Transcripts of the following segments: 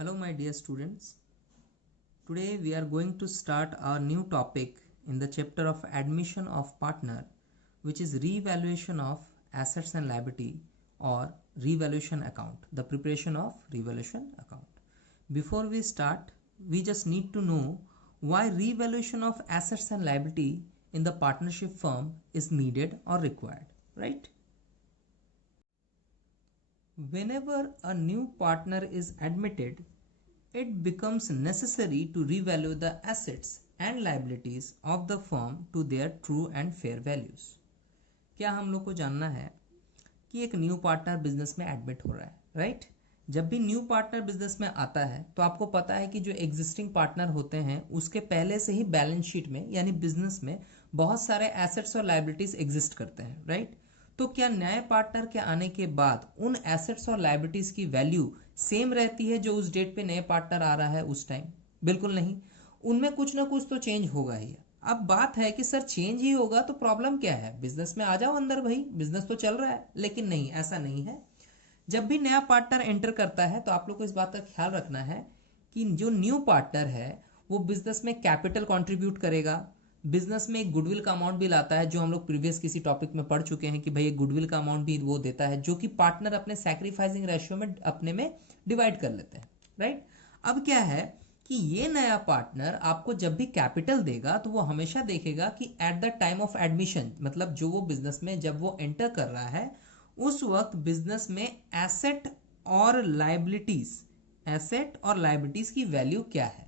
Hello my dear students. Today we are going to start our new topic in the chapter of admission of partner, which is revaluation of assets and liability or revaluation account, the preparation of revaluation account. Before we start, we just need to know why revaluation of assets and liability in the partnership firm is needed or required, right? Whenever a new partner is admitted, it becomes necessary to revalue the assets and liabilities of the firm to their true and fair values. क्या हम लोग को जानना है कि एक new partner business में admit हो रहा है, राइट? जब भी न्यू पार्टनर बिजनेस में आता है तो आपको पता है कि जो एग्जिस्टिंग पार्टनर होते हैं उसके पहले से ही बैलेंस शीट में यानी बिजनेस में बहुत सारे एसेट्स और लाइबिलिटीज एग्जिस्ट करते हैं, राइट? तो क्या नए पार्टनर के आने के बाद उन एसेट्स और लाइबिलिटीज की वैल्यू सेम रहती है जो उस डेट पे नए पार्टनर आ रहा है उस टाइम? बिल्कुल नहीं, उनमें कुछ ना कुछ तो चेंज होगा ही। अब बात है कि सर चेंज ही होगा तो प्रॉब्लम क्या है, बिजनेस में आ जाओ अंदर भाई, बिजनेस तो चल रहा है। लेकिन नहीं, ऐसा नहीं है। जब भी नया पार्टनर एंटर करता है तो आप लोग को इस बात का ख्याल रखना है कि जो न्यू पार्टनर है वो बिजनेस में कैपिटल कंट्रीब्यूट करेगा, बिजनेस में एक गुडविल का अमाउंट भी लाता है, जो हम लोग प्रीवियस किसी टॉपिक में पढ़ चुके हैं कि भाई एक गुडविल का अमाउंट भी वो देता है, जो कि पार्टनर अपने सैक्रिफाइसिंग रेशियो में अपने में डिवाइड कर लेते हैं, राइट? अब क्या है कि ये नया पार्टनर आपको जब भी कैपिटल देगा तो वो हमेशा देखेगा कि eight the time of admission, मतलब जो वो बिजनेस में जब वो एंटर कर रहा है उस वक्त बिजनेस में एसेट और लाइबिलिटीज की वैल्यू क्या है।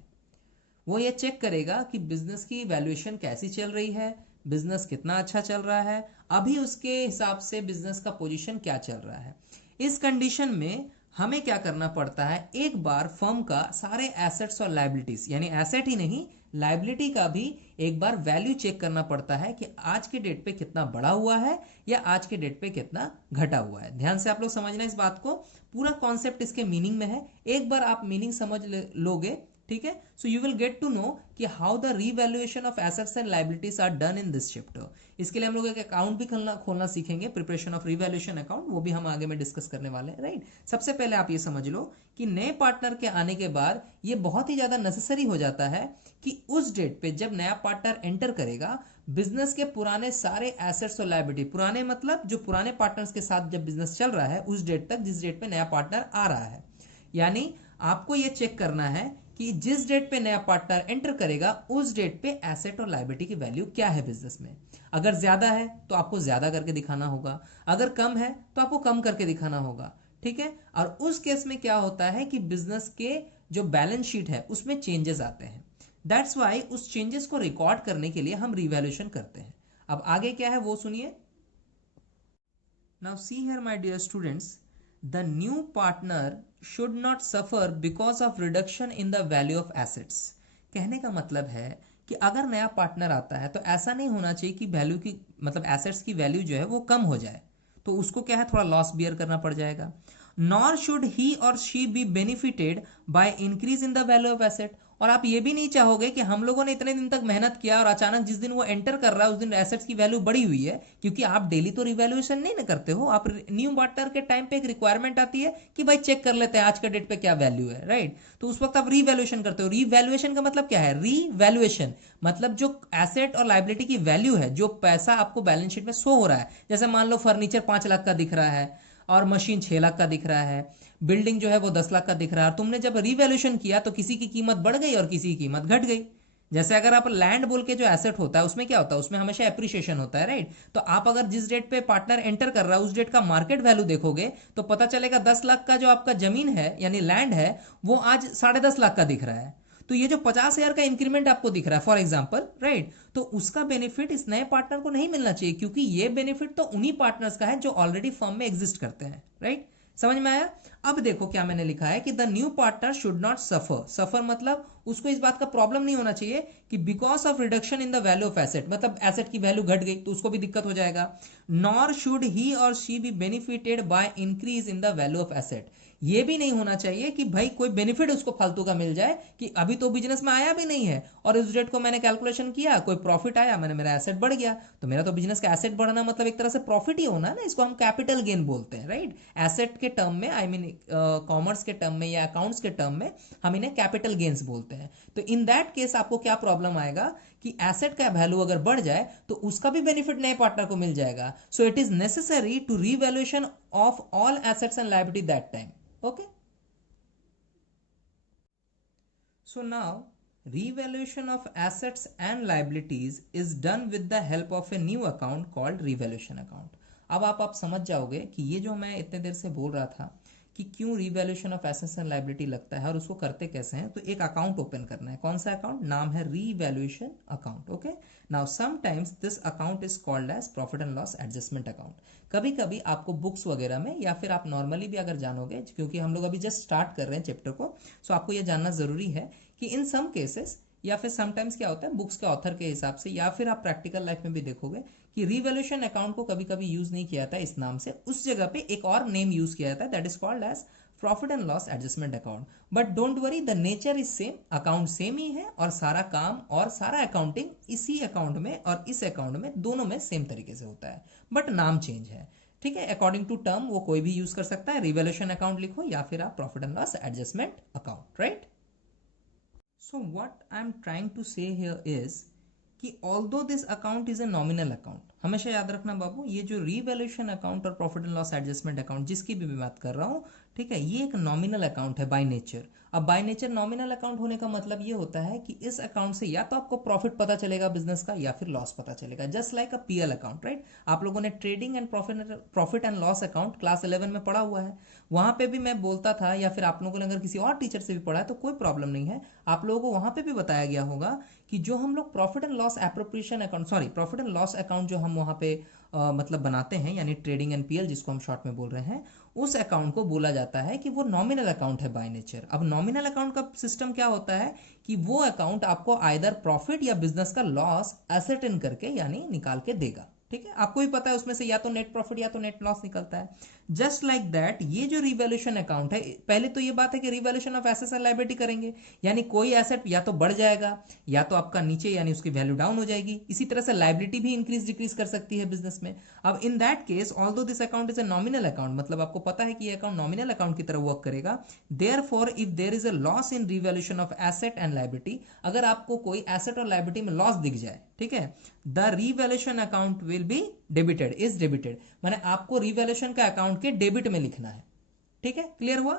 वो ये चेक करेगा कि बिजनेस की वैल्यूएशन कैसी चल रही है, बिजनेस कितना अच्छा चल रहा है, अभी उसके हिसाब से बिजनेस का पोजीशन क्या चल रहा है। इस कंडीशन में हमें क्या करना पड़ता है, एक बार फर्म का सारे एसेट्स और लाइबिलिटीज, यानी एसेट ही नहीं लाइबिलिटी का भी एक बार वैल्यू चेक करना पड़ता है कि आज के डेट पे कितना बढ़ा हुआ है या आज के डेट पे कितना घटा हुआ है। ध्यान से आप लोग समझना इस बात को, पूरा कॉन्सेप्ट इसके मीनिंग में है। एक बार आप मीनिंग समझ लोगे, ठीक है, so you will get to know कि how the revaluation of assets and liabilities are done in this chapter. इसके लिए हम लोग एक अकाउंट भी खोलना सीखेंगे, प्रिपरेशन ऑफ रीवैल्यूएशन अकाउंट, वो भी हम आगे में डिस्कस करने वाले हैं, राइट? सबसे पहले आप ये समझ लो कि नए पार्टनर के आने के बाद ये बहुत ही ज्यादा नेसेसरी हो जाता है कि उस डेट पे जब नया पार्टनर एंटर करेगा बिजनेस के पुराने सारे एसेट्स और लाइबिलिटी, पुराने मतलब जो पुराने पार्टनर्स के साथ जब बिजनेस चल रहा है उस डेट तक जिस डेट पे नया पार्टनर आ रहा है, यानी आपको ये चेक करना है कि जिस डेट पे नया पार्टनर एंटर करेगा उस डेट पे एसेट और लायबिलिटी की वैल्यू क्या है बिजनेस में। अगर ज्यादा है तो आपको ज्यादा करके दिखाना होगा, अगर कम है तो आपको कम करके दिखाना होगा, ठीक है? और उस केस में क्या होता है कि बिजनेस के जो बैलेंस शीट है उसमें चेंजेस आते हैं। दैट्स वाई उस चेंजेस को रिकॉर्ड करने के लिए हम रिवैल्यूएशन करते हैं। अब आगे क्या है वो सुनिए। Now see here my dear students, the new partner should not suffer because of reduction in the value of assets। कहने का मतलब है कि अगर नया पार्टनर आता है तो ऐसा नहीं होना चाहिए कि वैल्यू की मतलब एसेट्स की वैल्यू जो है वो कम हो जाए, तो उसको क्या है थोड़ा लॉस बियर करना पड़ जाएगा। नॉर शुड ही और she be benefited by increase in the value of asset. और आप ये भी नहीं चाहोगे कि हम लोगों ने इतने दिन तक मेहनत किया और अचानक जिस दिन वो एंटर कर रहा है उस दिन एसेट्स की वैल्यू बढ़ी हुई है, क्योंकि आप डेली तो रिवैल्यूएशन नहीं ना करते हो, आप न्यू पार्टनर के टाइम पे एक रिक्वायरमेंट आती है कि भाई चेक कर लेते हैं आज का डेट पे क्या वैल्यू है, राइट? तो उस वक्त आप रिवैल्यूएशन करते हो। रिवैल्यूएशन का मतलब क्या है? रिवैल्यूएशन मतलब जो एसेट और लाइबिलिटी की वैल्यू है, जो पैसा आपको बैलेंस शीट में शो हो रहा है, जैसे मान लो फर्नीचर 5 लाख का दिख रहा है और मशीन 6 लाख का दिख रहा है, बिल्डिंग जो है वो 10 लाख का दिख रहा है, तुमने जब रिवैल्यूएशन किया तो किसी की कीमत बढ़ गई और किसी की कीमत घट गई। जैसे अगर आप लैंड बोल के जो एसेट होता है उसमें क्या होता है, उसमें हमेशा एप्रिसिएशन होता है, राइट? तो आप अगर जिस डेट पे पार्टनर एंटर कर रहा है उस डेट का मार्केट वैल्यू देखोगे तो पता चलेगा 10 लाख का जो आपका जमीन है यानी लैंड है वो आज 10.5 लाख का दिख रहा है। तो ये जो 50,000 का इंक्रीमेंट आपको दिख रहा है फॉर एग्जाम्पल, राइट, तो उसका बेनिफिट इस नए पार्टनर को नहीं मिलना चाहिए, क्योंकि ये बेनिफिट तो उन्हीं पार्टनर्स का है जो ऑलरेडी फर्म में एग्जिस्ट करते हैं, राइट? समझ में आया? अब देखो क्या मैंने लिखा है कि the new partner should not suffer. Suffer मतलब उसको इस बात का प्रॉब्लम नहीं होना चाहिए कि because of reduction in the value of asset, मतलब एसेट की वैल्यू घट गई तो उसको भी दिक्कत हो जाएगा। नॉर शुड ही और she be benefited by increase in the value of asset, ये भी नहीं होना चाहिए कि भाई कोई बेनिफिट उसको फालतू का मिल जाए कि अभी तो बिजनेस में आया भी नहीं है और इस डेट को मैंने कैलकुलेशन किया, कोई प्रॉफिट आया, मैंने मेरा एसेट बढ़ गया, तो मेरा तो बिजनेस का एसेट बढ़ना मतलब एक तरह से प्रॉफिट ही होना है ना, इसको हम कैपिटल गेन बोलते हैं, राइट। एसेट के टर्म में, आई मीन कॉमर्स के टर्म में या अकाउंट्स के टर्म में हम इन्हें कैपिटल गेन्स बोलते हैं। तो इन दैट केस आपको क्या प्रॉब्लम आएगा कि एसेट का वैल्यू अगर बढ़ जाए तो उसका भी बेनिफिट नए पार्टनर को मिल जाएगा। So it is necessary to revaluation of all assets and liability that time. Okay, so now revaluation of assets and liabilities is done with the help of a new account called revaluation account। अब आप समझ जाओगे कि ये जो मैं इतने देर से बोल रहा था कि क्यों revaluation of assets and liability लगता है और उसको करते कैसे हैं। तो एक अकाउंट ओपन करना है, कौन सा अकाउंट, नाम है revaluation account. Okay, now sometimes this account is called as profit and loss adjustment account. कभी कभी आपको बुक्स वगैरह में या फिर आप नॉर्मली भी अगर जानोगे, क्योंकि हम लोग अभी जस्ट स्टार्ट कर रहे हैं चैप्टर को, सो आपको यह जानना जरूरी है कि इन सम केसेस या फिर समटाइम्स क्या होता है बुक्स के ऑथर के हिसाब से या फिर आप प्रैक्टिकल लाइफ में भी देखोगे कि रिवैल्यूएशन अकाउंट को कभी कभी यूज नहीं किया जाता इस नाम से, उस जगह पे एक और नेम यूज किया जाता है, that is called as profit and loss adjustment account. But don't worry, the nature is same, account same ही है और सारा काम और सारा अकाउंटिंग इसी अकाउंट में और इस अकाउंट में दोनों में सेम तरीके से होता है, बट नाम चेंज है। ठीक है, अकॉर्डिंग टू टर्म वो कोई भी यूज कर सकता है, रिवैल्यूएशन अकाउंट लिखो या फिर आप profit and loss adjustment account, right. So what I'm trying to say here is कि although this account is a nominal account, हमेशा याद रखना बाबू, ये जो रिवैल्यूएशन अकाउंट और profit and loss adjustment account जिसकी भी मैं बात कर रहा हूँ, ठीक है, ये एक नॉमिनल अकाउंट है बाय नेचर। अब बाय नेचर नॉमिनल अकाउंट होने का मतलब ये होता है कि इस अकाउंट से या तो आपको प्रॉफिट पता चलेगा बिजनेस का या फिर लॉस पता चलेगा, जस्ट लाइक अ पीएल अकाउंट, राइट। आप लोगों ने trading and profit and loss account class 11 में पढ़ा हुआ है, वहां पे भी मैं बोलता था, या फिर आप लोगों ने अगर किसी और टीचर से भी पढ़ा है तो कोई प्रॉब्लम नहीं है, आप लोगों को वहां पे भी बताया गया होगा कि जो हम लोग profit and loss appropriation account, sorry profit and loss account जो हम वहां पे मतलब बनाते हैं, यानी ट्रेडिंग एंड पीएल जिसको हम शॉर्ट में बोल रहे हैं, उस अकाउंट को बोला जाता है कि वो नॉमिनल अकाउंट है बाय नेचर। अब नॉमिनल अकाउंट का सिस्टम क्या होता है कि वो अकाउंट आपको आइदर प्रॉफिट या बिजनेस का लॉस एसेट इन करके यानी निकाल के देगा। ठीक है, आपको भी पता है उसमें से या तो नेट प्रॉफिट या तो नेट लॉस निकलता है। जस्ट लाइक दैट ये जो रिवैल्यूएशन अकाउंट है, पहले तो ये बात है कि revaluation of assets and liability करेंगे, यानी कोई एसेट या तो बढ़ जाएगा या तो आपका नीचे यानी उसकी वैल्यू डाउन हो जाएगी, इसी तरह से लायबिलिटी भी इंक्रीज डिक्रीज कर सकती है बिजनेस में। अब in that case although this account is a nominal account, मतलब आपको पता है कि ये अकाउंट नॉमिनल अकाउंट की तरह वर्क करेगा, therefore if there is a loss in revaluation of asset and liability, अगर आपको कोई एसेट और लायबिलिटी में लॉस दिख जाए, ठीक है, the revaluation account will be debited, is debited, माने आपको रिवैल्यूएशन का अकाउंट के डेबिट में लिखना है। ठीक है, क्लियर हुआ।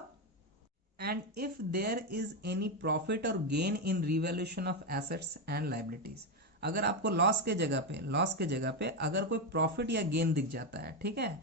And if there is any profit और gain in revaluation of assets and liabilities, अगर आपको लॉस के जगह पे अगर कोई प्रॉफिट या गेन दिख जाता है, ठीक है,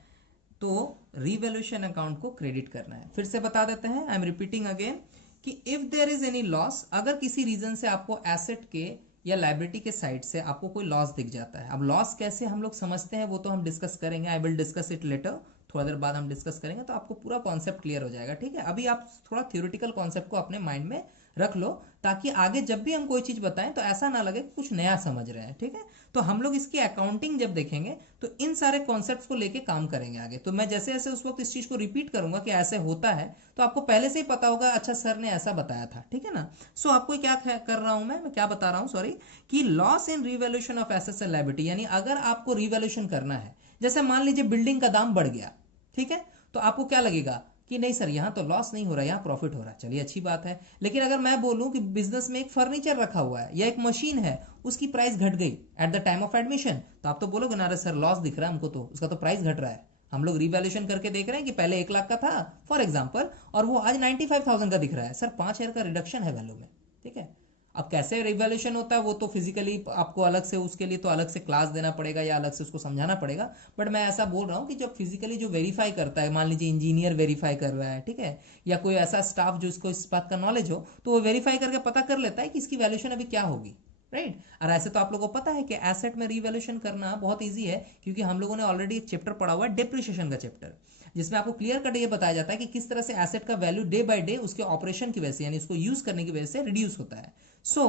तो रिवैल्यूएशन अकाउंट को क्रेडिट करना है। फिर से बता देते हैं, आई एम रिपीटिंग अगेन कि if there is any loss, अगर किसी रीजन से आपको एसेट के या लायबिलिटी के साइड से आपको कोई लॉस दिख जाता है, अब लॉस कैसे हम लोग समझते हैं वो तो हम डिस्कस करेंगे, I will discuss it later, थोड़ा देर बाद हम डिस्कस करेंगे तो आपको पूरा कॉन्सेप्ट क्लियर हो जाएगा। ठीक है, अभी आप थोड़ा थ्योरेटिकल कॉन्सेप्ट को अपने माइंड में रख लो ताकि आगे जब भी हम कोई चीज बताएं तो ऐसा ना लगे कुछ नया समझ रहे हैं। ठीक है, तो हम लोग इसकी अकाउंटिंग जब देखेंगे तो इन सारे कॉन्सेप्ट्स को लेके काम करेंगे आगे। तो मैं जैसे जैसे उस वक्त इस चीज को रिपीट करूंगा कि ऐसे होता है तो आपको पहले से ही पता होगा, अच्छा सर ने ऐसा बताया था। ठीक है ना, सो आपको क्या कर रहा हूं मैं क्या बता रहा हूं, सॉरी, कि loss in revaluation of assets and liability, यानी अगर आपको रिवैल्यूएशन करना है, जैसे मान लीजिए बिल्डिंग का दाम बढ़ गया, ठीक है, तो आपको क्या लगेगा कि नहीं सर यहाँ तो लॉस नहीं हो रहा, यहाँ प्रॉफिट हो रहा है, चलिए अच्छी बात है। लेकिन अगर मैं बोलूं कि बिजनेस में एक फर्नीचर रखा हुआ है या एक मशीन है, उसकी प्राइस घट गई eight the time of admission, तो आप तो बोलोगे ना, अरे सर लॉस दिख रहा है हमको, तो उसका तो प्राइस घट रहा है। हम लोग रिवैल्यूएशन करके देख रहे हैं कि पहले 1 लाख का था फॉर एग्जाम्पल और वो आज 95,000 का दिख रहा है, सर 5,000 का रिडक्शन है वैल्यू में। ठीक है, अब कैसे रिवैल्यूएशन होता है वो तो फिजिकली आपको अलग से, उसके लिए तो अलग से क्लास देना पड़ेगा या अलग से उसको समझाना पड़ेगा, बट मैं ऐसा बोल रहा हूँ कि जब फिजिकली जो वेरीफाई करता है, मान लीजिए इंजीनियर वेरीफाई कर रहा है, ठीक है, या कोई ऐसा स्टाफ जो इसको इस बात का नॉलेज हो, तो वो वेरीफाई करके पता कर लेता है कि इसकी वैल्यूएशन अभी क्या होगी। राइट। और ऐसे तो आप लोगों को पता है कि एसेट में रिवैल्यूएशन करना बहुत इजी है, क्योंकि हम लोगों ने ऑलरेडी एक चैप्टर पढ़ा हुआ है डेप्रिसिएशन का चैप्टर, जिसमें आपको क्लियर कट ये बताया जाता है कि किस तरह से एसेट का वैल्यू डे बाय डे उसके ऑपरेशन की वजह से, यानी उसको यूज करने की वजह से रिड्यूस होता है। सो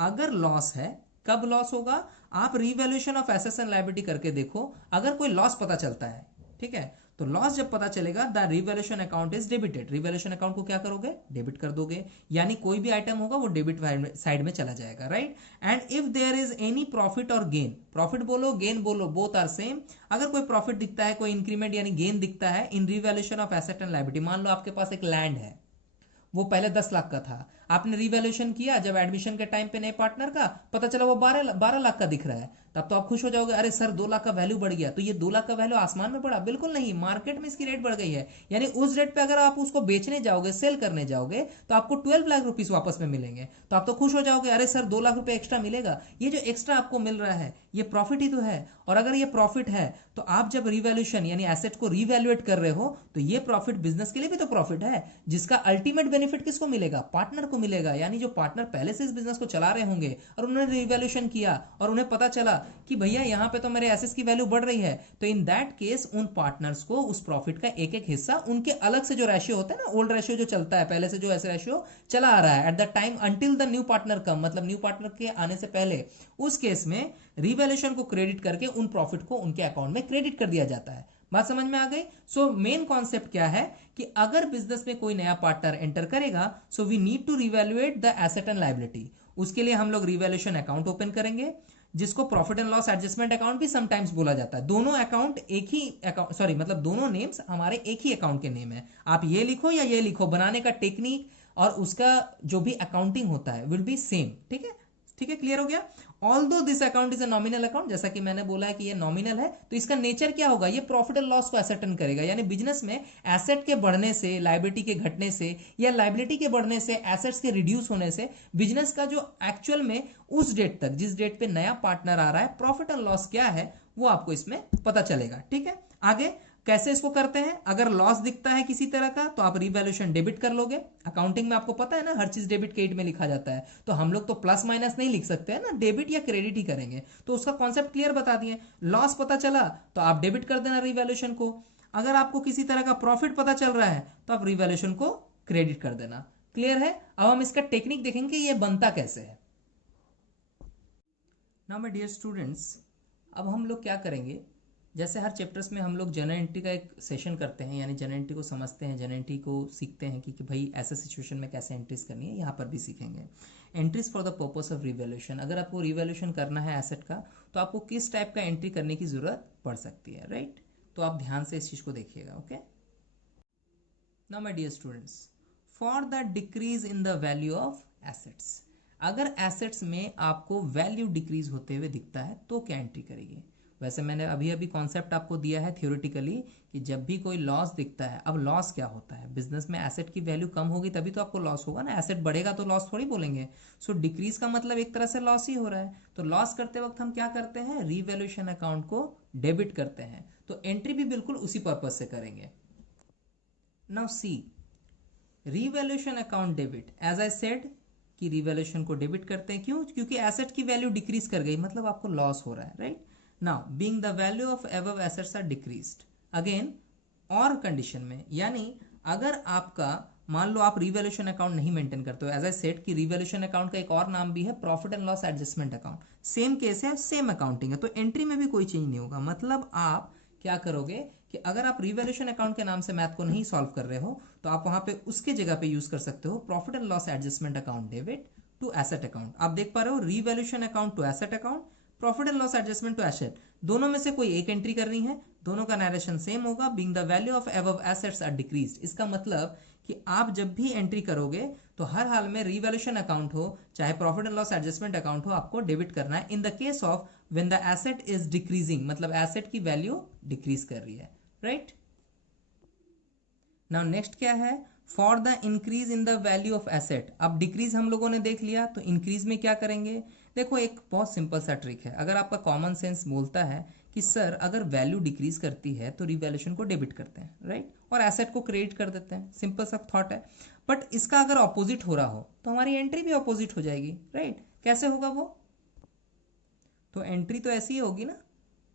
अगर लॉस है, कब लॉस होगा, आप revaluation of assets and liability करके देखो, अगर कोई लॉस पता चलता है, ठीक है, तो लॉस जब पता चलेगा the revaluation account is debited, revaluation account को क्या करोगे, डेबिट कर दोगे, यानी कोई भी आइटम होगा वो डेबिट साइड में चला जाएगा, right. And if there is any profit और गेन, प्रॉफिट बोलो गेन बोलो बोथ आर सेम, अगर कोई प्रॉफिट दिखता है, कोई इंक्रीमेंट यानी गेन दिखता है in revaluation of asset and liability, मान लो आपके पास एक लैंड है, वो पहले 10 लाख का था, आपने रिवैल्यूएशन किया जब एडमिशन के टाइम पे नए पार्टनर का, पता चला वो 12 लाख का दिख रहा है, तब तो आप खुश हो जाओगे, अरे सर 2 लाख का वैल्यू बढ़ गया। तो ये 2 लाख का वैल्यू आसमान में बढ़ा, बिल्कुल नहीं, मार्केट में इसकी रेट बढ़ गई है, यानी उस रेट पे अगर आप उसको बेचने जाओगे, सेल करने जाओगे, तो आपको 12 लाख रुपीस वापस में मिलेंगे, तो आप तो खुश हो जाओगे, अरे सर 2 लाख रुपए एक्स्ट्रा मिलेगा। ये जो एक्स्ट्रा आपको मिल रहा है ये प्रॉफिट ही तो है, और अगर ये प्रॉफिट है तो आप जब रिवैल्यूएशन यानी एसेट को रिवैल्यूएट कर रहे हो, तो ये प्रॉफिट बिजनेस के लिए भी तो प्रॉफिट है, जिसका अल्टीमेट बेनिफिट किसको मिलेगा, पार्टनर को मिलेगा, यानी जो पार्टनर पहले से इस बिजनेस को चला रहे होंगे और उन्होंने रिवैल्यूएशन किया और उन्हें पता चला कि भैया यहाँ पे तो मेरे एसेट्स की वैल्यू बढ़ रही है, तो इन दैट केस उन पार्टनर्स को उस प्रॉफिट का एक एक हिस्सा उनके अलग से जो रेशियो होता है ना, ओल्ड रेशियो जो चलता है पहले से, जो ऐसे रेशियो चला आ रहा है at the time until the new partner come, मतलब न्यू पार्टनर के आने से पहले, उस केस में रिवैल्यूएशन को क्रेडिट करके उन प्रॉफिट को उनके अकाउंट में क्रेडिट कर दिया जाता है। बात समझ में आ गई। सो मेन कॉन्सेप्ट क्या है कि अगर बिजनेस में कोई नया पार्टनर एंटर करेगा, so we need to revaluate the asset and liability, उसके लिए हम लोग रिवैल्यूएशन अकाउंट ओपन करेंगे, जिसको profit and loss adjustment account भी समटाइम्स बोला जाता है। दोनों अकाउंट एक ही अकाउंट, सॉरी मतलब दोनों नेम्स हमारे एक ही अकाउंट के नेम है, आप ये लिखो या ये लिखो, बनाने का टेक्निक और उसका जो भी अकाउंटिंग होता है विल बी सेम, ठीक है, ठीक है, क्लियर हो गया। Although this account is a nominal account, जैसा कि मैंने बोला है कि ये नॉमिनल है, तो इसका नेचर क्या होगा, ये प्रॉफिट एंड लॉस को एसेटन करेगा, यानी बिजनेस में एसेट के बढ़ने से, लायबिलिटी के घटने से या लायबिलिटी के बढ़ने से, एसेट्स के रिड्यूस होने से बिजनेस का जो एक्चुअल में उस डेट तक, जिस डेट पे नया पार्टनर आ रहा है, प्रॉफिट एंड लॉस क्या है वो आपको इसमें पता चलेगा, ठीक है। आगे कैसे इसको करते हैं, अगर लॉस दिखता है किसी तरह का तो आप रिवैल्यूएशन डेबिट कर लोगे, अकाउंटिंग में आपको पता है ना हर चीज डेबिट क्रेडिट में लिखा जाता है, तो हम लोग तो प्लस माइनस नहीं लिख सकते हैं ना, डेबिट या क्रेडिट ही करेंगे, तो उसका कॉन्सेप्ट क्लियर बता दिए। लॉस पता चला तो आप डेबिट कर देना रिवैल्यूएशन को, अगर आपको किसी तरह का प्रॉफिट पता चल रहा है तो आप रिवैल्यूएशन को क्रेडिट कर देना, क्लियर है। अब हम इसका टेक्निक देखेंगे ये बनता कैसे है। नाउ माय डियर स्टूडेंट्स, अब हम लोग क्या करेंगे, जैसे हर चैप्टर्स में हम लोग जनरल एंट्री का एक सेशन करते हैं, यानी जनरल एंट्री को समझते हैं, जनरल एंट्री को सीखते हैं कि भाई ऐसे सिचुएशन में कैसे एंट्रीज करनी है, यहाँ पर भी सीखेंगे। Entries for the purpose of revaluation, अगर आपको रिवैल्यूएशन करना है एसेट का तो आपको किस टाइप का एंट्री करने की जरूरत पड़ सकती है, राइट। तो आप ध्यान से इस चीज को देखिएगा, okay. Now my dear students, for the decrease in the value of assets, अगर एसेट्स में आपको वैल्यू डिक्रीज होते हुए दिखता है तो क्या एंट्री करेगी। वैसे मैंने अभी अभी कॉन्सेप्ट आपको दिया है थियोरेटिकली कि जब भी कोई लॉस दिखता है, अब लॉस क्या होता है, बिजनेस में एसेट की वैल्यू कम होगी तभी तो आपको लॉस होगा ना, एसेट बढ़ेगा तो लॉस थोड़ी बोलेंगे। सो डिक्रीज का मतलब एक तरह से लॉस ही हो रहा है, तो लॉस करते वक्त हम क्या करते हैं, रिवैल्यूएशन अकाउंट को डेबिट करते हैं, तो एंट्री भी बिल्कुल उसी पर्पज से करेंगे। Now see revaluation account debit, as I said कि रिवैल्यूएशन को डेबिट करते हैं, क्यों, क्योंकि एसेट की वैल्यू डिक्रीज कर गई, मतलब आपको लॉस हो रहा है, right. Now being the value of above assets are decreased, again और कंडीशन में, यानी अगर आपका मान लो आप रिवैल्यूएशन अकाउंट नहीं मेंटेन करते हो, एज आई सेड कि रिवैल्यूएशन अकाउंट का एक और नाम भी है profit and loss adjustment account, same case है, सेम अकाउंटिंग है, तो एंट्री में भी कोई चेंज नहीं होगा। मतलब आप क्या करोगे कि अगर आप रिवैल्यूएशन अकाउंट के नाम से मैथ को नहीं सॉल्व कर रहे हो तो आप वहां पे उसके जगह पे यूज कर सकते हो profit and loss adjustment account debit to asset account. आप देख पा रहे हो revaluation account to asset account, profit and loss adjustment to asset, दोनों में से कोई एक एंट्री करनी है, दोनों का नरेशन सेम होगा, being the value of above assets are decreased. इसका मतलब कि आप जब भी एंट्री करोगे तो हर हाल में रिवैल्यूएशन अकाउंट हो चाहे profit and loss adjustment account हो, आपको डेबिट करना है in the case of when the asset is decreasing, मतलब एसेट की वैल्यू डिक्रीज कर रही है, राइट। नाउ नेक्स्ट क्या है, for the increase in the value of asset, अब डिक्रीज हम लोगों ने देख लिया, तो इंक्रीज में क्या करेंगे। देखो एक बहुत सिंपल सा ट्रिक है, अगर आपका कॉमन सेंस बोलता है कि सर अगर वैल्यू डिक्रीज करती है तो रिवैल्यूएशन को डेबिट करते हैं, राइट, और एसेट को क्रेडिट कर देते हैं, सिंपल सा थॉट है। बट इसका अगर ऑपोजिट हो रहा हो तो हमारी एंट्री भी ऑपोजिट हो जाएगी, राइट। कैसे होगा वो, तो एंट्री तो ऐसी ही होगी ना,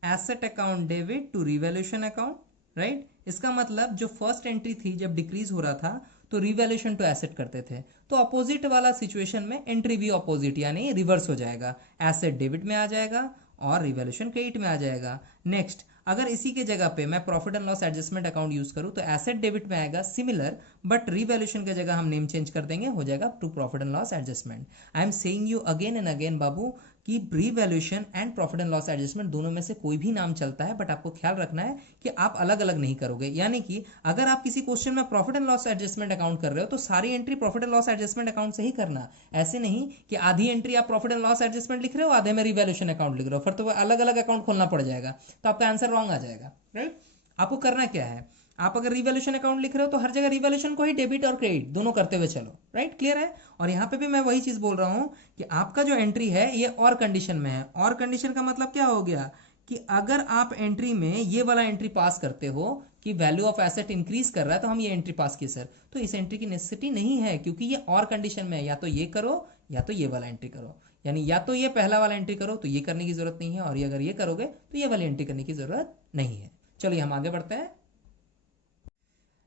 asset account debit to revaluation account, right. इसका मतलब जो फर्स्ट एंट्री थी जब डिक्रीज हो रहा था तो रिवैल्यूएशन टू एसेट करते थे, तो अपोजिट वाला सिचुएशन में एंट्री भी अपोजिट यानी रिवर्स हो जाएगा, एसेट डेबिट में आ जाएगा और रिवैल्यूएशन क्रेडिट में आ जाएगा। नेक्स्ट, अगर इसी के जगह पे मैं profit and loss adjustment account use करूं तो एसेट डेबिट में आएगा सिमिलर, बट रिवैल्यूएशन की जगह हम नेम चेंज कर देंगे, हो जाएगा to profit and loss adjustment. I am saying you again and again बाबू कि revaluation and profit and loss adjustment दोनों में से कोई भी नाम चलता है, बट आपको ख्याल रखना है कि आप अलग अलग नहीं करोगे। यानी कि अगर आप किसी क्वेश्चन में profit and loss adjustment account कर रहे हो तो सारी entry profit and loss adjustment account से ही करना, ऐसे नहीं कि आधी एंट्री आप प्रॉफिट एंड लॉस एडजस्टमेंट लिख रहे हो, आधे में रिवैल्यूएशन अकाउंट लिख रहे हो, फिर तो अलग अलग अकाउंट खोलना पड़ जाएगा, तो आपका आंसर रॉन्ग आ जाएगा, राइट। आपको करना क्या है, आप अगर रिवैल्यूएशन अकाउंट लिख रहे हो तो हर जगह रिवैल्यूएशन को ही डेबिट और क्रेडिट दोनों करते हुए चलो, राइट, क्लियर है। और यहाँ पे भी मैं वही चीज बोल रहा हूँ कि आपका जो एंट्री है ये और कंडीशन में है, और कंडीशन का मतलब क्या हो गया कि अगर आप एंट्री में ये वाला एंट्री पास करते हो कि वैल्यू ऑफ एसेट इंक्रीज कर रहा है तो हम ये एंट्री पास किए सर, तो इस एंट्री की नेसेसिटी नहीं है क्योंकि ये और कंडीशन में है, या तो ये करो या तो ये वाला एंट्री करो, यानी या तो ये पहला वाला एंट्री करो तो ये करने की जरूरत नहीं है, और ये अगर ये करोगे तो ये वाली एंट्री करने की जरूरत नहीं है। चलिए हम आगे बढ़ते हैं।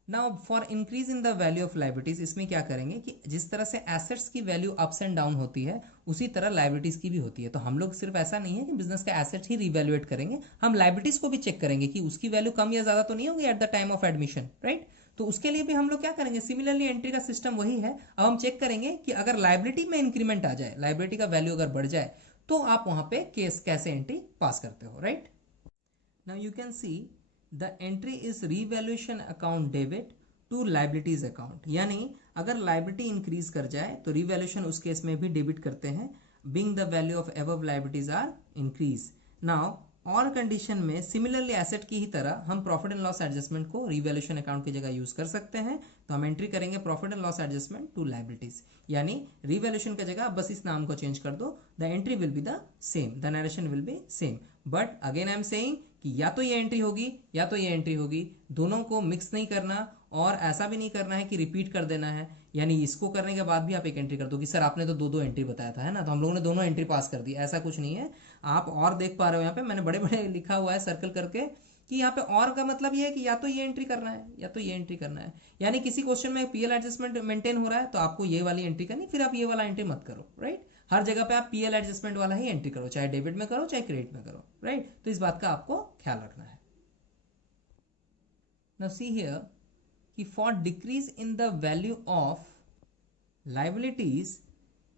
Now for increase in the value of liabilities, इसमें क्या करेंगे कि जिस तरह से एसेट्स की वैल्यू अप्स एंड डाउन होती है उसी तरह लाइबिलिटीज की भी होती है। तो हम लोग सिर्फ ऐसा नहीं है कि बिजनेस का एसेट ही रिवैल्यूएट करेंगे, हम लाइबिलिटीज को भी चेक करेंगे कि उसकी वैल्यू कम या ज्यादा तो नहीं होगी eight the time of admission, right. तो उसके लिए भी हम लोग क्या करेंगे, सिमिलरली एंट्री का सिस्टम वही है। अब हम चेक करेंगे कि अगर लाइबिलिटी में इंक्रीमेंट आ जाए, लाइबिलिटी का वैल्यू अगर बढ़ जाए तो आप वहां पे केस कैसे एंट्री पास करते हो, right. Now you can see the entry is revaluation account debit to liabilities account, यानी अगर लाइबिलिटी इंक्रीज कर जाए तो रिवैल्यूएशन उस केस में भी डेबिट करते हैं, being the value of above liabilities are increase. Now और कंडीशन में सिमिलरली एसेट की ही तरह हम प्रॉफिट एंड लॉस एडजस्टमेंट को रिवैल्यूएशन अकाउंट की जगह यूज कर सकते हैं, तो हम एंट्री करेंगे profit and loss adjustment to liabilities, यानी रिवैल्यूएशन की जगह बस इस नाम को चेंज कर दो, the entry will be the same, the narration will be same, but again I am saying कि या तो ये एंट्री होगी या तो ये एंट्री होगी, दोनों को मिक्स नहीं करना, और ऐसा भी नहीं करना है कि रिपीट कर देना है, यानी इसको करने के बाद भी आप एक एंट्री कर दो कि सर आपने तो दो दो एंट्री बताया था, है ना, तो हम लोगों ने दोनों एंट्री पास कर दी, ऐसा कुछ नहीं है। आप और देख पा रहे हो यहाँ पे मैंने बड़े बड़े लिखा हुआ है सर्कल करके कि यहाँ पे और का मतलब ये है कि या तो ये एंट्री करना है या तो ये एंट्री करना है, यानी किसी क्वेश्चन में पीएल एडजस्टमेंट मेंटेन हो रहा है तो आपको ये वाली एंट्री करनी, फिर आप ये वाला एंट्री मत करो, राइट। हर जगह पे आप पीएल एडजस्टमेंट वाला ही एंट्री करो, चाहे डेबिट में करो चाहे क्रेडिट में करो, राइट। तो इस बात का आपको ख्याल रखना है। नाउ सी हियर कि for decrease in the value of liabilities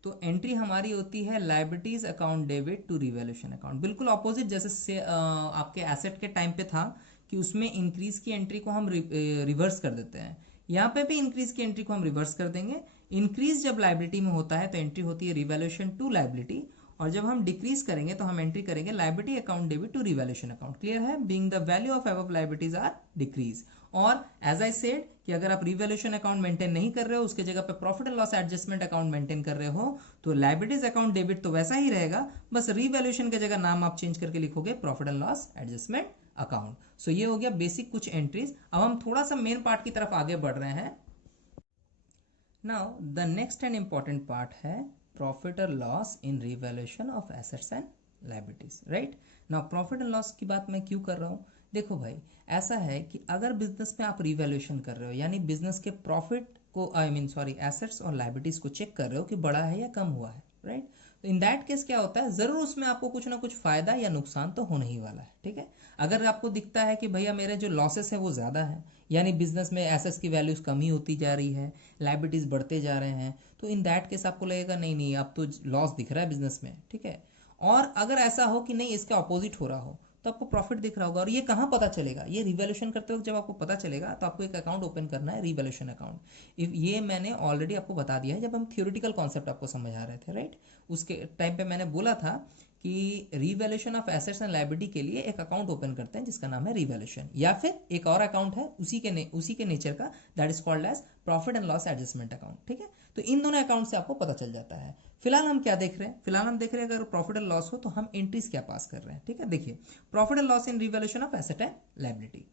तो एंट्री हमारी होती है liabilities account debit to revaluation account, बिल्कुल ऑपोजिट जैसे आपके एसेट के टाइम पे था कि उसमें इंक्रीज की एंट्री को हम रिवर्स कर देते हैं, यहाँ पे भी इंक्रीज की एंट्री को हम रिवर्स कर देंगे। इंक्रीज जब लाइबिलिटी में होता है तो एंट्री होती है रिवैल्यूएशन टू लाइबिलिटी, और जब हम डिक्रीज करेंगे तो हम एंट्री करेंगे liability account debit to revaluation account, clear है, being the value of above liabilities are decrease. और एज आई सेड कि अगर आप रिवैल्यूएशन अकाउंट मेंटेन नहीं कर रहे हो, उसके जगह पे profit and loss adjustment account maintain कर रहे हो, तो लाइबिलिटीज अकाउंट डेबिट तो वैसा ही रहेगा, बस रिवैल्यूएशन की जगह नाम आप चेंज करके लिखोगे profit and loss adjustment account. So ये हो गया बेसिक कुछ एंट्रीज। अब हम थोड़ा सा मेन पार्ट की तरफ आगे बढ़ रहे हैं। Now the next and important part है प्रॉफिट और loss in revaluation of assets and liabilities, right. Now profit and loss की बात मैं क्यों कर रहा हूँ, देखो भाई ऐसा है कि अगर बिजनेस में आप रिवैल्यूएशन कर रहे हो यानी बिजनेस के प्रॉफिट को एसेट्स और लाइबिलिटीज को चेक कर रहे हो कि बढ़ा है या कम हुआ है, राइट। तो इन दैट केस क्या होता है, जरूर उसमें आपको कुछ ना कुछ फायदा या नुकसान तो होने ही वाला है, ठीक है। अगर आपको दिखता है कि भैया मेरे जो लॉसेस है वो ज्यादा है, यानी बिजनेस में एसेट्स की वैल्यूज कम ही होती जा रही है, लाइबिलिटीज बढ़ते जा रहे हैं, तो इन दैट केस आपको लगेगा नहीं नहीं अब तो लॉस दिख रहा है बिजनेस में, ठीक है। और अगर ऐसा हो कि नहीं इसका अपोजिट हो रहा हो तो आपको प्रॉफिट दिख रहा होगा, और ये कहाँ पता चलेगा, ये रिवैल्यूएशन करते वक्त जब आपको पता चलेगा तो आपको एक अकाउंट ओपन करना है रिवैल्यूएशन अकाउंट। ये मैंने ऑलरेडी आपको बता दिया है जब हम थ्योरेटिकल कॉन्सेप्ट आपको समझा रहे थे, राइट। उसके टाइम पे मैंने बोला था कि revaluation of assets and liability के लिए एक अकाउंट ओपन करते हैं जिसका नाम है रिवैल्यूएशन, या फिर एक और अकाउंट है उसी के नेचर का, that is called as profit and loss adjustment account, ठीक है। तो इन दोनों अकाउंट से आपको पता चल जाता है। फिलहाल हम क्या देख रहे हैं, फिलहाल हम देख रहे हैं अगर प्रॉफिट एंड लॉस हो तो हम एंट्रीज क्या पास कर रहे हैं, ठीक है। देखिए profit and loss in revaluation of asset and liability.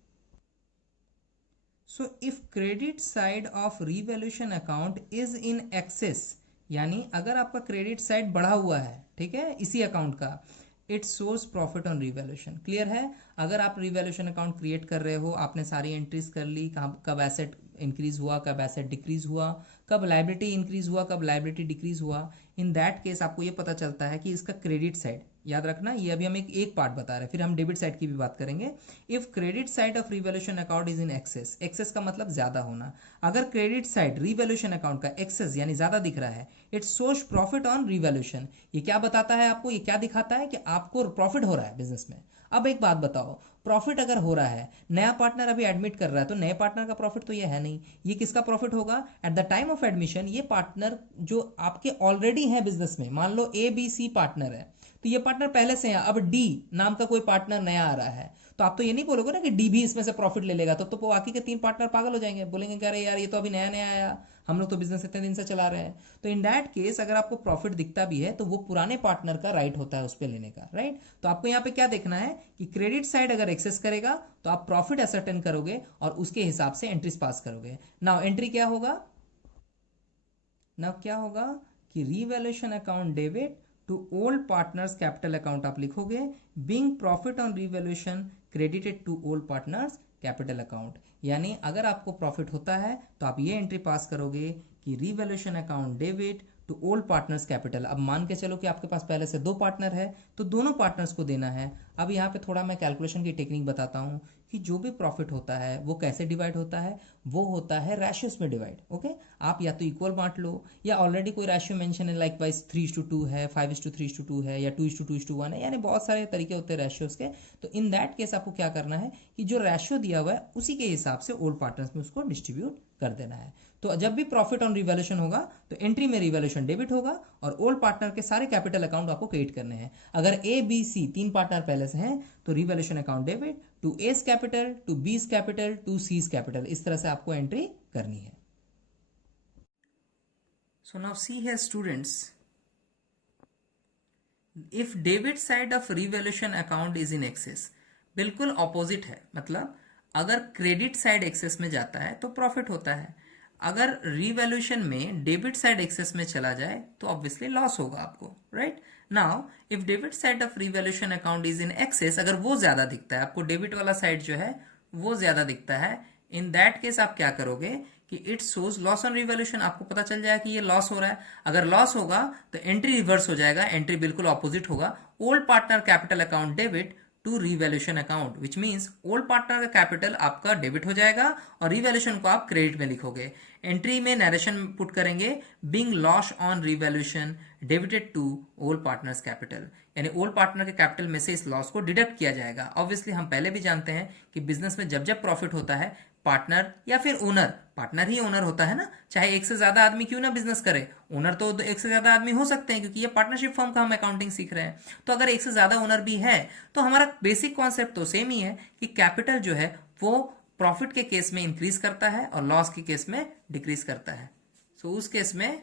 So if credit side of revaluation account is in access, यानी अगर आपका क्रेडिट साइड बढ़ा हुआ है, ठीक है, इसी अकाउंट का it source profit on revaluation. Clear है? अगर आप रिवैल्यूएशन अकाउंट क्रिएट कर रहे हो, आपने सारी एंट्रीज कर ली, कब एसेट इंक्रीज हुआ, कब एसेट डिक्रीज हुआ, कब लाइबिलिटी इंक्रीज हुआ, कब लाइबिलिटी डिक्रीज हुआ, इन दैट केस आपको ये पता चलता है कि इसका क्रेडिट साइड, याद रखना ये अभी हम एक पार्ट बता रहे हैं, फिर हम डेबिट साइड की भी बात करेंगे। If credit side of revaluation account is in excess, excess का मतलब ज्यादा होना, अगर क्रेडिट साइड रिवैल्यूएशन अकाउंट का एक्सेस यानी ज्यादा दिख रहा है, it shows profit on revaluation. ये क्या बताता है आपको, ये क्या दिखाता है कि आपको प्रॉफिट हो रहा है बिजनेस में। अब एक बात बताओ, प्रॉफिट अगर हो रहा है, नया पार्टनर अभी एडमिट कर रहा है, तो नए पार्टनर का प्रॉफिट तो ये है नहीं, ये किसका प्रॉफिट होगा? Eight the time of admission ये पार्टनर जो आपके ऑलरेडी है बिजनेस में, मान लो ए बी सी पार्टनर है, तो ये पार्टनर पहले से है, अब डी नाम का कोई पार्टनर नया आ रहा है, तो आप तो ये नहीं बोलोगे ना कि डी भी इसमें से प्रॉफिट ले लेगा, तो बाकी के 3 पार्टनर पागल हो जाएंगे, बोलेंगे कि अरे यार ये तो अभी नया नया आया, हम लोग तो बिजनेस इतने दिन से चला रहे हैं। तो इन दैट केस अगर आपको प्रॉफिट दिखता भी है तो वो पुराने पार्टनर का राइट होता है उस पर लेने का, राइट। तो आपको यहाँ पे क्या देखना है कि क्रेडिट साइड अगर एक्सेस करेगा तो आप प्रॉफिट असर्टेन करोगे और उसके हिसाब से एंट्रीज पास करोगे। नाउ एंट्री क्या होगा, नाउ क्या होगा कि revaluation account debit to old partners capital account आप लिखोगे, being profit on revaluation credited to old partners capital account. यानी अगर आपको प्रॉफिट होता है तो आप ये एंट्री पास करोगे कि revaluation account debit to old partners capital. अब मान के चलो कि आपके पास पहले से 2 पार्टनर है तो दोनों पार्टनर्स को देना है। अब यहाँ पे थोड़ा मैं कैलकुलेशन की टेक्निक बताता हूँ कि जो भी प्रॉफिट होता है वो कैसे डिवाइड होता है, वो होता है रैशियोज में डिवाइड। ओके, आप या तो इक्वल बांट लो या ऑलरेडी कोई रैशियो मेंशन है, लाइक वाइज 3:2 है, 5:3:2 है या 2:2:1 है, यानी बहुत सारे तरीके होते हैं रैशियोज के। तो इन दैट केस आपको क्या करना है कि जो रैशियो दिया हुआ है उसी के हिसाब से ओल्ड पार्टनर्स में उसको डिस्ट्रीब्यूट कर देना है। तो जब भी प्रॉफिट ऑन रिवैल्यूएशन होगा तो एंट्री में रिवैल्यूएशन डेबिट होगा और ओल्ड पार्टनर के सारे कैपिटल अकाउंट आपको क्रिएट करने हैं। अगर ए बी सी 3 पार्टनर पहले से हैं तो revaluation account debit to A's capital, to B's capital, to C's capital, इस तरह से आपको एंट्री करनी है। So now see here students, if debit side of revaluation account is in excess, बिल्कुल ऑपोजिट है, मतलब अगर क्रेडिट साइड एक्सेस में जाता है तो प्रॉफिट होता है, अगर रिवैल्यूएशन में डेबिट साइड एक्सेस में चला जाए तो ऑब्वियसली लॉस होगा आपको, right. Now if debit side of revaluation account is in access, अगर वो ज्यादा दिखता है आपको, डेबिट वाला साइड जो है वो ज्यादा दिखता है, इन दैट केस आप क्या करोगे कि it shows loss on revaluation, आपको पता चल जाएगा कि ये लॉस हो रहा है। अगर लॉस होगा तो एंट्री रिवर्स हो जाएगा, एंट्री बिल्कुल ऑपोजिट होगा, old partner capital account debit to revaluation account, which means old partner का कैपिटल आपका डेबिट हो जाएगा और रिवैल्यूएशन को आप क्रेडिट में लिखोगे। एंट्री में नरेशन पुट करेंगे, being loss on revaluation debited to old partners capital, यानी ओल्ड पार्टनर के कैपिटल में से इस लॉस को डिडक्ट किया जाएगा। ऑब्वियसली हम पहले भी जानते हैं कि बिजनेस में जब जब प्रॉफिट होता है पार्टनर या फिर ओनर, पार्टनर ही ओनर होता है ना, चाहे एक से ज्यादा आदमी क्यों ना बिजनेस करे, ओनर तो एक से ज्यादा आदमी हो सकते हैं क्योंकि ये पार्टनरशिप फर्म का हम अकाउंटिंग सीख रहे हैं। तो अगर एक से ज्यादा ओनर भी है तो हमारा बेसिक कॉन्सेप्ट तो सेम ही है कि कैपिटल जो है वो प्रॉफिट के केस में इंक्रीज करता है और लॉस के केस में डिक्रीज करता है। सो उस केस में,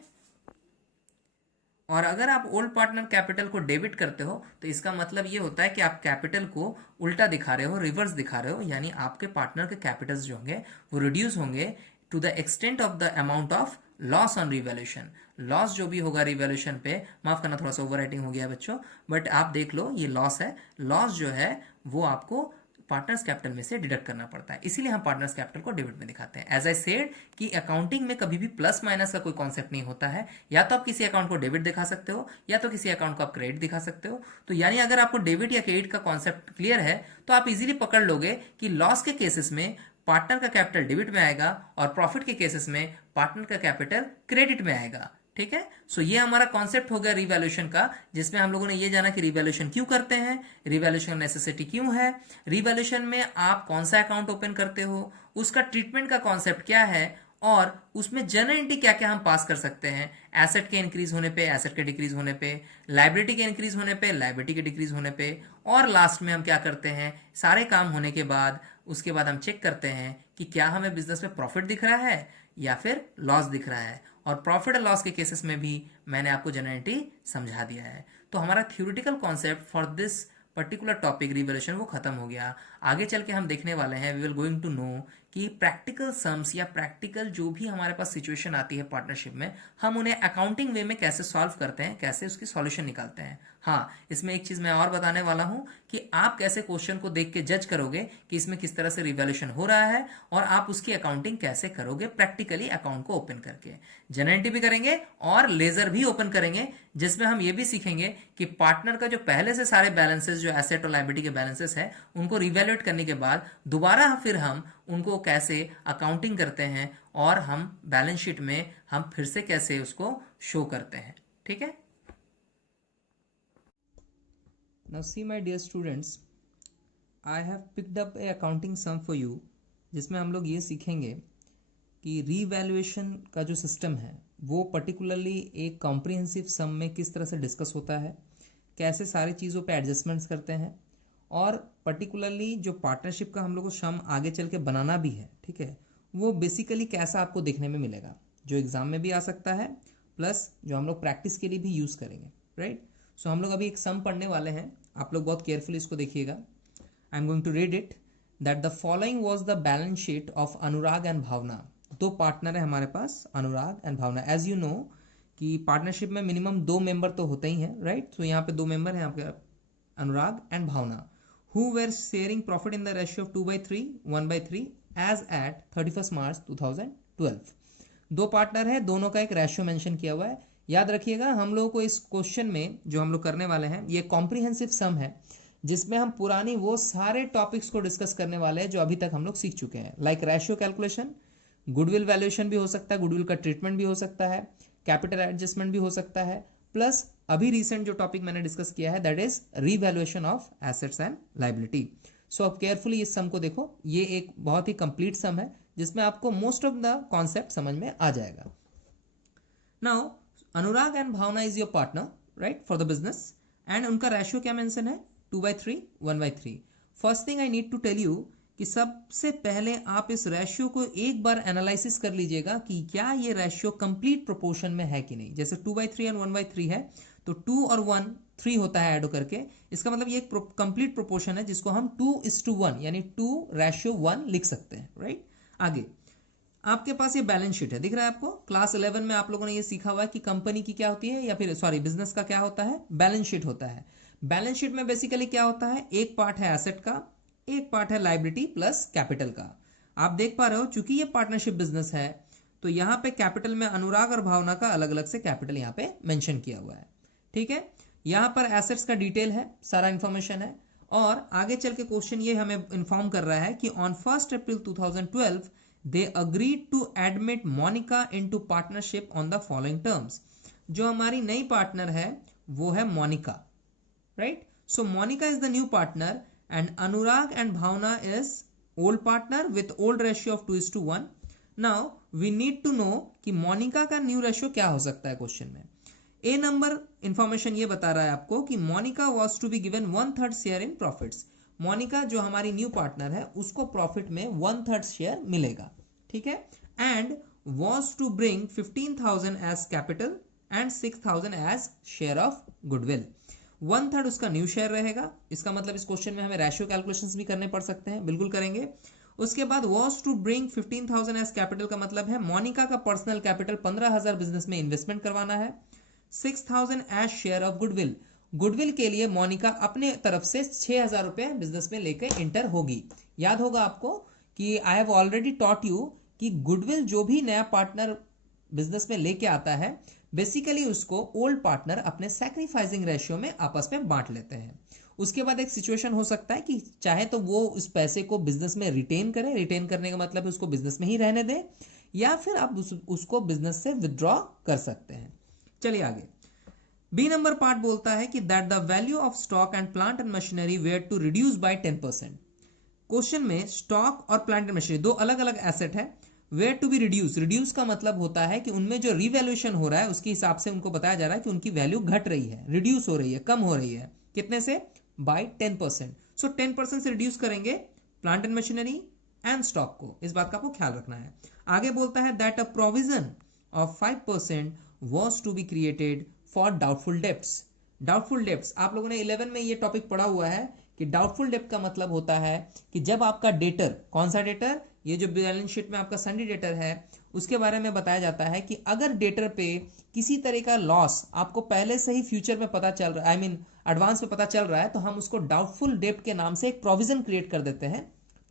और अगर आप ओल्ड पार्टनर कैपिटल को डेबिट करते हो तो इसका मतलब ये होता है कि आप कैपिटल को उल्टा दिखा रहे हो, रिवर्स दिखा रहे हो, यानी आपके पार्टनर के कैपिटल्स जो होंगे वो रिड्यूस होंगे to the extent of the amount of loss on revaluation. Loss जो भी होगा रिवैल्यूएशन पे, माफ करना थोड़ा सा ओवर राइटिंग हो गया बच्चों, बट आप देख लो ये लॉस है, लॉस जो है वो आपको पार्टनर्स कैपिटल में से डिडक्ट करना पड़ता है, इसीलिए हम पार्टनर्स कैपिटल को डेबिट में दिखाते हैं। एज आई सेड कि अकाउंटिंग में कभी भी प्लस माइनस का कोई कॉन्सेप्ट नहीं होता है, या तो आप किसी अकाउंट को डेबिट दिखा सकते हो या तो किसी अकाउंट को आप क्रेडिट दिखा सकते हो। तो यानी अगर आपको डेबिट या क्रेडिट का कॉन्सेप्ट क्लियर है तो आप इजीली पकड़ लोगे कि लॉस के केसेस में पार्टनर का कैपिटल डेबिट में आएगा और प्रॉफिट के केसेस में पार्टनर का कैपिटल क्रेडिट में आएगा। ठीक है, सो ये हमारा कॉन्सेप्ट हो गया रिवैल्यूएशन का, जिसमें हम लोगों ने ये जाना कि रिवैल्यूएशन क्यों करते हैं, रिवैल्यूएशन नेसेसिटी क्यों है, रिवैल्यूएशन में आप कौन सा अकाउंट ओपन करते हो, उसका ट्रीटमेंट का कॉन्सेप्ट क्या है, और उसमें जनरल एंट्री क्या क्या हम पास कर सकते हैं, एसेट के इंक्रीज होने पे, एसेट के डिक्रीज होने पे, लाइबिलिटी के इंक्रीज होने पे, लाइबिलिटी के डिक्रीज होने पे, और लास्ट में हम क्या करते हैं, सारे काम होने के बाद उसके बाद हम चेक करते हैं कि क्या हमें बिजनेस में प्रॉफिट दिख रहा है या फिर लॉस दिख रहा है। और प्रॉफिट और लॉस के केसेस में भी मैंने आपको जनरलिटी समझा दिया है। तो हमारा theoretical concept for this particular topic revaluation वो खत्म हो गया। आगे चल के हम देखने वाले हैं, we will going to know कि प्रैक्टिकल सम्स या प्रैक्टिकल जो भी हमारे पास सिचुएशन आती है पार्टनरशिप में, हम उन्हें अकाउंटिंग वे में कैसे सॉल्व करते हैं, कैसे उसकी सॉल्यूशन निकालते हैं। हाँ, इसमें एक चीज मैं और बताने वाला हूं कि आप कैसे क्वेश्चन को देख के जज करोगे कि इसमें किस तरह से रिवैल्यूएशन हो रहा है और आप उसकी अकाउंटिंग कैसे करोगे प्रैक्टिकली अकाउंट को ओपन करके। जनरल भी करेंगे और लेजर भी ओपन करेंगे, जिसमें हम ये भी सीखेंगे कि पार्टनर का जो पहले से सारे बैलेंसेस जो एसेट और लायबिलिटी के बैलेंसेस है उनको रिवैल्यूएट करने के बाद दोबारा फिर हम उनको कैसे अकाउंटिंग करते हैं और हम बैलेंस शीट में हम फिर से कैसे उसको शो करते हैं। ठीक है। Now see my dear students, I have picked up a accounting sum for you, जिसमें हम लोग ये सीखेंगे कि रीवैल्यूएशन का जो सिस्टम है वो पर्टिकुलरली एक कॉम्प्रिहेंसिव सम में किस तरह से डिस्कस होता है, कैसे सारी चीज़ों पे एडजस्टमेंट्स करते हैं, और पर्टिकुलरली जो पार्टनरशिप का हम लोग को सम आगे चल के बनाना भी है, ठीक है, वो बेसिकली कैसा आपको देखने में मिलेगा, जो एग्जाम में भी आ सकता है प्लस जो हम लोग प्रैक्टिस के लिए भी यूज़ करेंगे। राइट। सो हम लोग अभी एक सम पढ़ने वाले हैं, आप लोग बहुत केयरफुली इसको देखिएगा। I am going to read it that the following was the balance sheet of Anurag and Bhavna. दो पार्टनर है हमारे पास, Anurag and Bhavna. As you know कि पार्टनरशिप में मिनिमम 2 मेंबर तो होते ही हैं, राइट। तो यहाँ पे 2 मेंबर हैं आपके, Anurag and Bhavna, who were sharing profit in the ratio of 2/3 1/3 as at 31 March 2012। दो पार्टनर है, दोनों का एक रेशियो मेंशन किया हुआ है। याद रखिएगा हम लोगों को इस क्वेश्चन में जो हम लोग करने वाले हैं ये कॉम्प्रिहेंसिव सम है, जिसमें हम पुरानी वो सारे टॉपिक्स को डिस्कस करने वाले हैं जो अभी तक हम लोग सीख चुके हैं, like ratio calculation, goodwill valuation भी हो सकता है, गुडविल का ट्रीटमेंट भी हो सकता है, कैपिटल एडजस्टमेंट भी हो सकता है, प्लस अभी रिसेंट जो टॉपिक मैंने डिस्कस किया है that is revaluation of assets and liability. So अब केयरफुली इस सम को देखो, ये एक बहुत ही कंप्लीट सम है जिसमें आपको मोस्ट ऑफ द कॉन्सेप्ट समझ में आ जाएगा। Now Anurag and Bhavna is your partner, right, for the business, and उनका रेशियो क्या मेंशन है, 2/3 1/3। First thing I need to tell you कि सबसे पहले आप इस रेशियो को एक बार एनालिसिस कर लीजिएगा कि क्या ये रेशियो कंप्लीट प्रोपोर्शन में है कि नहीं। जैसे 2/3 एंड 1/3 है तो 2 और 1 3 होता है ऐड करके, इसका मतलब ये एक कंप्लीट प्रोपोर्शन है जिसको हम 2:1 यानी 2:1 लिख सकते हैं, राइट। आगे आपके पास ये बैलेंस शीट है, दिख रहा है आपको। क्लास 11 में आप लोगों ने ये सीखा हुआ है कि कंपनी की क्या होती है, या फिर सॉरी बिजनेस का क्या होता है, बैलेंस शीट होता है। बैलेंस शीट में बेसिकली क्या होता है, एक पार्ट है एसेट का, एक पार्ट है लायबिलिटी प्लस कैपिटल का। आप देख पा रहे हो चूंकि ये पार्टनरशिप बिजनेस है तो यहाँ पे कैपिटल में अनुराग और भावना का अलग अलग से कैपिटल यहाँ पे मेंशन किया हुआ है, ठीक है। यहाँ पर एसेट्स का डिटेल है, सारा इंफॉर्मेशन है, और आगे चल के क्वेश्चन ये हमें इन्फॉर्म कर रहा है कि on 1 April 2012 they agreed to admit Monica into partnership on the following terms। जो हमारी नई पार्टनर है वो है Monica, right. So Monica is the new partner and Anurag and Bhavna is old partner with old ratio of 2:1। Now we need to know कि Monica का new ratio क्या हो सकता है क्वेश्चन में। ए नंबर इंफॉर्मेशन ये बता रहा है आपको कि Monica was to be given 1/3 share in profits. Monica जो हमारी न्यू पार्टनर है उसको प्रॉफिट में 1/3 शेयर मिलेगा, ठीक है। And was to bring 15,000 as capital and 6,000 as share of goodwill. 1/3 उसका न्यू शेयर रहेगा। इसका मतलब इस क्वेश्चन में हमें रेशियो कैलकुलेशंस भी करने पड़ सकते हैं, बिल्कुल करेंगे। उसके बाद was to bring 15,000 as capital का मतलब है मोनिका का पर्सनल कैपिटल 15,000 बिजनेस में इन्वेस्टमेंट करवाना है। 6,000 as share of goodwill, goodwill के लिए मोनिका अपने तरफ से 6,000 रुपए बिजनेस में लेकर इंटर होगी। याद होगा आपको कि I have already taught you कि गुडविल जो भी नया पार्टनर बिजनेस में लेके आता है बेसिकली उसको ओल्ड पार्टनर अपने सैक्रिफाइसिंग रेशियो में आपस में बांट लेते हैं। उसके बाद एक सिचुएशन हो सकता है कि चाहे तो वो उस पैसे को बिजनेस में रिटेन करे, रिटेन करने का मतलब उसको बिजनेस में ही रहने दें, या फिर आप उसको बिजनेस से विदड्रॉ कर सकते हैं। चलिए आगे। बी नंबर पार्ट बोलता है कि that the value of stock and plant and machinery were to reduce by 10%। Question में स्टॉक और प्लांट एंड मशीनरी दो अलग अलग एसेट है, were to be reduce. Reduce का मतलब होता है कि उनमें जो रिवैल्यूएशन हो रहा है उसके हिसाब से उनको बताया जा रहा है कि उनकी वैल्यू घट रही है, रिड्यूस हो रही है, कम हो रही है। कितने से, बाय 10%। सो 10% से रिड्यूस करेंगे plant and machinery and stock को, इस बात का आपको ख्याल रखना है। आगे बोलता है that a provision of 5% was to be created for doubtful debts. Doubtful debts आप लोगों ने 11 में ये टॉपिक पढ़ा हुआ है कि डाउटफुल डेब्ट का मतलब होता है कि जब आपका डेटर, कौन सा डेटर, ये जो बैलेंस शीट में आपका सन्डी डेटर है उसके बारे में बताया जाता है कि अगर डेटर पे किसी तरह का लॉस आपको पहले से ही फ्यूचर में पता चल रहा है, आई मीन एडवांस में पता चल रहा है तो हम उसको डाउटफुल डेब्ट के नाम से एक प्रोविजन क्रिएट कर देते हैं,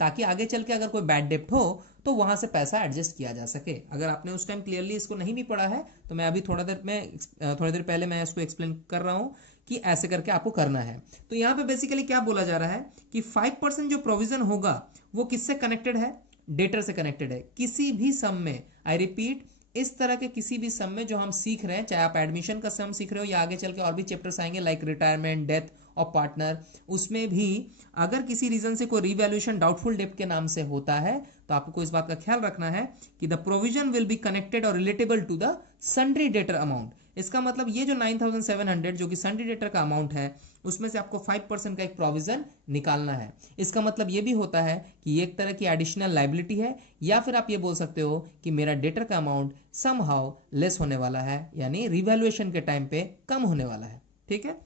ताकि आगे चल के अगर कोई बैड डेब्ट हो तो वहां से पैसा एडजस्ट किया जा सके। अगर आपने उस टाइम क्लियरली इसको नहीं भी पढ़ा है तो मैं अभी थोड़ी देर पहले मैं इसको एक्सप्लेन कर रहा हूं कि ऐसे करके आपको करना है। तो यहाँ पे बेसिकली क्या बोला जा रहा है कि 5% जो प्रोविजन होगा वो किससे कनेक्टेड है, डेटर से कनेक्टेड है। किसी भी सम में, आई रिपीट, इस तरह के किसी भी सम में जो हम सीख रहे हैं, चाहे आप एडमिशन का सम सीख रहे हो या आगे चल के और भी चैप्टर्स आएंगे लाइक रिटायरमेंट, डेथ और पार्टनर, उसमें भी अगर किसी रीजन से कोई रिवैल्यूएशन डाउटफुल डेब्ट के नाम से होता है तो आपको इस बात का ख्याल रखना है कि the provision will be connected और relatable to the sundry debtor amount. इसका मतलब ये जो 9700 जो कि सन्ड्री डेटर का अमाउंट है उसमें से आपको 5% का एक प्रोविजन निकालना है। इसका मतलब ये भी होता है कि ये एक तरह की एडिशनल लाइबिलिटी है, या फिर आप ये बोल सकते हो कि मेरा डेटर का अमाउंट समहाउ लेस होने वाला है, यानी रिवैल्यूएशन के टाइम पे कम होने वाला है। ठीक है,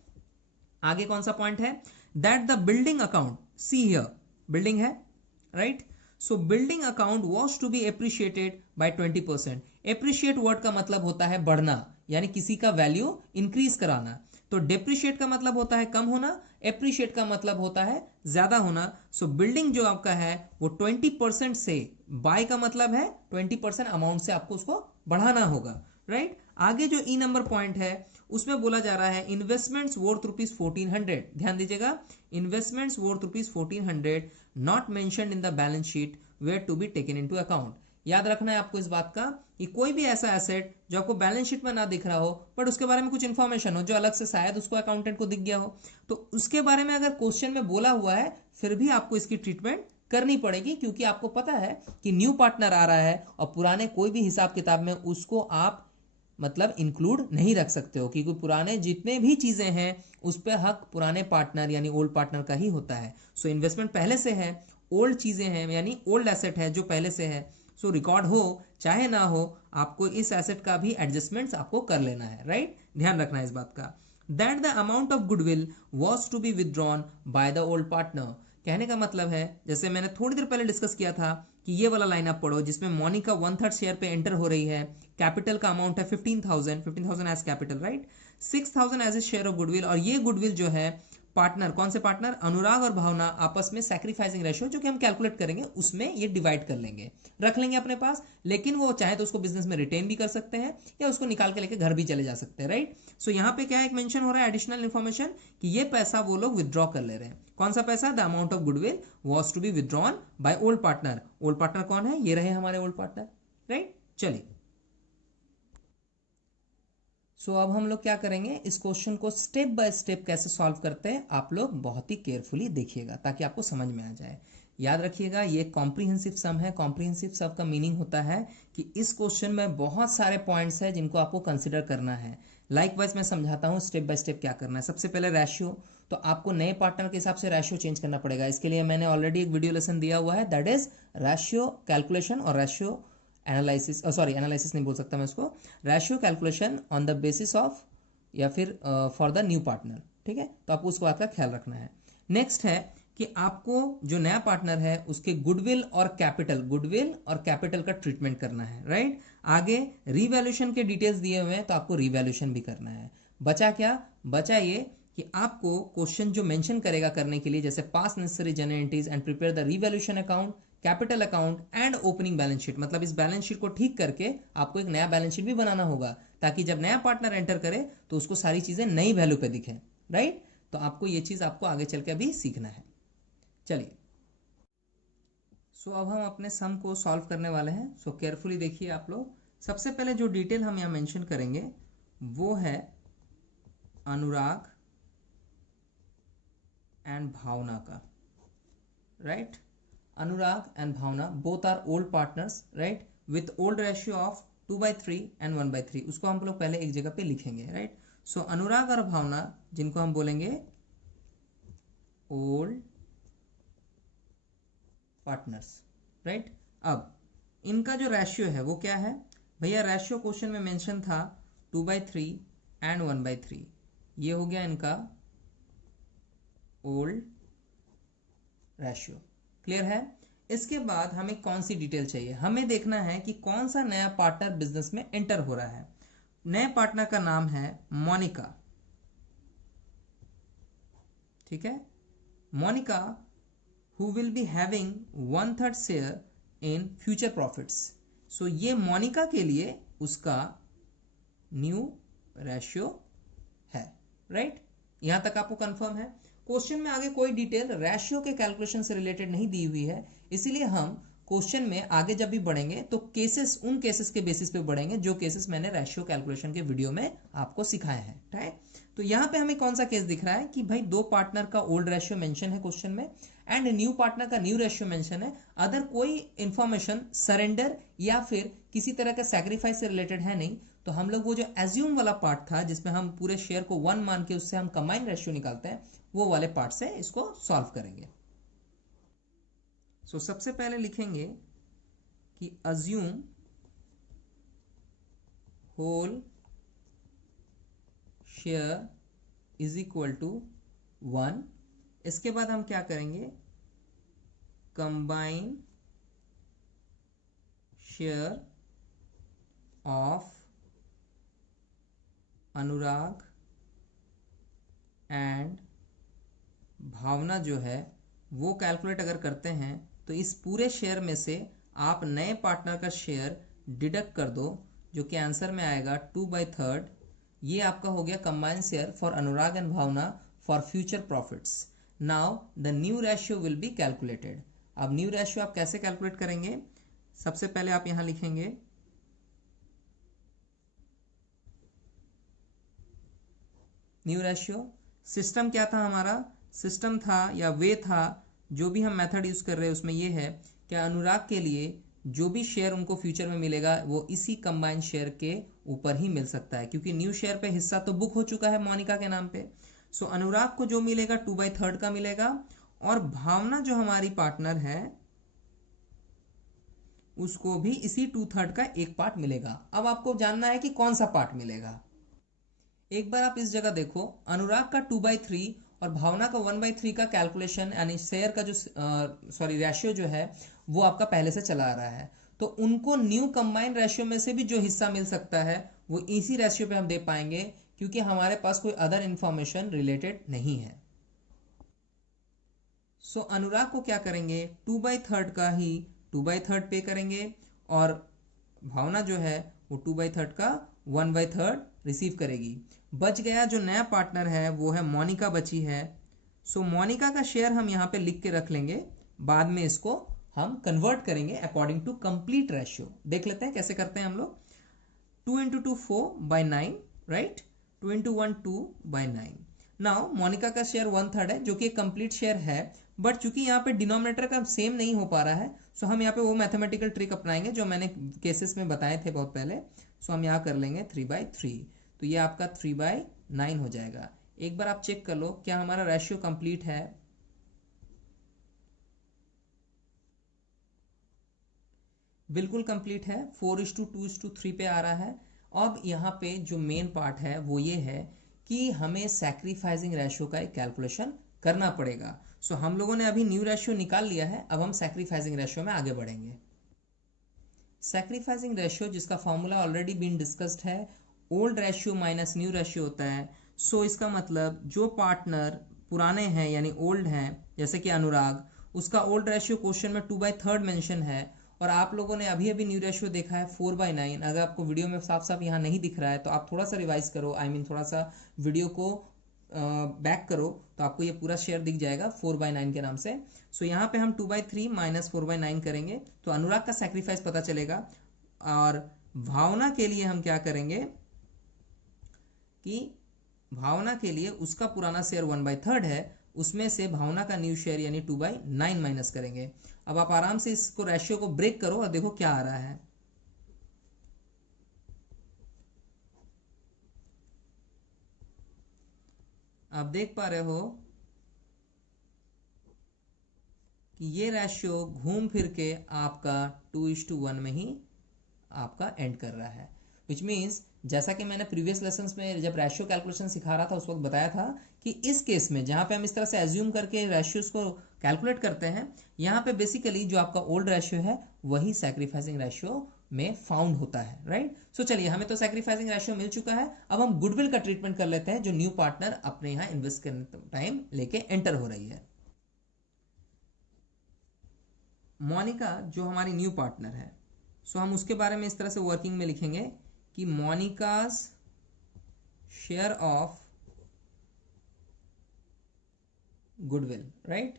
आगे कौन सा पॉइंट है, that the building account, see here building है, right. So building account was to be appreciated by 20%। Appreciate word का मतलब होता है बढ़ना, यानी किसी का वैल्यू इंक्रीज कराना। तो डेप्रिशिएट का मतलब होता है कम होना, एप्रिशिएट का मतलब होता है ज्यादा होना। सो बिल्डिंग जो आपका है वो 20% से, बाय का मतलब है 20% अमाउंट से आपको उसको बढ़ाना होगा, राइट। आगे जो ई नंबर पॉइंट है उसमें बोला जा रहा है इन्वेस्टमेंट्स वर्थ ₹1400। ध्यान दीजिएगा, investments worth ₹1400 not mentioned in the balance sheet were to be taken into account. याद रखना है आपको इस बात का कि कोई भी ऐसा एसेट जो आपको बैलेंस शीट में ना दिख रहा हो बट उसके बारे में कुछ इंफॉर्मेशन हो जो अलग से शायद उसको अकाउंटेंट को दिख गया हो, तो उसके बारे में अगर क्वेश्चन में बोला हुआ है फिर भी आपको इसकी ट्रीटमेंट करनी पड़ेगी, क्योंकि आपको पता है कि न्यू पार्टनर आ रहा है और पुराने कोई भी हिसाब किताब में उसको आप मतलब इंक्लूड नहीं रख सकते हो, क्योंकि पुराने जितने भी चीजें हैं उस पर हक पुराने पार्टनर यानी ओल्ड पार्टनर का ही होता है। सो इन्वेस्टमेंट पहले से है, ओल्ड चीजें हैं यानी ओल्ड एसेट है जो पहले से है, सो रिकॉर्ड हो चाहे ना हो आपको इस एसेट का भी एडजस्टमेंट्स आपको कर लेना है, राइट। ध्यान रखना है इस बात का। That the amount of goodwill was to be withdrawn by the old partner. कहने का मतलब है, जैसे मैंने थोड़ी देर पहले डिस्कस किया था कि ये वाला लाइन आप पढ़ो जिसमें मोनिका 1/3 शेयर पे एंटर हो रही है, कैपिटल का अमाउंट है 15,000 as capital, right, 6,000 as a share of goodwill, और ये गुडविल जो है पार्टनर, कौन से पार्टनर, अनुराग और भावना आपस में सैक्रिफाइसिंग रेशियो जो कि हम कैलकुलेट करेंगे उसमें ये डिवाइड कर लेंगे, रख लेंगे अपने पास। लेकिन वो चाहे तो उसको बिजनेस में रिटेन भी कर सकते हैं या उसको निकाल के लेके घर भी चले जा सकते हैं, राइट। सो यहाँ पे क्या एक मेंशन हो रहा है एडिशनल इन्फॉर्मेशन कि ये पैसा वो लोग विदड्रॉ कर ले रहे हैं। कौन सा पैसा, the amount of goodwill was to be withdrawn by old partner. Old partner कौन है, ये रहे हमारे ओल्ड पार्टनर, राइट। चलिए, सो अब हम लोग क्या करेंगे, इस क्वेश्चन को स्टेप बाय स्टेप कैसे सॉल्व करते हैं आप लोग बहुत ही केयरफुली देखिएगा ताकि आपको समझ में आ जाए। याद रखिएगा ये कॉम्प्रिहेंसिव सम है। कॉम्प्रिहेंसिव सम का मीनिंग होता है कि इस क्वेश्चन में बहुत सारे पॉइंट्स हैं जिनको आपको कंसिडर करना है। लाइकवाइज मैं समझाता हूँ स्टेप बाय स्टेप क्या करना है। सबसे पहले रेशियो, तो आपको नए पार्टनर के हिसाब से रेशियो चेंज करना पड़ेगा। इसके लिए मैंने ऑलरेडी एक वीडियो लेसन दिया हुआ है, दैट इज रेशियो कैलकुलेशन और रेशियो एनालिसिस, सॉरी एनालिसिस नहीं बोल सकता मैं उसको, ratio calculation on the basis of या फिर फॉर द न्यू पार्टनर, ठीक है। तो आपको उस बात का ख्याल रखना है। नेक्स्ट है कि आपको जो नया पार्टनर है उसके गुडविल और कैपिटल का ट्रीटमेंट करना है, राइट। आगे रीवैल्यूएशन के डिटेल्स दिए हुए हैं तो आपको रीवैल्यूएशन भी करना है। बचा क्या, बचा ये कि आपको क्वेश्चन जो मेंशन करेगा करने के लिए, जैसे पास necessary general entries and prepare the revaluation account, capital account and opening balance sheet, मतलब इस बैलेंस शीट को ठीक करके आपको एक नया बैलेंस शीट भी बनाना होगा ताकि जब नया पार्टनर एंटर करे तो उसको सारी चीजें नई वैल्यू पे दिखें, राइट। तो आपको ये चीज आपको आगे चल के अभी सीखना है। चलिए, सो अब हम अपने सम को सॉल्व करने वाले हैं। सो केयरफुली देखिए आप लोग। सबसे पहले जो डिटेल हम यहाँ मेंशन करेंगे वो है अनुराग एंड भावना का, right. Anurag and Bhavna both are old partners, right, with old ratio of 2/3 and 1/3। उसको हम लोग पहले एक जगह पे लिखेंगे, राइट। सो अनुराग और भावना जिनको हम बोलेंगे ओल्ड पार्टनर्स, राइट। अब इनका जो रेशियो है वो क्या है भैया, रेशियो क्वेश्चन में मेंशन था 2/3 एंड 1/3, ये हो गया इनका ओल्ड रेशियो, क्लियर है। इसके बाद हमें कौन सी डिटेल चाहिए, हमें देखना है कि कौन सा नया पार्टनर बिजनेस में एंटर हो रहा है। नए पार्टनर का नाम है मोनिका, ठीक है, Monika who will be having 1/3 share in future profits. सो ये मोनिका के लिए उसका न्यू रेशियो है, राइट? यहां तक आपको कंफर्म है? क्वेश्चन में आगे कोई डिटेल रेशियो के कैलकुलेशन से रिलेटेड नहीं दी हुई है, इसीलिए हम क्वेश्चन में आगे जब भी बढ़ेंगे तो केसेस, उन केसेस के बेसिस पे बढ़ेंगे जो केसेस मैंने रेशियो कैलकुलेशन के वीडियो में आपको सिखाए हैं, राइट? तो यहाँ पे हमें कौन सा केस दिख रहा है कि भाई दो पार्टनर का ओल्ड रेशियो मेंशन है क्वेश्चन में एंड न्यू पार्टनर का न्यू रेशियो मेंशन है। अदर कोई इंफॉर्मेशन सरेंडर या फिर किसी तरह का सैक्रिफाइस से रिलेटेड है नहीं, तो हम लोग वो जो एज्यूम वाला पार्ट था जिसमें हम पूरे शेयर को 1 मान के उससे हम कंबाइंड रेशियो निकालते हैं, वो वाले पार्ट से इसको सॉल्व करेंगे। सो सबसे पहले लिखेंगे कि assume whole share is equal to 1। इसके बाद हम क्या करेंगे, combine share of Anurag and Bhavna जो है वो कैलकुलेट अगर करते हैं तो इस पूरे शेयर में से आप नए पार्टनर का शेयर डिडक्ट कर दो, जो कि आंसर में आएगा 2/3। ये आपका हो गया combined share for Anurag and Bhavna for future profits. Now the new ratio will be calculated. अब न्यू रेशियो आप कैसे कैलकुलेट करेंगे? सबसे पहले आप यहां लिखेंगे न्यू रेशियो। सिस्टम क्या था हमारा? सिस्टम था या वे था, जो भी हम मेथड यूज कर रहे हैं उसमें ये है कि अनुराग के लिए जो भी शेयर उनको फ्यूचर में मिलेगा वो इसी कंबाइंड शेयर के ऊपर ही मिल सकता है, क्योंकि न्यू शेयर पे हिस्सा तो बुक हो चुका है मोनिका के नाम पे। सो अनुराग को जो मिलेगा 2/3 का मिलेगा, और भावना जो हमारी पार्टनर है उसको भी इसी 2/3 का एक पार्ट मिलेगा। अब आपको जानना है कि कौन सा पार्ट मिलेगा। एक बार आप इस जगह देखो, अनुराग का 2/3 और भावना का 1/3 का कैलकुलेशन यानी शेयर का जो रेशियो जो है वो आपका पहले से चला आ रहा है, तो उनको न्यू कंबाइंड रेशियो में से भी जो हिस्सा मिल सकता है वो इसी रेशियो पे हम दे पाएंगे, क्योंकि हमारे पास कोई अदर इंफॉर्मेशन रिलेटेड नहीं है। सो अनुराग को क्या करेंगे, 2/3 का ही 2/3 पे करेंगे, और भावना जो है वो 2/3 का 1/3 रिसीव करेगी। बच गया जो नया पार्टनर है वो है मोनिका बची है। सो मोनिका का शेयर हम यहाँ पे लिख के रख लेंगे, बाद में इसको हम कन्वर्ट करेंगे अकॉर्डिंग टू कंप्लीट रेशियो। देख लेते हैं कैसे करते हैं हम लोग। 2 × 2 4/9, राइट? 2 × 1 2/9। नाउ मोनिका का शेयर 1/3 है, जो कि एक कंप्लीट शेयर है, बट चूंकि यहाँ पे डिनोमिनेटर का सेम नहीं हो पा रहा है, सो हम यहाँ पे वो मैथमेटिकल ट्रिक अपनाएंगे जो मैंने केसेस में बताए थे बहुत पहले। सो हम यहाँ कर लेंगे 3/3, तो ये आपका 3/9 हो जाएगा। एक बार आप चेक कर लो क्या हमारा रेशियो कंप्लीट है। बिल्कुल कंप्लीट है, 4:2:3 पे आ रहा है। अब यहाँ पे जो मेन पार्ट है वो ये है कि हमें सैक्रिफाइसिंग रेशियो का एक कैलकुलेशन करना पड़ेगा। सो हम लोगों ने अभी न्यू रेशियो निकाल लिया है, अब हम सैक्रिफाइसिंग रेशियो में आगे बढ़ेंगे। सैक्रिफाइसिंग रेशियो जिसका फॉर्मूला ऑलरेडी बीन डिस्कस्ड है, old ratio minus new ratio होता है। सो इसका मतलब जो पार्टनर पुराने हैं यानी ओल्ड हैं, जैसे कि अनुराग, उसका ओल्ड रेशियो क्वेश्चन में 2/3 मेंशन है, और आप लोगों ने अभी अभी न्यू रेशियो देखा है 4/9। अगर आपको वीडियो में साफ साफ यहाँ नहीं दिख रहा है तो आप थोड़ा सा रिवाइज करो, थोड़ा सा वीडियो को बैक करो, तो आपको ये पूरा शेयर दिख जाएगा 4/9 के नाम से। सो यहाँ पे हम 2/3 माइनस 4/9 करेंगे तो अनुराग का सैक्रिफाइस पता चलेगा। और भावना के लिए हम क्या करेंगे कि भावना के लिए उसका पुराना शेयर 1/3 है, उसमें से भावना का न्यू शेयर यानी 2/9 माइनस करेंगे। अब आप आराम से इसको रेशियो को ब्रेक करो और देखो क्या आ रहा है। आप देख पा रहे हो कि ये रेशियो घूम फिर के आपका 2:1 में ही आपका एंड कर रहा है, विच मीन्स जैसा कि मैंने प्रीवियस लेसन्स में जब रेशियो कैलकुलेशन सिखा रहा था उस वक्त बताया था कि इस केस में जहां पे हम इस तरह से एज्यूम करके रेशियोज को कैलकुलेट करते हैं, यहाँ पे बेसिकली जो आपका ओल्ड रेशियो है वही सैक्रिफाइसिंग रेशियो में फाउंड होता है, राइट। सो चलिए, हमें तो सैक्रिफाइसिंग रेशियो मिल चुका है, अब हम गुडविल का ट्रीटमेंट कर लेते हैं जो न्यू पार्टनर अपने यहां इन्वेस्ट करने टाइम लेके एंटर हो रही है। मोनिका जो हमारी न्यू पार्टनर है, सो हम उसके बारे में इस तरह से वर्किंग में लिखेंगे कि Monika's share of goodwill, right,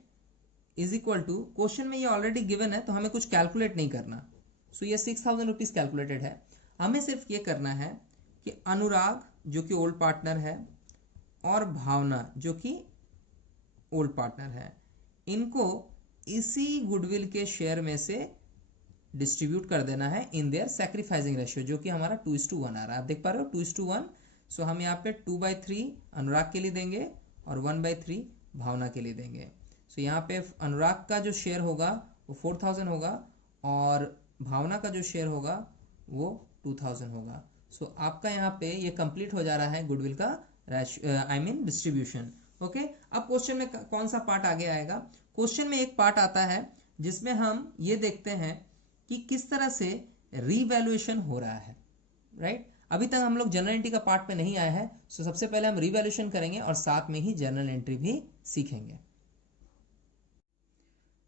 is equal to, question में ये ऑलरेडी गिवन है तो हमें कुछ कैलकुलेट नहीं करना। सो ये 6,000 रुपीज कैलकुलेटेड है, हमें सिर्फ ये करना है कि अनुराग जो कि ओल्ड पार्टनर है और भावना जो कि ओल्ड पार्टनर है, इनको इसी गुडविल के शेयर में से डिस्ट्रीब्यूट कर देना है इन देयर सैक्रिफाइसिंग रेशियो, जो कि हमारा 2:1 आ रहा है। आप देख पा रहे हो 2:1। सो हम यहाँ पे 2/3 अनुराग के लिए देंगे और 1/3 भावना के लिए देंगे। सो यहाँ पे अनुराग का जो शेयर होगा वो 4,000 होगा और भावना का जो शेयर होगा वो 2,000 होगा। सो आपका यहाँ पे ये कंप्लीट हो जा रहा है गुडविल का डिस्ट्रीब्यूशन। ओके, अब क्वेश्चन में कौन सा पार्ट आगे आएगा? क्वेश्चन में एक पार्ट आता है जिसमें हम ये देखते हैं कि किस तरह से रीवैल्यूएशन हो रहा है, राइट। अभी तक हम लोग जर्नल एंट्री का पार्ट पे नहीं आए हैं, सो सबसे पहले हम रीवैल्यूएशन करेंगे और साथ में ही जर्नल एंट्री भी सीखेंगे।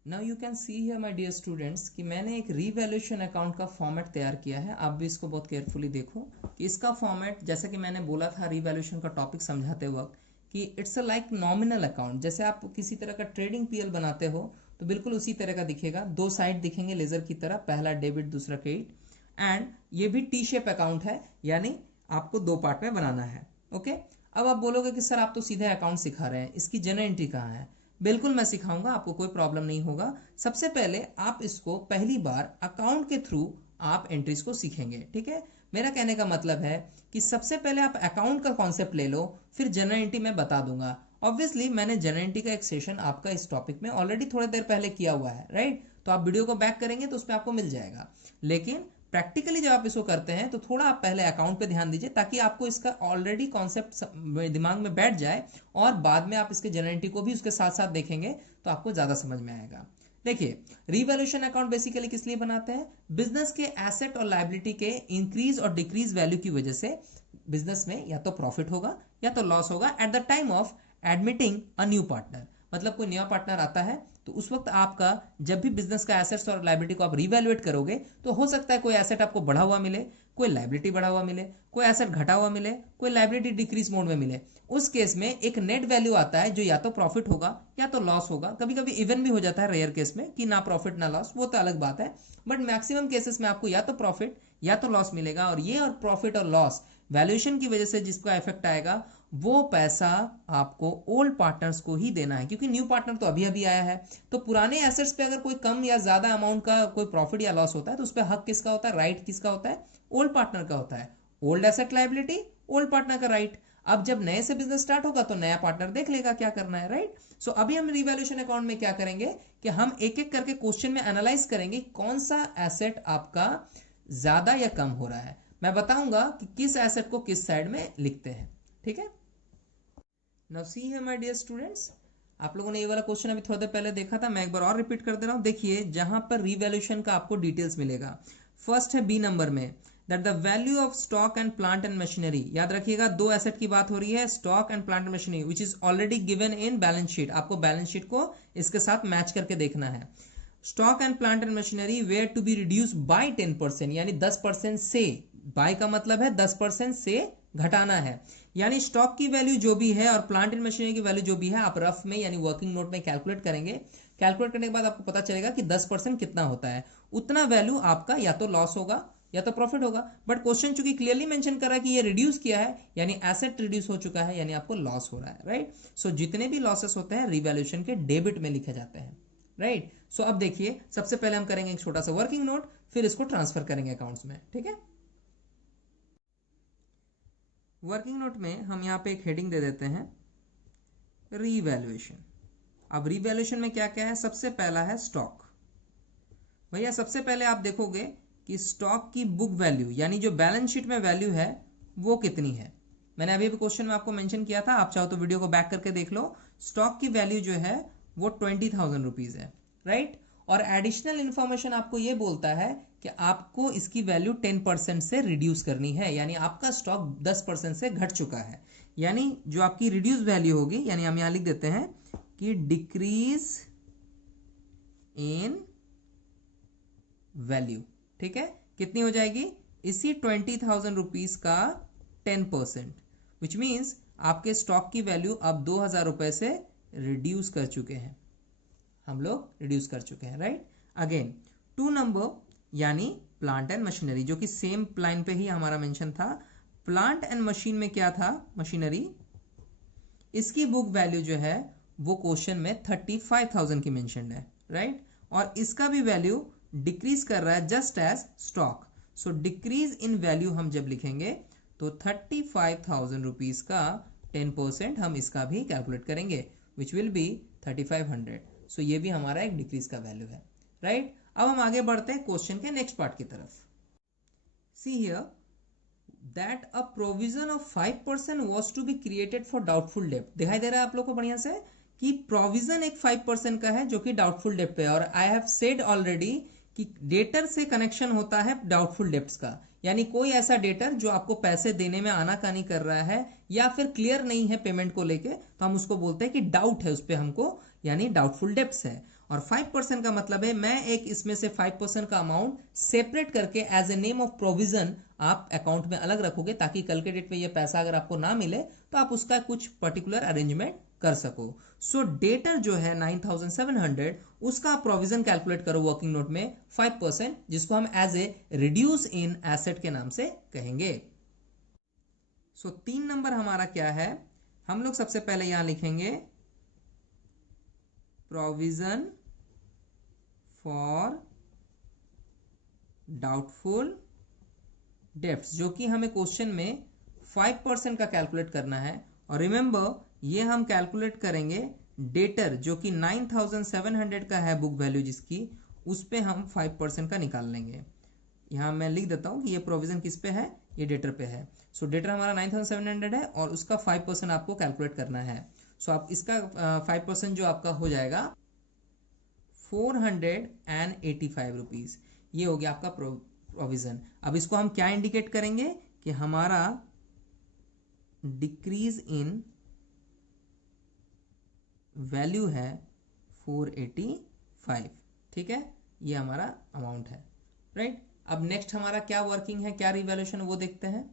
Now you can see here my dear students कि मैंने एक रीवैल्यूएशन अकाउंट का फॉर्मेट तैयार किया है। आप भी इसको बहुत केयरफुली देखो कि इसका फॉर्मेट, जैसा कि मैंने बोला था रीवैल्यूएशन का टॉपिक समझाते वक्त, कि it's a like nominal account. जैसे आप किसी तरह का ट्रेडिंग पीएल बनाते हो तो बिल्कुल उसी तरह का दिखेगा, दो साइड दिखेंगे लेजर की तरह, पहला डेबिट दूसरा क्रेडिट, एंड ये भी टी शेप अकाउंट है, यानी आपको दो पार्ट में बनाना है। ओके, अब आप बोलोगे कि सर आप तो सीधे अकाउंट सिखा रहे हैं, इसकी जर्नल एंट्री कहाँ है? बिल्कुल मैं सिखाऊंगा, आपको कोई प्रॉब्लम नहीं होगा। सबसे पहले आप इसको पहली बार अकाउंट के थ्रू आप एंट्रीज को सीखेंगे, ठीक है। मेरा कहने का मतलब है कि सबसे पहले आप अकाउंट का कॉन्सेप्ट ले लो, फिर जनरल एंट्री में बता दूंगा। ऑब्वियसली मैंने जनरल एंट्री का एक सेशन आपका इस टॉपिक में ऑलरेडी थोड़ी देर पहले किया हुआ है, राइट। तो आप वीडियो को बैक करेंगे तो उसमें आपको मिल जाएगा, लेकिन प्रैक्टिकली जब आप इसको करते हैं तो थोड़ा आप पहले अकाउंट पे ध्यान दीजिए, ताकि आपको इसका ऑलरेडी कॉन्सेप्ट दिमाग में बैठ जाए और बाद में आप इसके जनरल एंट्री को भी उसके साथ साथ देखेंगे तो आपको ज्यादा समझ में आएगा। देखिए, रीवैल्यूएशन अकाउंट बेसिकली किस लिए बनाते हैं? बिजनेस के एसेट और लायबिलिटी के इंक्रीज और डिक्रीज वैल्यू की वजह से बिजनेस में या तो प्रॉफिट होगा या तो लॉस होगा eight the time of admitting a new partner. मतलब कोई नया पार्टनर आता है तो उस वक्त आपका जब भी बिजनेस का एसेट्स और लायबिलिटी को आप रीवैल्यूएट करोगे तो हो सकता है कोई एसेट आपको बढ़ा हुआ मिले, कोई लायबिलिटी बढ़ा हुआ मिले, कोई एसेट घटा हुआ मिले, कोई लायबिलिटी डिक्रीज मोड में मिले। उस केस में एक नेट वैल्यू आता है जो या तो प्रॉफिट होगा या तो लॉस होगा। कभी कभी इवन भी हो जाता है रेयर केस में कि ना प्रॉफिट ना लॉस, वो तो अलग बात है, बट मैक्सिमम केसेस में आपको या तो प्रॉफिट या तो लॉस मिलेगा। और ये और प्रॉफिट और लॉस वैल्यूएशन की वजह से जिसका इफेक्ट आएगा वो पैसा आपको ओल्ड पार्टनर्स को ही देना है, क्योंकि न्यू पार्टनर तो अभी अभी आया है। तो पुराने एसेट्स पे अगर कोई कम या ज्यादा अमाउंट का कोई प्रॉफिट या लॉस होता है तो उस पर हक किसका होता है, राइट किसका होता है? ओल्ड पार्टनर का होता है। Old asset liability, old partner का राइट। अब जब नए से बिजनेस स्टार्ट होगा तो नया पार्टनर देख लेगा क्या करना है, राइट। सो अभी हम रिवैल्यूएशन अकाउंट में क्या करेंगे कि हम एक एक करके क्वेश्चन में एनालाइज करेंगे कौन सा एसेट आपका ज्यादा या कम हो रहा है। मैं बताऊंगा कि किस एसेट को किस साइड में लिखते हैं, ठीक है। Now see here my dear students, आप लोगों ने ये वाला क्वेश्चन अभी थोड़ी देर पहले देखा था, मैं एक बार और रिपीट कर दे रहा हूं। देखिए, जहां पर रिवैल्यूएशन का आपको डिटेल्स मिलेगा, फर्स्ट है बी नंबर में, that the value of stock and plant and machinery. याद रखिएगा, दो एसेट की बात हो रही है, stock and plant and machinery, which is already given in balance sheet. आपको बैलेंस शीट को इसके साथ मैच करके देखना है। Stock and plant and machinery were to be reduce by 10%, यानी 10% से, बाय का मतलब है 10% से घटाना है। यानी स्टॉक की वैल्यू जो भी है और प्लांट एंड मशीनरी की वैल्यू जो भी है आप रफ में यानी वर्किंग नोट में कैलकुलेट करेंगे। कैलकुलेट करने के बाद आपको पता चलेगा कि 10% कितना होता है, उतना वैल्यू आपका या तो लॉस होगा या तो प्रॉफिट होगा। बट क्वेश्चन चूंकि क्लियरली मेंशन कर रहा है कि ये रिड्यूस किया है, यानी एसेट रिड्यूस हो चुका है, यानी आपको लॉस हो रहा है, राइट। सो जितने भी लॉसेस होते हैं रिवैल्यूएशन के डेबिट में लिखे जाते हैं, राइट। सो अब देखिए, सबसे पहले हम करेंगे एक छोटा सा वर्किंग नोट, फिर इसको ट्रांसफर करेंगे अकाउंट्स में, ठीक है। वर्किंग नोट में हम यहाँ पे एक हेडिंग दे देते हैं रीवैल्यूएशन। अब रीवैल्यूएशन में क्या क्या है? सबसे पहला है स्टॉक। भैया सबसे पहले आप देखोगे कि स्टॉक की बुक वैल्यू यानी जो बैलेंस शीट में वैल्यू है वो कितनी है। मैंने अभी भी क्वेश्चन में आपको मेंशन किया था, आप चाहो तो वीडियो को बैक करके देख लो। स्टॉक की वैल्यू जो है वो 20,000 रुपीज है, राइट। और एडिशनल इंफॉर्मेशन आपको ये बोलता है कि आपको इसकी वैल्यू 10% से रिड्यूस करनी है, यानी आपका स्टॉक 10% से घट चुका है, यानी जो आपकी रिड्यूस वैल्यू होगी, यानी हम यहां लिख देते हैं कि डिक्रीज इन वैल्यू। ठीक है, कितनी हो जाएगी? इसी 20,000 रुपीज का 10%, विच मीन्स आपके स्टॉक की वैल्यू अब 2,000 रुपए से रिड्यूस कर चुके हैं, हम लोग रिड्यूस कर चुके हैं, राइट। अगेन 2 नंबर यानी प्लांट एंड मशीनरी, जो कि सेम लाइन पे ही हमारा मेंशन था। प्लांट एंड मशीन में क्या था? मशीनरी। इसकी बुक वैल्यू जो है वो क्वेश्चन में 35,000 की मेंशन्ड है, राइट। और इसका भी वैल्यू डिक्रीज कर रहा है just as stock. So decrease in value हम जब लिखेंगे तो 35,000 रुपीज का 10% हम इसका भी कैलकुलेट करेंगे, विच विल बी 3,500। सो ये भी हमारा एक डिक्रीज का वैल्यू है, राइट। अब हम आगे बढ़ते हैं क्वेश्चन के नेक्स्ट पार्ट की तरफ। See here that a provision of 5% was to be created for doubtful डेब्ट। दिखाई दे रहा है आप लोग को बढ़िया से कि प्रोविजन एक 5% का है जो कि डाउटफुल डेब्ट पे है। और आई हैव सेड ऑलरेडी कि डेटर से कनेक्शन होता है डाउटफुल डेब्ट्स का, यानी कोई ऐसा डेटर जो आपको पैसे देने में आनाकानी कर रहा है या फिर क्लियर नहीं है पेमेंट को लेके, तो हम उसको बोलते हैं कि डाउट है उस पर हमको, यानी डाउटफुल डेब्ट्स है। और 5% का मतलब है मैं एक इसमें से 5% का अमाउंट सेपरेट करके as a name of provision आप अकाउंट में अलग रखोगे, ताकि कल के डेट में ये पैसा अगर आपको ना मिले तो आप उसका कुछ पर्टिकुलर अरेंजमेंट कर सको। सो डेटर जो है 9,700, उसका प्रोविजन कैलकुलेट करो वर्किंग नोट में 5%, जिसको हम as a reduce in asset के नाम से कहेंगे। सो 3 नंबर हमारा क्या है? हम लोग सबसे पहले यहां लिखेंगे प्रोविजन फॉर डाउटफुल डेब्ट्स, जो कि हमें क्वेश्चन में 5% का कैलकुलेट करना है। और रिमेंबर ये हम कैलकुलेट करेंगे डेटर जो कि 9,700 का है बुक वैल्यू जिसकी, उस पे हम 5% का निकाल लेंगे। यहां मैं लिख देता हूं कि ये प्रोविजन किस पे है, ये डेटर पे है। सो डेटर हमारा 9,700 है और उसका 5% आपको कैलकुलेट करना है। सो आप इसका 5% जो आपका हो जाएगा 485 रुपीज, ये हो गया आपका प्रोविजन। अब इसको हम क्या इंडिकेट करेंगे कि हमारा डिक्रीज इन वैल्यू है 485। ठीक है, ये हमारा अमाउंट है, राइट। अब नेक्स्ट हमारा क्या वर्किंग है, क्या रिवैल्यूएशन है वो देखते हैं।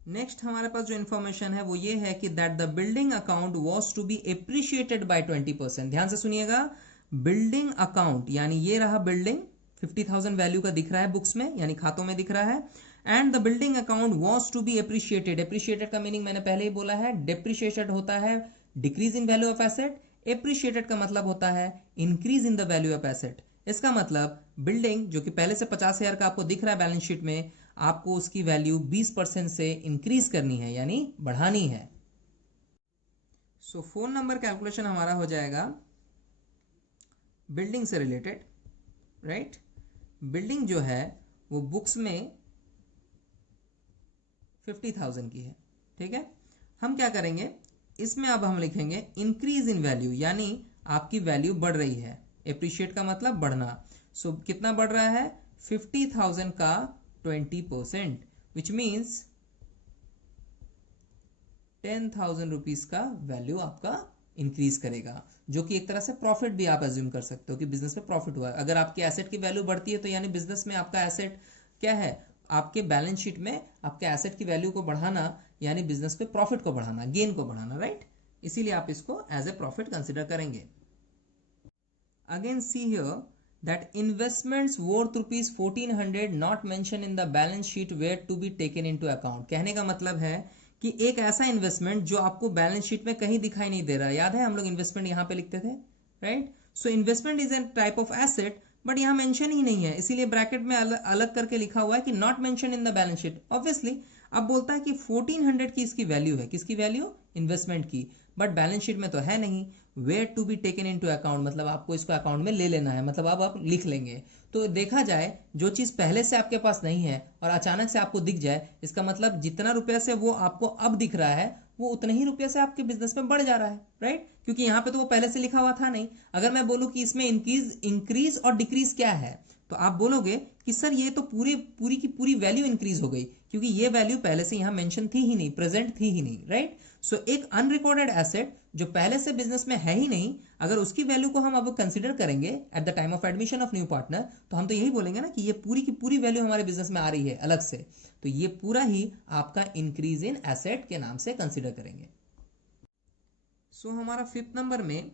नेक्स्ट हमारे पास जो इंफॉर्मेशन है वो ये है कि that the building account was to be appreciated by 20%। ध्यान से सुनिएगा, बिल्डिंग अकाउंट यानी ये रहा बिल्डिंग, 50,000 वैल्यू का दिख रहा है बुक्स में, यानी खातों में दिख रहा है। And the building account was to be appreciated. Appreciated का मीनिंग मैंने पहले ही बोला है, डेप्रिशिएटेड होता है decrease in value of asset, appreciated का मतलब होता है increase in the value of asset. इसका मतलब बिल्डिंग जो कि पहले से 50,000 का आपको दिख रहा है बैलेंस शीट में, आपको उसकी वैल्यू 20% से इंक्रीज करनी है, यानी बढ़ानी है। सो 4 नंबर कैलकुलेशन हमारा हो जाएगा बिल्डिंग से रिलेटेड, राइट। बिल्डिंग जो है वो बुक्स में 50,000 की है, ठीक है। हम क्या करेंगे, इसमें अब हम लिखेंगे इंक्रीज इन वैल्यू, यानी आपकी वैल्यू बढ़ रही है। एप्रिशिएट का मतलब बढ़ना। सो कितना बढ़ रहा है? 50,000 का 20%, विच मीन्स 10,000 रुपीज का वैल्यू आपका इंक्रीज करेगा, जो कि एक तरह से प्रॉफिट भी आप एज्यूम कर सकते हो कि बिजनेस में प्रॉफिट हुआ। अगर आपकी एसेट की वैल्यू बढ़ती है तो यानी बिजनेस में आपका एसेट क्या है, आपके बैलेंस शीट में आपके एसेट की वैल्यू को बढ़ाना, यानी बिजनेस पे प्रॉफिट को बढ़ाना, गेन को बढ़ाना, राइट। इसीलिए आप इसको एज ए प्रॉफिट कंसिडर करेंगे। Again see here that investments worth ₹1,400 not mention in the balance sheet were to be taken into account. कहने का मतलब है कि एक ऐसा इन्वेस्टमेंट जो आपको बैलेंस शीट में कहीं दिखाई नहीं दे रहा। याद है हम लोग इन्वेस्टमेंट यहां पे लिखते थे, right. So investment is an type of asset, but यहां मेंशन ही नहीं है, इसीलिए ब्रैकेट में अलग करके लिखा हुआ है कि not mention in the balance sheet. Obviously अब बोलता है कि 1400 की इसकी वैल्यू है, किसकी वैल्यू? इन्वेस्टमेंट की, बट बैलेंस शीट में तो है नहीं। Were to be taken into account मतलब आपको इसको अकाउंट में ले लेना है, मतलब अब आप लिख लेंगे। तो देखा जाए जो चीज पहले से आपके पास नहीं है और अचानक से आपको दिख जाए, इसका मतलब जितना रुपया से वो आपको अब दिख रहा है वो उतने ही रुपये से आपके बिजनेस में बढ़ जा रहा है, राइट? क्योंकि यहाँ पे तो वो पहले से लिखा हुआ था नहीं। अगर मैं बोलूँ कि इसमें इंक्रीज और डिक्रीज क्या है, तो आप बोलोगे कि सर ये तो पूरी की पूरी वैल्यू इंक्रीज हो गई, क्योंकि ये वैल्यू पहले से यहाँ मेंशन थी ही नहीं, प्रेजेंट थी ही नहीं, राइट? सो एक अनरिकॉर्डेड एसेट जो पहले से बिजनेस में है ही नहीं, अगर उसकी वैल्यू को हम अब कंसिडर करेंगे eight the time of admission of new partner, तो हम तो यही बोलेंगे ना कि ये पूरी की पूरी वैल्यू हमारे बिजनेस में आ रही है अलग से, तो ये पूरा ही आपका इंक्रीज इन एसेट के नाम से कंसिडर करेंगे। सो हमारा 5th नंबर में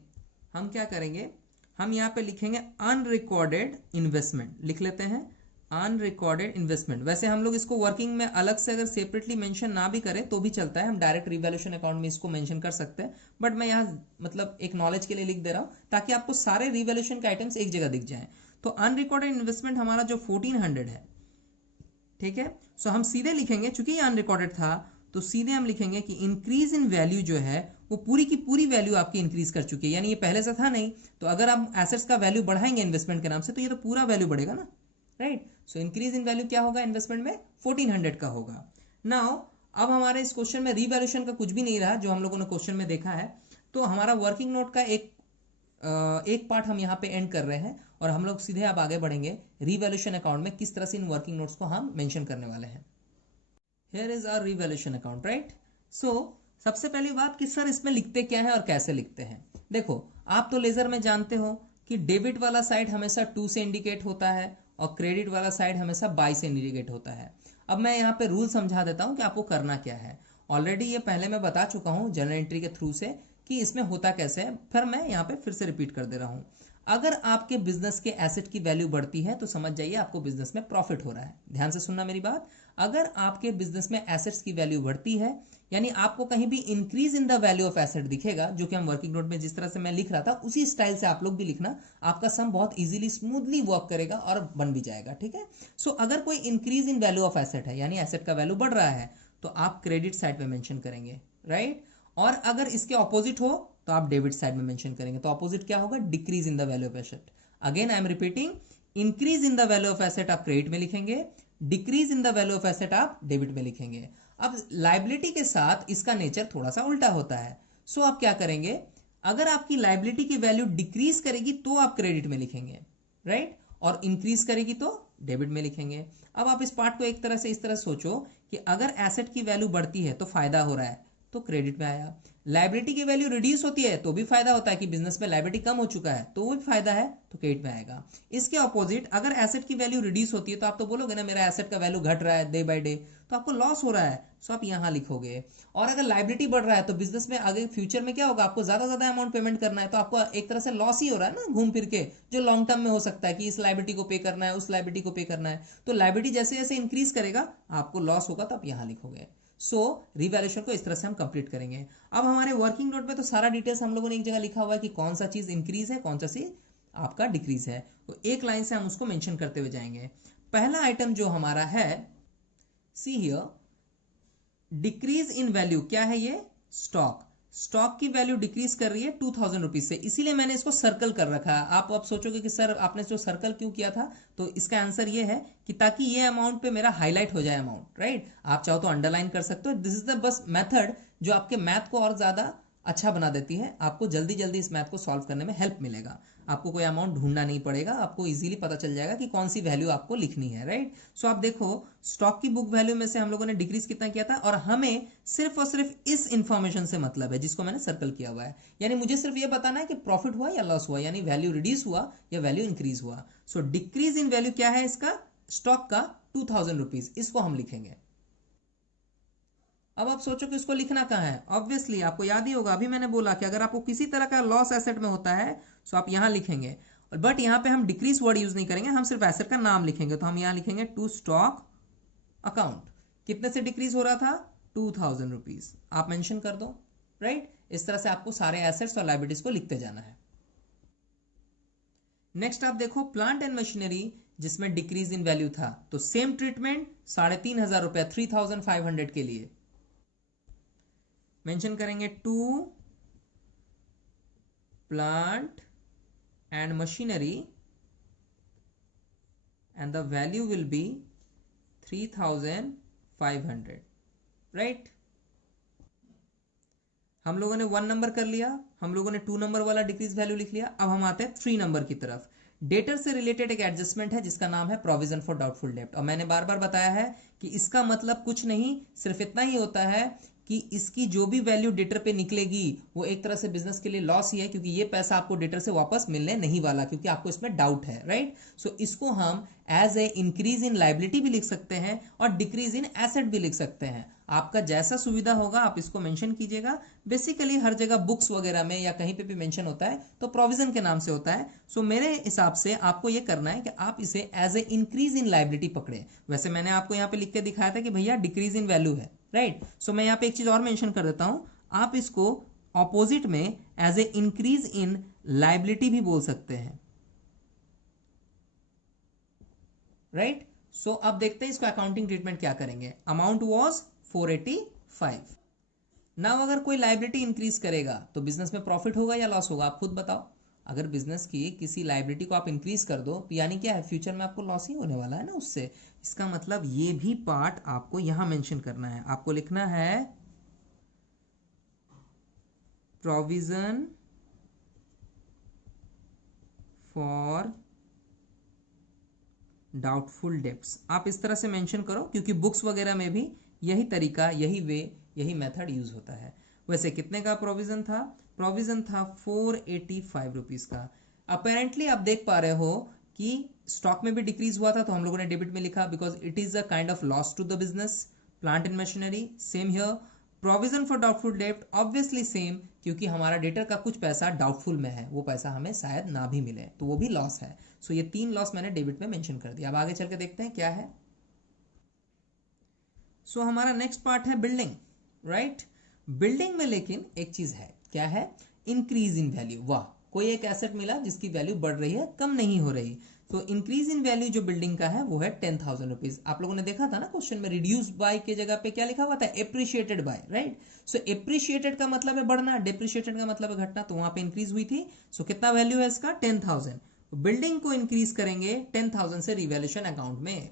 हम क्या करेंगे, हम यहाँ पे लिखेंगे अनरिकॉर्डेड इन्वेस्टमेंट, लिख लेते हैं अनरिकॉर्डेड इन्वेस्टमेंट। वैसे हम लोग इसको वर्किंग में अलग से अगर सेपरेटली मेंशन ना भी करें तो भी चलता है, हम डायरेक्ट रिवैल्यूएशन अकाउंट में इसको मेंशन कर सकते हैं, बट मैं यहाँ मतलब एक नॉलेज के लिए लिख दे रहा हूँ ताकि आपको सारे रिवैल्यूएशन के आइटम्स एक जगह दिख जाएं। तो अनरिकॉर्डेड इन्वेस्टमेंट हमारा जो 1400 है, ठीक है, सो हम सीधे लिखेंगे, चूंकि ये अनरिकॉर्डेड था तो सीधे हम लिखेंगे कि इंक्रीज इन वैल्यू जो है वो पूरी की पूरी वैल्यू आपकी इंक्रीज कर चुकी है, यानी ये पहले से था नहीं, तो अगर आप एसेट्स का वैल्यू बढ़ाएंगे इन्वेस्टमेंट के नाम से तो ये तो पूरा वैल्यू बढ़ेगा ना, right? So increase in value क्या होगा इन्वेस्टमेंट में, 1400 का होगा। नाउ अब हमारे इस क्वेश्चन में रिवैल्यूएशन का कुछ भी नहीं रहा जो हम लोगों ने क्वेश्चन में देखा है, तो हमारा वर्किंग नोट का एक पार्ट हम यहाँ पे एंड कर रहे हैं और हम लोग सीधे अब आगे बढ़ेंगे रिवैल्यूएशन अकाउंट में किस तरह से इन वर्किंग नोट्स को हम मेंशन करने वाले हैं। Here is our revaluation account, right? So सबसे पहली बात कि सर इसमें लिखते क्या है और कैसे लिखते हैं। देखो आप तो लेजर में जानते हो कि डेबिट वाला साइड हमेशा 2 से इंडिकेट होता है और क्रेडिट वाला साइड हमेशा बाय से इंडिकेट होता है। अब मैं यहाँ पे रूल समझा देता हूँ कि आपको करना क्या है। ऑलरेडी ये पहले मैं बता चुका हूँ जर्नल एंट्री के थ्रू से कि इसमें होता कैसे है, फिर मैं यहाँ पे फिर से रिपीट कर दे रहा हूँ। अगर आपके बिजनेस के एसेट की वैल्यू बढ़ती है तो समझ जाइए आपको बिजनेस में प्रॉफिट हो रहा है। ध्यान से सुनना मेरी बात, अगर आपके बिजनेस में एसेट्स की वैल्यू बढ़ती है, यानी आपको कहीं भी increase in the value of asset दिखेगा, जो कि हम वर्किंग नोट में जिस तरह से मैं लिख रहा था उसी स्टाइल से आप लोग भी लिखना, आपका सम बहुत इजीली स्मूथली वर्क करेगा और बन भी जाएगा, ठीक है? सो अगर कोई increase in value of asset है, यानी एसेट का वैल्यू बढ़ रहा है, तो आप क्रेडिट साइड पे मेंशन करेंगे, राइट? और अगर इसके ऑपोजिट हो तो आप डेबिट साइड में मेंशन करेंगे। तो ऑपोजिट क्या होगा, decrease in the value of asset. Again I am repeating, increase in the value of asset आप क्रेडिट में लिखेंगे, decrease in the value of asset आप डेबिट में लिखेंगे। अब लाइबिलिटी के साथ इसका नेचर थोड़ा सा उल्टा होता है। सो आप क्या करेंगे, अगर आपकी लाइबिलिटी की वैल्यू डिक्रीज करेगी तो आप क्रेडिट में लिखेंगे, राइट? और इंक्रीज करेगी तो डेबिट में लिखेंगे। अब आप इस पार्ट को एक तरह से इस तरह सोचो कि अगर एसेट की वैल्यू बढ़ती है तो फायदा हो रहा है तो क्रेडिट में आया, लाइबिलिटी की वैल्यू रिड्यूस होती है तो भी फायदा होता है कि बिजनेस में लाइबिलिटी कम हो चुका है तो वो भी फायदा है, तो क्रेडिट में आएगा। इसके ऑपोजिट अगर एसेट की वैल्यू रिड्यूस होती है तो आप तो बोलोगे ना मेरा एसेट का वैल्यू घट रहा है डे बाय डे, तो आपको लॉस हो रहा है, सो आप यहाँ लिखोगे। और अगर लाइबिलिटी बढ़ रहा है तो बिजनेस में आगे फ्यूचर में क्या होगा, आपको ज्यादा अमाउंट पेमेंट करना है, तो आपको एक तरह से लॉस ही हो रहा है ना घूम फिर के, जो लॉन्ग टर्म में हो सकता है कि इस लाइबिलिटी को पे करना है, उस लाइबिलिटी को पे करना है। तो लाइबिलिटी जैसे जैसे इंक्रीज करेगा आपको लॉस होगा, तो आप यहाँ लिखोगे। सो रिवैल्यूएशन को इस तरह से हम कंप्लीट करेंगे। अब हमारे वर्किंग नोट में तो सारा डिटेल्स हम लोगों ने एक जगह लिखा हुआ है कि कौन सा चीज इंक्रीज है, कौन सा चीज आपका डिक्रीज है, तो एक लाइन से हम उसको मेंशन करते हुए जाएंगे। पहला आइटम जो हमारा है, see here, decrease in value क्या है, ये स्टॉक की वैल्यू डिक्रीज कर रही है 2000 रुपीज से, इसीलिए मैंने इसको सर्कल कर रखा है। आप अब सोचोगे कि सर आपने जो सर्कल क्यों किया था, तो इसका आंसर ये है कि ताकि ये अमाउंट पे मेरा हाईलाइट हो जाए अमाउंट, राइट? आप चाहो तो अंडरलाइन कर सकते हो। This is the bus method जो आपके मैथ को और ज्यादा अच्छा बना देती है, आपको जल्दी जल्दी इस मैथ को सॉल्व करने में हेल्प मिलेगा। आपको कोई अमाउंट ढूंढना नहीं पड़ेगा, आपको इजीली पता चल जाएगा कि कौन सी वैल्यू आपको लिखनी है, राइट? सो आप देखो स्टॉक की बुक वैल्यू में से हम लोगों ने डिक्रीज कितना किया था, और हमें सिर्फ और सिर्फ इस इंफॉर्मेशन से मतलब है जिसको मैंने सर्कल किया हुआ है, यानी मुझे सिर्फ ये बताना है कि प्रॉफिट हुआ या लॉस हुआ, यानी वैल्यू रिड्यूस हुआ या वैल्यू इंक्रीज हुआ। सो डिक्रीज इन वैल्यू क्या है इसका, स्टॉक का 2000 रुपीज, इसको हम लिखेंगे। अब आप सोचो कि इसको लिखना कहाँ है, ऑब्वियसली आपको याद ही होगा, अभी मैंने बोला कि अगर आपको किसी तरह का लॉस एसेट में होता है तो आप यहां लिखेंगे, बट यहां पे हम डिक्रीज वर्ड यूज नहीं करेंगे, हम सिर्फ एसेट का नाम लिखेंगे। तो हम यहां लिखेंगे टू स्टॉक अकाउंट, कितने से डिक्रीज हो रहा था, 2000 रुपीज, आप मेंशन कर दो, राइट? इस तरह से आपको सारे एसेट्स और लायबिलिटीज को लिखते जाना है। नेक्स्ट आप देखो प्लांट एंड मशीनरी, जिसमें डिक्रीज इन वैल्यू था, तो सेम ट्रीटमेंट 3500 रुपया 3500 के लिए मेंशन करेंगे to plant and machinery and the value will be 3500, right? हम लोगों ने 1 नंबर कर लिया, हम लोगों ने 2 नंबर वाला डिक्रीज वैल्यू लिख लिया। अब हम आते हैं 3 नंबर की तरफ। डेटर से रिलेटेड एक एडजस्टमेंट है जिसका नाम है प्रोविजन फॉर डाउटफुल डेब्ट, और मैंने बार बार बताया है कि इसका मतलब कुछ नहीं, सिर्फ इतना ही होता है कि इसकी जो भी वैल्यू डेटर पे निकलेगी वो एक तरह से बिजनेस के लिए लॉस ही है, क्योंकि ये पैसा आपको डेटर से वापस मिलने नहीं वाला, क्योंकि आपको इसमें डाउट है, राइट। सो इसको हम as a increase in liability भी लिख सकते हैं और डिक्रीज इन एसेट भी लिख सकते हैं। आपका जैसा सुविधा होगा आप इसको मेंशन कीजिएगा। बेसिकली हर जगह बुक्स वगैरह में या कहीं पे भी मेंशन होता है तो प्रोविजन के नाम से होता है। सो मेरे हिसाब से आपको ये करना है कि आप इसे as a increase in liability पकड़े। वैसे मैंने आपको यहाँ पे लिख के दिखाया था कि भैया डिक्रीज इन वैल्यू है, राइट। सो मैं यहाँ पे एक चीज और मेंशन कर देता हूं, आप इसको ऑपोजिट में as a increase in liability भी बोल सकते हैं, राइट। सो अब देखते हैं इसको अकाउंटिंग ट्रीटमेंट क्या करेंगे। Amount was 485। नाउ अगर कोई लाइबिलिटी इंक्रीज करेगा तो बिजनेस में प्रॉफिट होगा या लॉस होगा, आप खुद बताओ। अगर बिजनेस की किसी लाइबिलिटी को आप इंक्रीज कर दो तो यानी क्या है, फ्यूचर में आपको लॉस ही होने वाला है ना उससे। इसका मतलब ये भी पार्ट आपको यहां मेंशन करना है। आपको लिखना है प्रोविजन फॉर डाउटफुल डेब्ट्स। आप इस तरह से मेंशन करो, क्योंकि बुक्स वगैरह में भी यही तरीका, यही वे, यही मेथड यूज होता है। वैसे कितने का प्रोविजन था? प्रोविजन था 485 रुपीज का। अपेरेंटली आप देख पा रहे हो कि स्टॉक में भी डिक्रीज हुआ था, तो हम लोगों ने डेबिट में लिखा because it is a kind of loss to the business. Plant and machinery same here. Provision for doubtful डेब्ट ऑब्वियसली सेम, क्योंकि हमारा डेटर का कुछ पैसा डाउटफुल में है, वो पैसा हमें शायद ना भी मिले, तो वो भी लॉस है। सो ये 3 लॉस मैंने डेबिट में मेंशन कर दिया। अब आगे चल के देखते हैं क्या है। सो हमारा नेक्स्ट पार्ट है बिल्डिंग, राइट। बिल्डिंग में लेकिन एक चीज है, क्या है? Increase in value. वाह, कोई एक एसेट मिला जिसकी वैल्यू बढ़ रही है, कम नहीं हो रही। तो इंक्रीज इन वैल्यू जो बिल्डिंग का है वो है 10,000 रुपीज। आप लोगों ने देखा था ना क्वेश्चन में, रिड्यूस बाय के जगह पे क्या लिखा हुआ था? Appreciated by, right. So appreciated का मतलब है बढ़ना, डेप्रिशिएटेड का मतलब है घटना, तो वहां पे इंक्रीज हुई थी। सो कितना वैल्यू है इसका? 10,000। बिल्डिंग को इंक्रीज करेंगे 10,000 से रिवैल्यूएशन अकाउंट में।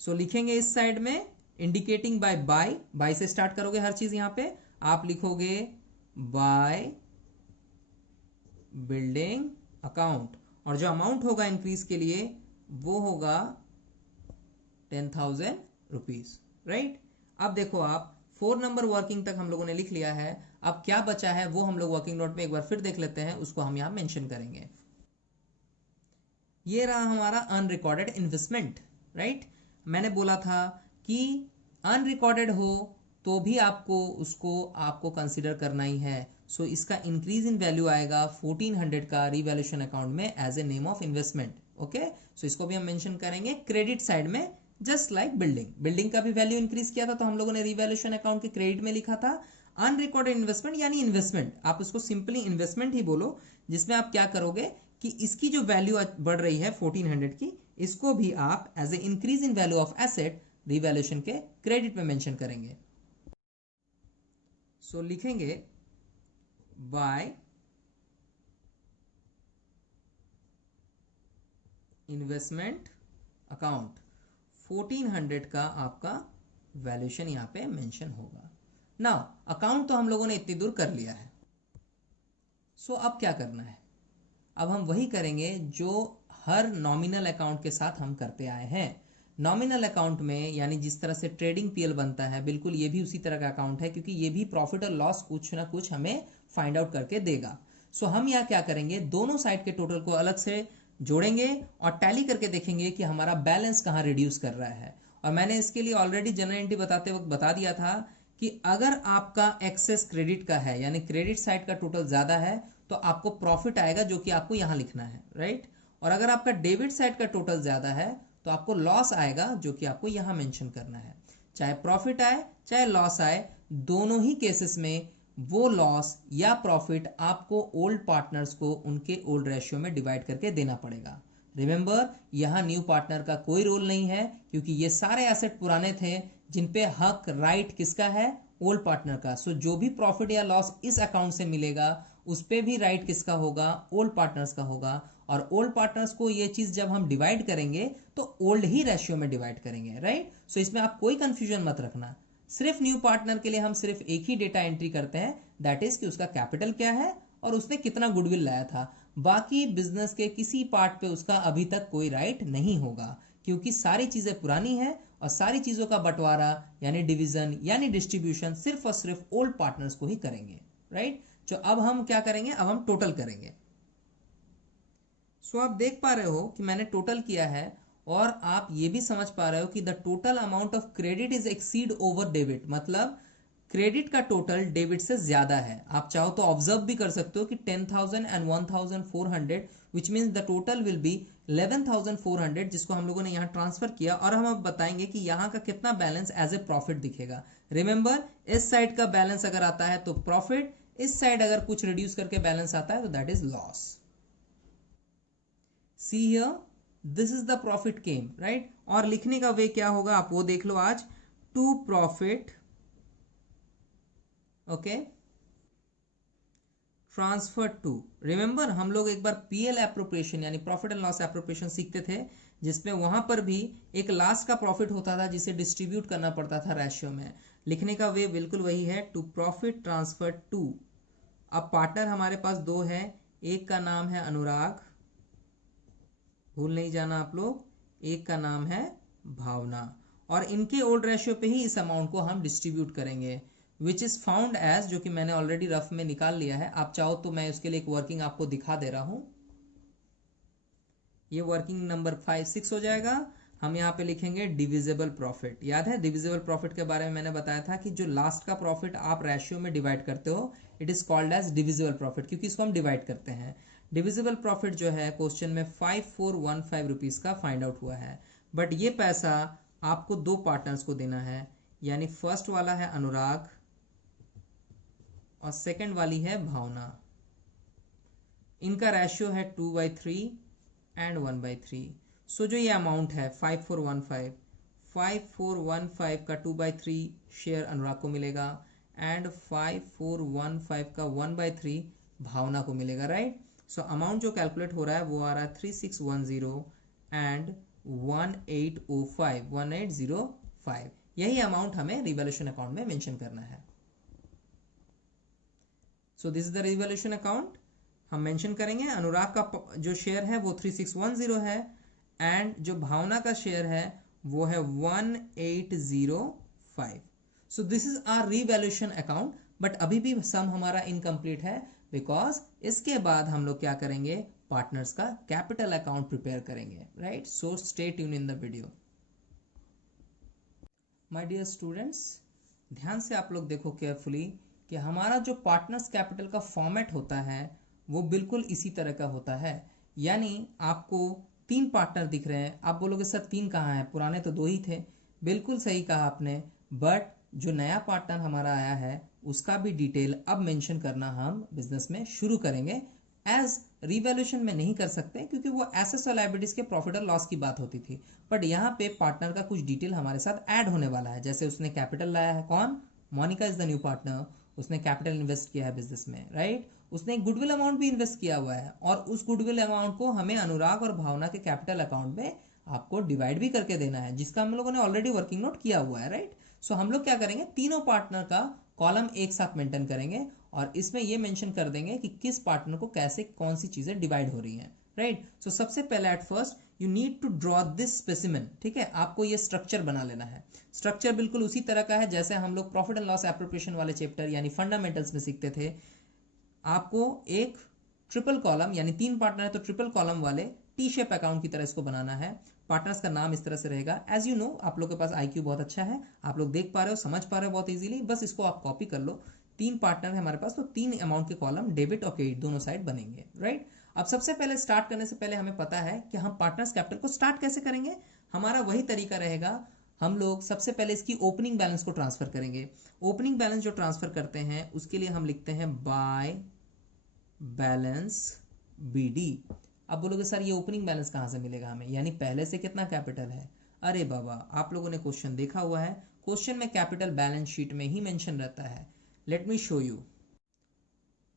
सो लिखेंगे इस साइड में इंडिकेटिंग बाय, बाय से स्टार्ट करोगे हर चीज। यहां पे आप लिखोगे बाय बिल्डिंग अकाउंट, और जो अमाउंट होगा इंक्रीज के लिए वो होगा 10,000 रुपीज, राइट। अब देखो आप 4 नंबर वर्किंग तक हम लोगों ने लिख लिया है। अब क्या बचा है वो हम लोग वर्किंग नोट में एक बार फिर देख लेते हैं, उसको हम यहां मेंशन करेंगे। ये रहा हमारा अनरिकॉर्डेड इन्वेस्टमेंट, राइट। मैंने बोला था कि अनरिकॉर्डेड हो तो भी आपको कंसिडर करना ही है। सो इसका इंक्रीज इन वैल्यू आएगा 1400 का रिवैल्यूएशन अकाउंट में as a name of investment, okay. So इसको भी हम मेंशन करेंगे क्रेडिट साइड में, जस्ट लाइक बिल्डिंग का भी वैल्यू इंक्रीज किया था तो हम लोगों ने रिवैल्यूएशन अकाउंट के क्रेडिट में लिखा था। अनरिकॉर्डेड इन्वेस्टमेंट यानी इन्वेस्टमेंट, आप उसको सिंपली इन्वेस्टमेंट ही बोलो, जिसमें आप क्या करोगे कि इसकी जो वैल्यू बढ़ रही है 1400 की, इसको भी आप as a increase in value of asset revaluation के क्रेडिट में मेंशन करेंगे। सो लिखेंगे बाय इन्वेस्टमेंट अकाउंट 1400 का आपका वैल्यूएशन यहां पे मेंशन होगा। नाउ अकाउंट तो हम लोगों ने इतनी दूर कर लिया है। सो अब क्या करना है? अब हम वही करेंगे जो हर नॉमिनल अकाउंट के साथ हम करते आए हैं। नॉमिनल अकाउंट में यानी जिस तरह से ट्रेडिंग पीएल बनता है, बिल्कुल ये भी उसी तरह का अकाउंट है, क्योंकि ये भी प्रॉफिट और लॉस कुछ ना कुछ हमें फाइंड आउट करके देगा। सो हम यहाँ क्या करेंगे, दोनों साइड के टोटल को अलग से जोड़ेंगे और टैली करके देखेंगे कि हमारा बैलेंस कहाँ रिड्यूस कर रहा है। और मैंने इसके लिए ऑलरेडी जनरल एंट्री बताते वक्त बता दिया था कि अगर आपका एक्सेस क्रेडिट का है, यानी क्रेडिट साइड का टोटल ज्यादा है, तो आपको प्रॉफिट आएगा जो कि आपको यहां लिखना है, राइट। और अगर आपका डेबिट साइड का टोटल ज्यादा है तो आपको लॉस आएगा जो कि आपको यहां मेंशन करना है। चाहे प्रॉफिट आए चाहे लॉस आए, दोनों ही केसेस में वो लॉस या प्रॉफिट आपको ओल्ड पार्टनर्स को उनके ओल्ड रेशियो में डिवाइड करके देना पड़ेगा। रिमेंबर, यहां न्यू पार्टनर का कोई रोल नहीं है, क्योंकि ये सारे एसेट पुराने थे जिनपे हक राइट किसका है? ओल्ड पार्टनर का। सो जो भी प्रॉफिट या लॉस इस अकाउंट से मिलेगा उस पे भी राइट किसका होगा? ओल्ड पार्टनर्स का होगा। और ओल्ड पार्टनर्स को ये चीज जब हम डिवाइड करेंगे तो ओल्ड ही रेशियो में डिवाइड करेंगे, राइट। सो इसमें आप कोई कंफ्यूजन मत रखना, सिर्फ न्यू पार्टनर के लिए हम सिर्फ एक ही डेटा एंट्री करते हैं, दैट इज कि उसका कैपिटल क्या है और उसने कितना गुडविल लाया था। बाकी बिजनेस के किसी पार्ट पे उसका अभी तक कोई राइट नहीं होगा, क्योंकि सारी चीजें पुरानी है और सारी चीजों का बंटवारा यानी डिवीजन यानी डिस्ट्रीब्यूशन सिर्फ और सिर्फ ओल्ड पार्टनर्स को ही करेंगे, राइट। तो अब हम क्या करेंगे, अब हम टोटल करेंगे। सो आप देख पा रहे हो कि मैंने टोटल किया है और आप ये भी समझ पा रहे हो कि the total amount of credit is exceed over debit, मतलब क्रेडिट का टोटल डेबिट से ज्यादा है। आप चाहो तो ऑब्जर्व भी कर सकते हो कि 10,000 and 1,400 which means the total will be 11,400, जिसको हम लोगों ने यहाँ ट्रांसफर किया। और हम अब बताएंगे कि यहाँ का कितना बैलेंस एज ए प्रॉफिट दिखेगा। रिमेंबर, इस साइड का बैलेंस अगर आता है तो प्रॉफिट, इस साइड अगर कुछ रिड्यूस करके बैलेंस आता है तो that is loss. See here, this is the profit came, right? और लिखने का वे क्या होगा आप वो देख लो आज, to profit, okay, transfer to. Remember हम लोग एक बार पीएल एप्रोप्रिएशन यानी प्रॉफिट एंड लॉस एप्रोप्रिएशन सीखते थे, जिसमें वहां पर भी एक लास्ट का प्रॉफिट होता था जिसे डिस्ट्रीब्यूट करना पड़ता था रेशियो में। लिखने का वे बिल्कुल वही है, टू प्रॉफिट ट्रांसफर टू। अब पार्टनर हमारे पास दो है, एक का नाम है अनुराग, भूल नहीं जाना आप लोग, एक का नाम है भावना, और इनके ओल्ड रेशियो पे ही इस अमाउंट को हम डिस्ट्रीब्यूट करेंगे, विच इज फाउंड एज, जो कि मैंने ऑलरेडी रफ में निकाल लिया है। आप चाहो तो मैं उसके लिए एक वर्किंग आपको दिखा दे रहा हूं। ये वर्किंग नंबर 5-6 हो जाएगा। हम यहाँ पे लिखेंगे डिविजिबल प्रॉफिट। याद है डिविजिबल प्रॉफिट के बारे में मैंने बताया था कि जो लास्ट का प्रॉफिट आप रेशियो में डिवाइड करते हो, it is called as divisible profit, क्योंकि इसको हम डिवाइड करते हैं। डिविजिबल प्रॉफिट जो है क्वेश्चन में 5415 रुपीज का फाइंड आउट हुआ है, बट ये पैसा आपको दो पार्टनर्स को देना है, यानी फर्स्ट वाला है अनुराग और सेकंड वाली है भावना। इनका रेशियो है 2/3 एंड 1/3। सो जो ये अमाउंट है 5415 का 2/3 शेयर अनुराग को मिलेगा एंड 5415 का 1/3 भावना को मिलेगा, राइट। सो अमाउंट जो कैलकुलेट हो रहा है वो आ रहा है 3610 एंड 1805। यही अमाउंट हमें रिवैल्यूएशन अकाउंट में मेंशन करना है। So this is the revaluation account. हम मेंशन करेंगे अनुराग का जो शेयर है वो 3610 है एंड जो भावना का शेयर है वो है 1805। So this is our revaluation account, but अभी भी सम हमारा इनकम्प्लीट है बिकॉज इसके बाद हम लोग क्या करेंगे, पार्टनर्स का कैपिटल अकाउंट प्रिपेयर करेंगे, right. So stay tune in the video. My dear students, ध्यान से आप लोग देखो केयरफुली कि हमारा जो पार्टनर्स कैपिटल का फॉर्मेट होता है वो बिल्कुल इसी तरह का होता है। यानी आपको 3 पार्टनर दिख रहे हैं, आप बोलोगे सर 3 कहाँ हैं, पुराने तो 2 ही थे। बिल्कुल सही कहा आपने, बट जो नया पार्टनर हमारा आया है उसका भी डिटेल अब मेंशन करना हम बिजनेस में शुरू करेंगे। एज रिवैल्यूएशन में नहीं कर सकते क्योंकि वो एसेट्स और लायबिलिटीज के प्रॉफिट और लॉस की बात होती थी, बट यहाँ पे पार्टनर का कुछ डिटेल हमारे साथ ऐड होने वाला है। जैसे उसने कैपिटल लाया है, कौन, Monika is the new partner, उसने कैपिटल इन्वेस्ट किया है बिजनेस में, राइट। उसने एक गुडविल अमाउंट भी इन्वेस्ट किया हुआ है और उस गुडविल अमाउंट को हमें अनुराग और भावना के कैपिटल अकाउंट में आपको डिवाइड भी करके देना है, जिसका हम लोगों ने ऑलरेडी वर्किंग नोट किया हुआ है, राइट। सो हम लोग क्या करेंगे, तीनों पार्टनर का कॉलम एक साथ मेंटेन करेंगे और इसमें ये मेंशन कर देंगे कि किस पार्टनर को कैसे कौन सी चीजें डिवाइड हो रही हैं, राइट। सो सबसे पहले at first you need to draw this specimen, ठीक है। आपको ये स्ट्रक्चर बना लेना है। स्ट्रक्चर बिल्कुल उसी तरह का है जैसे हम लोग प्रॉफिट एंड लॉस एप्रोप्रिएशन वाले चैप्टर यानी फंडामेंटल्स में सीखते थे। आपको एक ट्रिपल कॉलम यानी 3 पार्टनर है तो ट्रिपल कॉलम वाले टी शेप अकाउंट की तरह इसको बनाना है। पार्टनर्स का नाम इस तरह से रहेगा। एज यू नो, आप लोग के पास IQ बहुत अच्छा है, आप लोग देख पा रहे हो, समझ पा रहे हो बहुत इजीली, बस इसको आप कॉपी कर लो। 3 पार्टनर है हमारे पास तो 3 अमाउंट के कॉलम डेबिट और क्रेडिट दोनों साइड बनेंगे, राइट। अब सबसे पहले स्टार्ट करने से पहले हमें पता है कि हम पार्टनर्स कैपिटल को स्टार्ट कैसे करेंगे। हमारा वही तरीका रहेगा, हम लोग सबसे पहले इसकी ओपनिंग बैलेंस को ट्रांसफर करेंगे। ओपनिंग बैलेंस जो ट्रांसफर करते हैं उसके लिए हम लिखते हैं बाय बैलेंस BD। अब बोलोगे सर ये ओपनिंग बैलेंस कहाँ से मिलेगा हमें, यानी पहले से कितना कैपिटल है। अरे बाबा, आप लोगों ने क्वेश्चन देखा हुआ है, क्वेश्चन में कैपिटल बैलेंस शीट में ही मेंशन रहता है। Let me show you,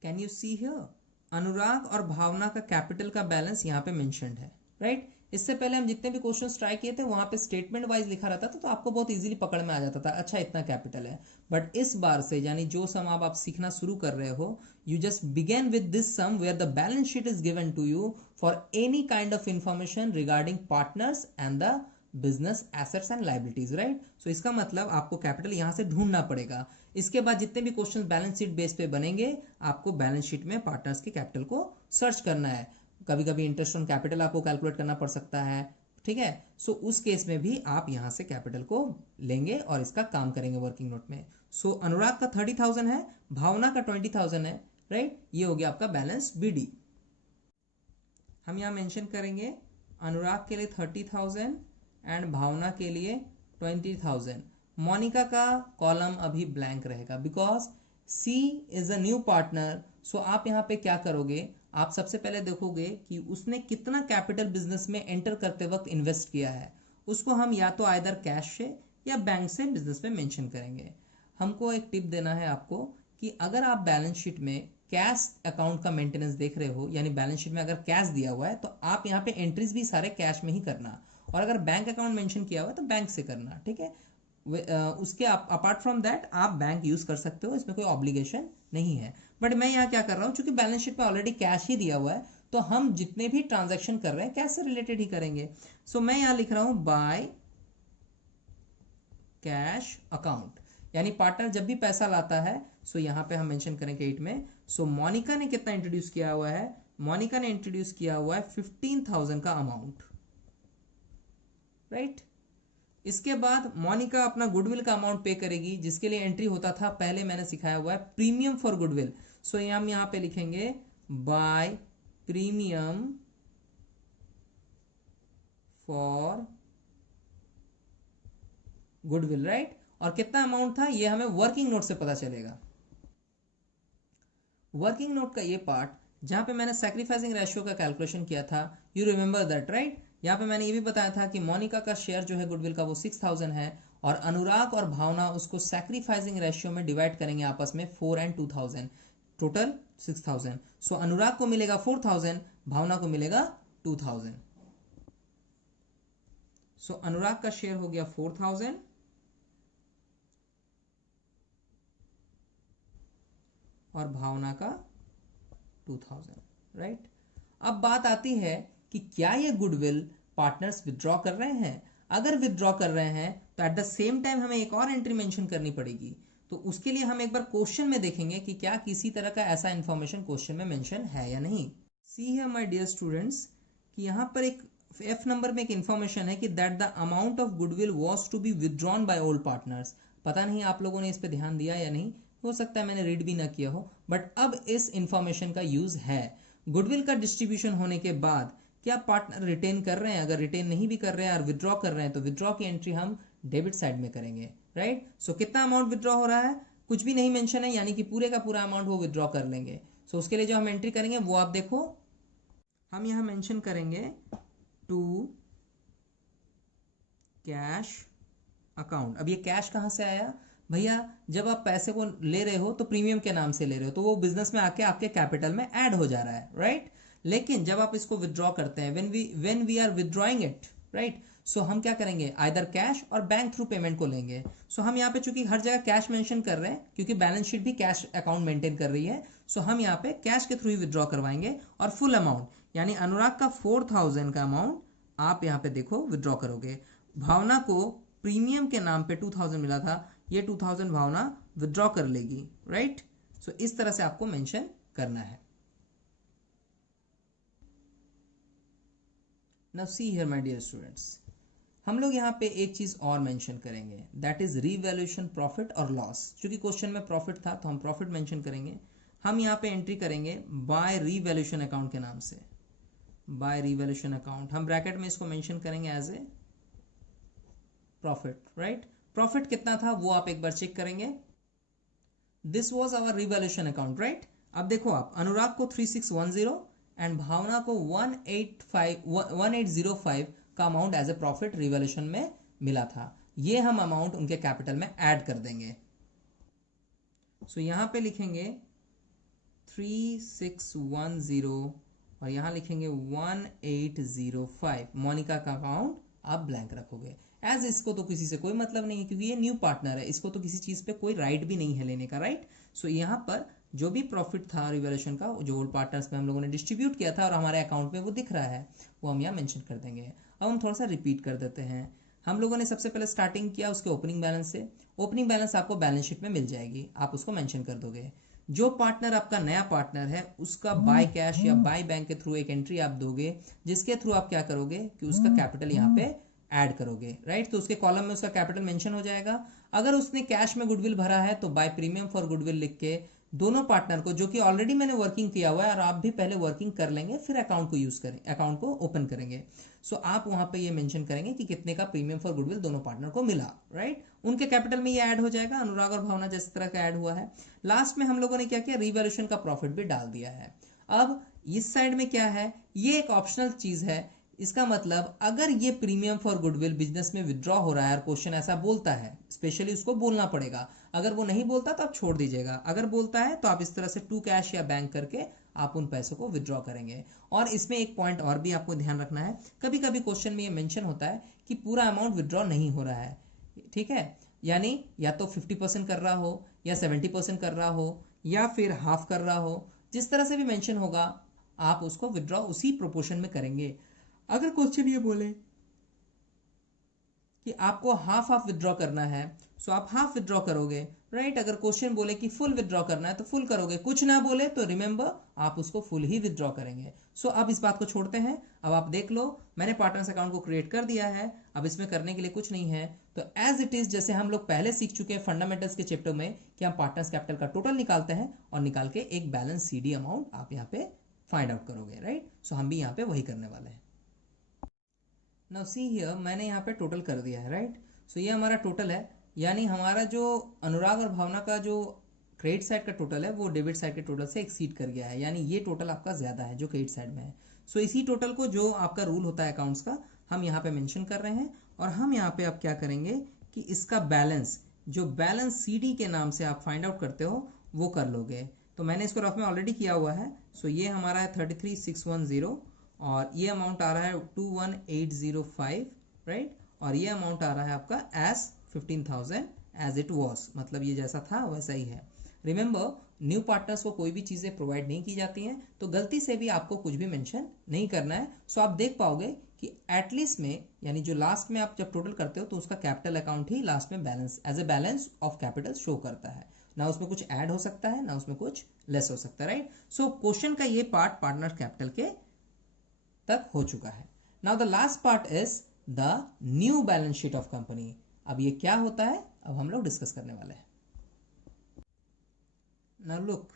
can you see here, Anurag और भावना का कैपिटल का बैलेंस यहाँ पे मेंशन्ड है, राइट। इससे पहले हम जितने भी क्वेश्चंस ट्राई किए थे वहां पे स्टेटमेंट वाइज लिखा रहता था, तो आपको बहुत इजीली पकड़ में आ जाता था, अच्छा इतना कैपिटल है। बट इस बार से यानी जो सम आप सीखना शुरू कर रहे हो, you just begin with this sum where the balance sheet is given to you for any kind of information regarding partners and the business assets and liabilities, right? So इसका मतलब आपको कैपिटल यहां से ढूंढना पड़ेगा। इसके बाद जितने भी क्वेश्चन बैलेंस शीट बेस पे बनेंगे, आपको बैलेंस शीट में पार्टनर्स के कैपिटल को सर्च करना है। कभी कभी इंटरेस्ट ऑन कैपिटल आपको कैलकुलेट करना पड़ सकता है, ठीक है। सो उस केस में भी आप यहां से कैपिटल को लेंगे और इसका काम करेंगे वर्किंग नोट में। सो अनुराग का 30,000 है, भावना का 20,000 है, राइट। ये हो गया आपका बैलेंस बीडी। हम यहां मेंशन करेंगे अनुराग के लिए 30,000 एंड भावना के लिए 20,000। मोनिका का कॉलम अभी ब्लैंक रहेगा because she is a new partner. So आप यहां पे क्या करोगे, आप सबसे पहले देखोगे कि उसने कितना कैपिटल बिजनेस में एंटर करते वक्त इन्वेस्ट किया है। उसको हम या तो आइदर कैश से या बैंक से बिजनेस में मेंशन करेंगे। हमको एक टिप देना है आपको कि अगर आप बैलेंस शीट में कैश अकाउंट का मेंटेनेंस देख रहे हो, यानी बैलेंस शीट में अगर कैश दिया हुआ है, तो आप यहाँ पे एंट्रीज भी सारे कैश में ही करना, और अगर बैंक अकाउंट मेंशन किया हुआ है तो बैंक से करना, ठीक है। उसके अपार्ट फ्रॉम दैट आप बैंक यूज कर सकते हो, इसमें कोई ऑब्लिगेशन नहीं है। बट मैं यहाँ क्या कर रहा हूँ, चूंकि बैलेंस शीट में ऑलरेडी कैश ही दिया हुआ है, तो हम जितने भी ट्रांजैक्शन कर रहे हैं कैश से रिलेटेड ही करेंगे। सो मैं यहाँ लिख रहा हूं बाय कैश अकाउंट, यानी पार्टनर जब भी पैसा लाता है, सो यहां पे हम मेंशन करेंगे 8 में। सो मोनिका ने कितना इंट्रोड्यूस किया हुआ है, मोनिका ने इंट्रोड्यूस किया हुआ है 15,000 का अमाउंट, राइट। इसके बाद मोनिका अपना गुडविल का अमाउंट पे करेगी, जिसके लिए एंट्री होता था पहले मैंने सिखाया हुआ है प्रीमियम फॉर गुडविल। सो हम यहां पे लिखेंगे by premium for goodwill, right. और कितना अमाउंट था ये हमें वर्किंग नोट से पता चलेगा। वर्किंग नोट का ये पार्ट जहां पे मैंने सैक्रिफाइसिंग रेशियो का कैलकुलेशन किया था, यू रिमेंबर दैट, राइट। यहाँ पे मैंने ये भी बताया था कि मोनिका का शेयर जो है गुडविल का वो 6,000 है, और अनुराग और भावना उसको सैक्रिफाइसिंग रेशियो में डिवाइड करेंगे आपस में 4 and 2,000, टोटल 6,000। सो अनुराग को मिलेगा 4,000, भावना को मिलेगा 2,000। सो अनुराग का शेयर हो गया 4,000 और भावना का 2,000, राइट। अब बात आती है कि क्या ये गुडविल पार्टनर्स विथड्रॉ कर रहे हैं। अगर विथड्रॉ कर रहे हैं तो एट द सेम टाइम हमें एक और एंट्री मेंशन करनी पड़ेगी। तो उसके लिए हम एक बार क्वेश्चन में देखेंगे कि क्या किसी तरह का ऐसा इंफॉर्मेशन क्वेश्चन में मेंशन है या नहीं। सी है माय डियर स्टूडेंट्स कि यहाँ पर एक एफ नंबर में एक इंफॉर्मेशन है कि that the amount of goodwill was to be withdrawn by all partners. पता नहीं आप लोगों ने इस पर ध्यान दिया या नहीं, हो सकता है मैंने रीड भी ना किया हो, बट अब इस इंफॉर्मेशन का यूज है। गुडविल का डिस्ट्रीब्यूशन होने के बाद क्या पार्टनर रिटेन कर रहे हैं, अगर रिटेन नहीं भी कर रहे हैं और विथड्रॉ कर रहे हैं तो विथड्रॉ की एंट्री हम डेबिट साइड में करेंगे, राइट। सो कितना अमाउंट विथड्रॉ हो रहा है कुछ भी नहीं मेंशन है, यानी कि पूरे का पूरा अमाउंट वो विथड्रॉ कर लेंगे। सो उसके लिए जो हम एंट्री करेंगे वो आप देखो, हम यहां मेंशन करेंगे टू कैश अकाउंट। अब ये कैश कहां से आया भैया, जब आप पैसे को ले रहे हो तो प्रीमियम के नाम से ले रहे हो, तो वो बिजनेस में आके आपके कैपिटल में ऐड हो जा रहा है, राइट। लेकिन जब आप इसको विथड्रॉ करते हैं, when we are withdrawing it, right, so हम क्या करेंगे, आइदर कैश और बैंक थ्रू पेमेंट को लेंगे। सो हम यहाँ पे चूंकि हर जगह कैश मेंशन कर रहे हैं क्योंकि बैलेंस शीट भी कैश अकाउंट मेंटेन कर रही है, सो हम यहाँ पे कैश के थ्रू ही विथड्रॉ करवाएंगे और फुल अमाउंट यानी अनुराग का 4,000 का अमाउंट आप यहाँ पे देखो विथड्रॉ करोगे। भावना को प्रीमियम के नाम पे 2,000 मिला था, ये 2,000 भावना विथड्रॉ कर लेगी, राइट। सो इस तरह से आपको मेंशन करना है। Now see here my dear students, हम लोग यहाँ पे एक चीज और मेंशन करेंगे, दैट इज रीवैल्यूएशन प्रॉफिट और लॉस। क्योंकि क्वेश्चन में प्रॉफिट था तो हम प्रॉफिट मेंशन करेंगे। हम यहाँ पे एंट्री करेंगे बाय रीवैल्यूएशन अकाउंट के नाम से, बाय रीवैल्यूएशन अकाउंट। हम ब्रैकेट में इसको मेंशन करेंगे as a profit, right. Profit कितना था वो आप एक बार चेक करेंगे। This was our revaluation account, right. अब देखो आप, अनुराग को 3610 एंड भावना को 1805 का amount as a profit revaluation में मिला था। ये हम अमाउंट उनके कैपिटल में ऐड कर देंगे। सो यहां पे लिखेंगे 3610 और यहाँ लिखेंगे 1805। मोनिका का अकाउंट आप ब्लैंक रखोगे। एज इसको तो किसी से कोई मतलब नहीं है क्योंकि ये न्यू पार्टनर है, इसको तो किसी चीज़ पे कोई राइट भी नहीं है लेने का, राइट। सो यहाँ पर जो भी प्रॉफिट था रिवैल्यूएशन का, जो ओल्ड पार्टनर्स में हम लोगों ने डिस्ट्रीब्यूट किया था और हमारे अकाउंट में वो दिख रहा है, वो हम यहाँ मेंशन कर देंगे। अब हम थोड़ा सा रिपीट कर देते हैं। हम लोगों ने सबसे पहले स्टार्टिंग किया उसके ओपनिंग बैलेंस से। ओपनिंग बैलेंस आपको बैलेंस शीट में मिल जाएगी, आप उसको मेंशन कर दोगे। जो पार्टनर आपका नया पार्टनर है उसका बाय कैश या बाय बैंक के थ्रू एक एंट्री आप दोगे, जिसके थ्रू आप क्या करोगे कि उसका कैपिटल यहाँ पे ऐड करोगे, राइट। तो उसके कॉलम में उसका कैपिटल मेंशन हो जाएगा। अगर उसने कैश में गुडविल भरा है तो बाय प्रीमियम फॉर गुडविल लिख के दोनों पार्टनर को, जो कि ऑलरेडी मैंने वर्किंग किया हुआ है और आप भी पहले वर्किंग कर लेंगे, फिर अकाउंट को यूज करें, अकाउंट को ओपन करेंगे। सो आप वहां पे ये मेंशन करेंगे कि कितने का प्रीमियम फॉर गुडविल दोनों पार्टनर को मिला, राइट। उनके कैपिटल में ये ऐड हो जाएगा, अनुराग और भावना जिस तरह का ऐड हुआ है। लास्ट में हम लोगों ने क्या किया, रिवैल्यूएशन का प्रॉफिट भी डाल दिया है। अब इस साइड में क्या है, ये एक ऑप्शनल चीज है। इसका मतलब अगर ये प्रीमियम फॉर गुडविल बिजनेस में विड्रॉ हो रहा है और क्वेश्चन ऐसा बोलता है, स्पेशली उसको बोलना पड़ेगा। अगर वो नहीं बोलता तो आप छोड़ दीजिएगा, अगर बोलता है तो आप इस तरह से टू कैश या बैंक करके आप उन पैसों को विड्रॉ करेंगे। और इसमें एक पॉइंट और भी आपको ध्यान रखना है, कभी कभी क्वेश्चन में ये मेंशन होता है कि पूरा अमाउंट विड्रॉ नहीं हो रहा है, ठीक है। यानी या तो 50% कर रहा हो या 70% कर रहा हो या फिर हाफ कर रहा हो, जिस तरह से भी मेंशन होगा आप उसको विड्रॉ उसी प्रोपोर्शन में करेंगे। अगर क्वेश्चन ये बोले कि आपको हाफ हाफ विड्रॉ करना है सो आप हाफ विड्रॉ करोगे, राइट। अगर क्वेश्चन बोले कि फुल विड्रॉ करना है तो फुल करोगे, कुछ ना बोले तो रिमेंबर आप उसको फुल ही विड्रॉ करेंगे। सो अब इस बात को छोड़ते हैं। अब आप देख लो मैंने पार्टनर्स अकाउंट को क्रिएट कर दिया है, अब इसमें करने के लिए कुछ नहीं है। तो एज इट इज जैसे हम लोग पहले सीख चुके हैं फंडामेंटल्स के चैप्टर में कि हम पार्टनर्स कैपिटल का टोटल निकालते हैं और निकाल के एक बैलेंस सीडी अमाउंट आप यहाँ पे फाइंड आउट करोगे, राइट। सो हम भी यहाँ पे वही करने वाले हैं। नाउ सी हियर मैंने यहाँ पे टोटल कर दिया है, राइट। सो ये हमारा टोटल है, यानी हमारा जो अनुराग और भावना का जो क्रेडिट साइड का टोटल है वो डेबिट साइड के टोटल से एक्सीड कर गया है, यानी ये टोटल आपका ज़्यादा है जो क्रेडिट साइड में है। सो इसी टोटल को, जो आपका रूल होता है अकाउंट्स का, हम यहाँ पे मेंशन कर रहे हैं। और हम यहाँ पे अब क्या करेंगे कि इसका बैलेंस, जो बैलेंस सीडी के नाम से आप फाइंड आउट करते हो वो कर लोगे। तो मैंने इसको रफ में ऑलरेडी किया हुआ है। सो ये हमारा है 33,610 और ये अमाउंट आ रहा है 21,805, राइट। और ये अमाउंट आ रहा है आपका एज 15,000 एज इट वॉज, मतलब ये जैसा था वैसा ही है। रिमेंबर न्यू पार्टनर्स को कोई भी चीज़ें प्रोवाइड नहीं की जाती हैं, तो गलती से भी आपको कुछ भी मेंशन नहीं करना है। सो आप देख पाओगे कि एटलीस्ट में, यानी जो लास्ट में आप जब टोटल करते हो तो उसका कैपिटल अकाउंट ही लास्ट में balance as a balance of capital show करता है, ना उसमें कुछ ऐड हो सकता है ना उसमें कुछ लेस हो सकता है, राइट। सो क्वेश्चन का ये पार्ट पार्टनर कैपिटल के तक हो चुका है। Now the last part is the new balance sheet of company. अब ये क्या होता है अब हम लोग डिस्कस करने वाले हैं। Now look,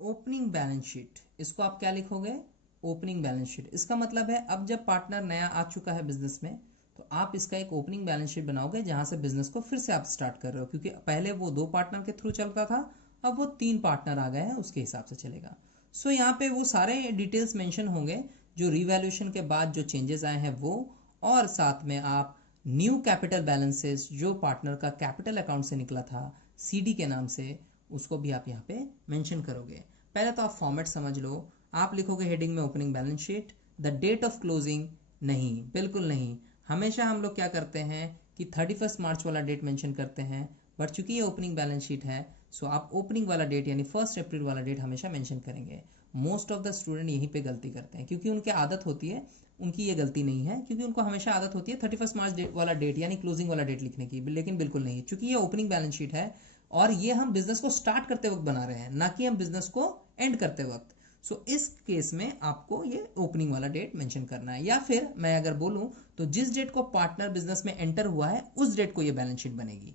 opening balance sheet, इसको आप क्या लिखोगे, ओपनिंग बैलेंस शीट। इसका मतलब है अब जब पार्टनर नया आ चुका है बिजनेस में तो आप इसका एक ओपनिंग बैलेंस शीट बनाओगे जहां से बिजनेस को फिर से आप स्टार्ट कर रहे हो, क्योंकि पहले वो 2 पार्टनर के थ्रू चलता था, अब वो 3 पार्टनर आ गए हैं, उसके हिसाब से चलेगा। सो यहाँ पे वो सारे डिटेल्स मेंशन होंगे जो रिवैल्यूएशन के बाद जो चेंजेस आए हैं वो, और साथ में आप न्यू कैपिटल बैलेंसेस जो पार्टनर का कैपिटल अकाउंट से निकला था सीडी के नाम से, उसको भी आप यहाँ पे मेंशन करोगे। पहले तो आप फॉर्मेट समझ लो, आप लिखोगे हेडिंग में opening balance sheet, the date of closing नहीं, बिल्कुल नहीं। हमेशा हम लोग क्या करते हैं कि 31 मार्च वाला डेट मेंशन करते हैं, बट चूंकि ये ओपनिंग बैलेंस शीट है सो आप ओपनिंग वाला डेट यानी 1 अप्रैल वाला डेट हमेशा मेंशन करेंगे। मोस्ट ऑफ द स्टूडेंट यहीं पे गलती करते हैं, क्योंकि उनकी आदत होती है, उनकी ये गलती नहीं है, क्योंकि उनको हमेशा आदत होती है 31 मार्च वाला डेट यानी क्लोजिंग वाला डेट लिखने की, लेकिन बिल्कुल नहीं, चूंकि ये ओपनिंग बैलेंस शीट है और ये हम बिजनेस को स्टार्ट करते वक्त बना रहे हैं, ना कि हम बिजनेस को एंड करते वक्त। सो इस केस में आपको ये ओपनिंग वाला डेट मेंशन करना है, या फिर मैं अगर बोलूं तो जिस डेट को पार्टनर बिजनेस में एंटर हुआ है उस डेट को ये बैलेंस शीट बनेगी।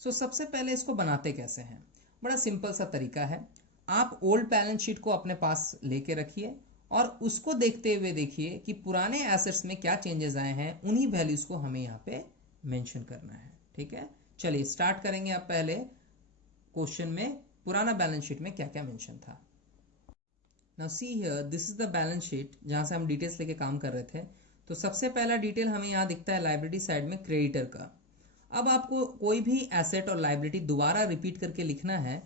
सो सबसे पहले इसको बनाते कैसे हैं, बड़ा सिंपल सा तरीका है। आप ओल्ड बैलेंस शीट को अपने पास लेके रखिए और उसको देखते हुए देखिए कि पुराने एसेट्स में क्या चेंजेस आए हैं, उन्हीं वैल्यूज को हमें यहाँ पे मेंशन करना है, ठीक है। चलिए स्टार्ट करेंगे। आप पहले क्वेश्चन में पुराना बैलेंस शीट में क्या क्या मेंशन था। Now see here, this is the balance sheet जहां से हम डिटेल्स लेके काम कर रहे थे। तो सबसे पहला डिटेल हमें यहाँ दिखता है लाइबिलिटी साइड में क्रेडिटर का। अब आपको कोई भी एसेट और लाइबिलिटी दोबारा रिपीट करके लिखना है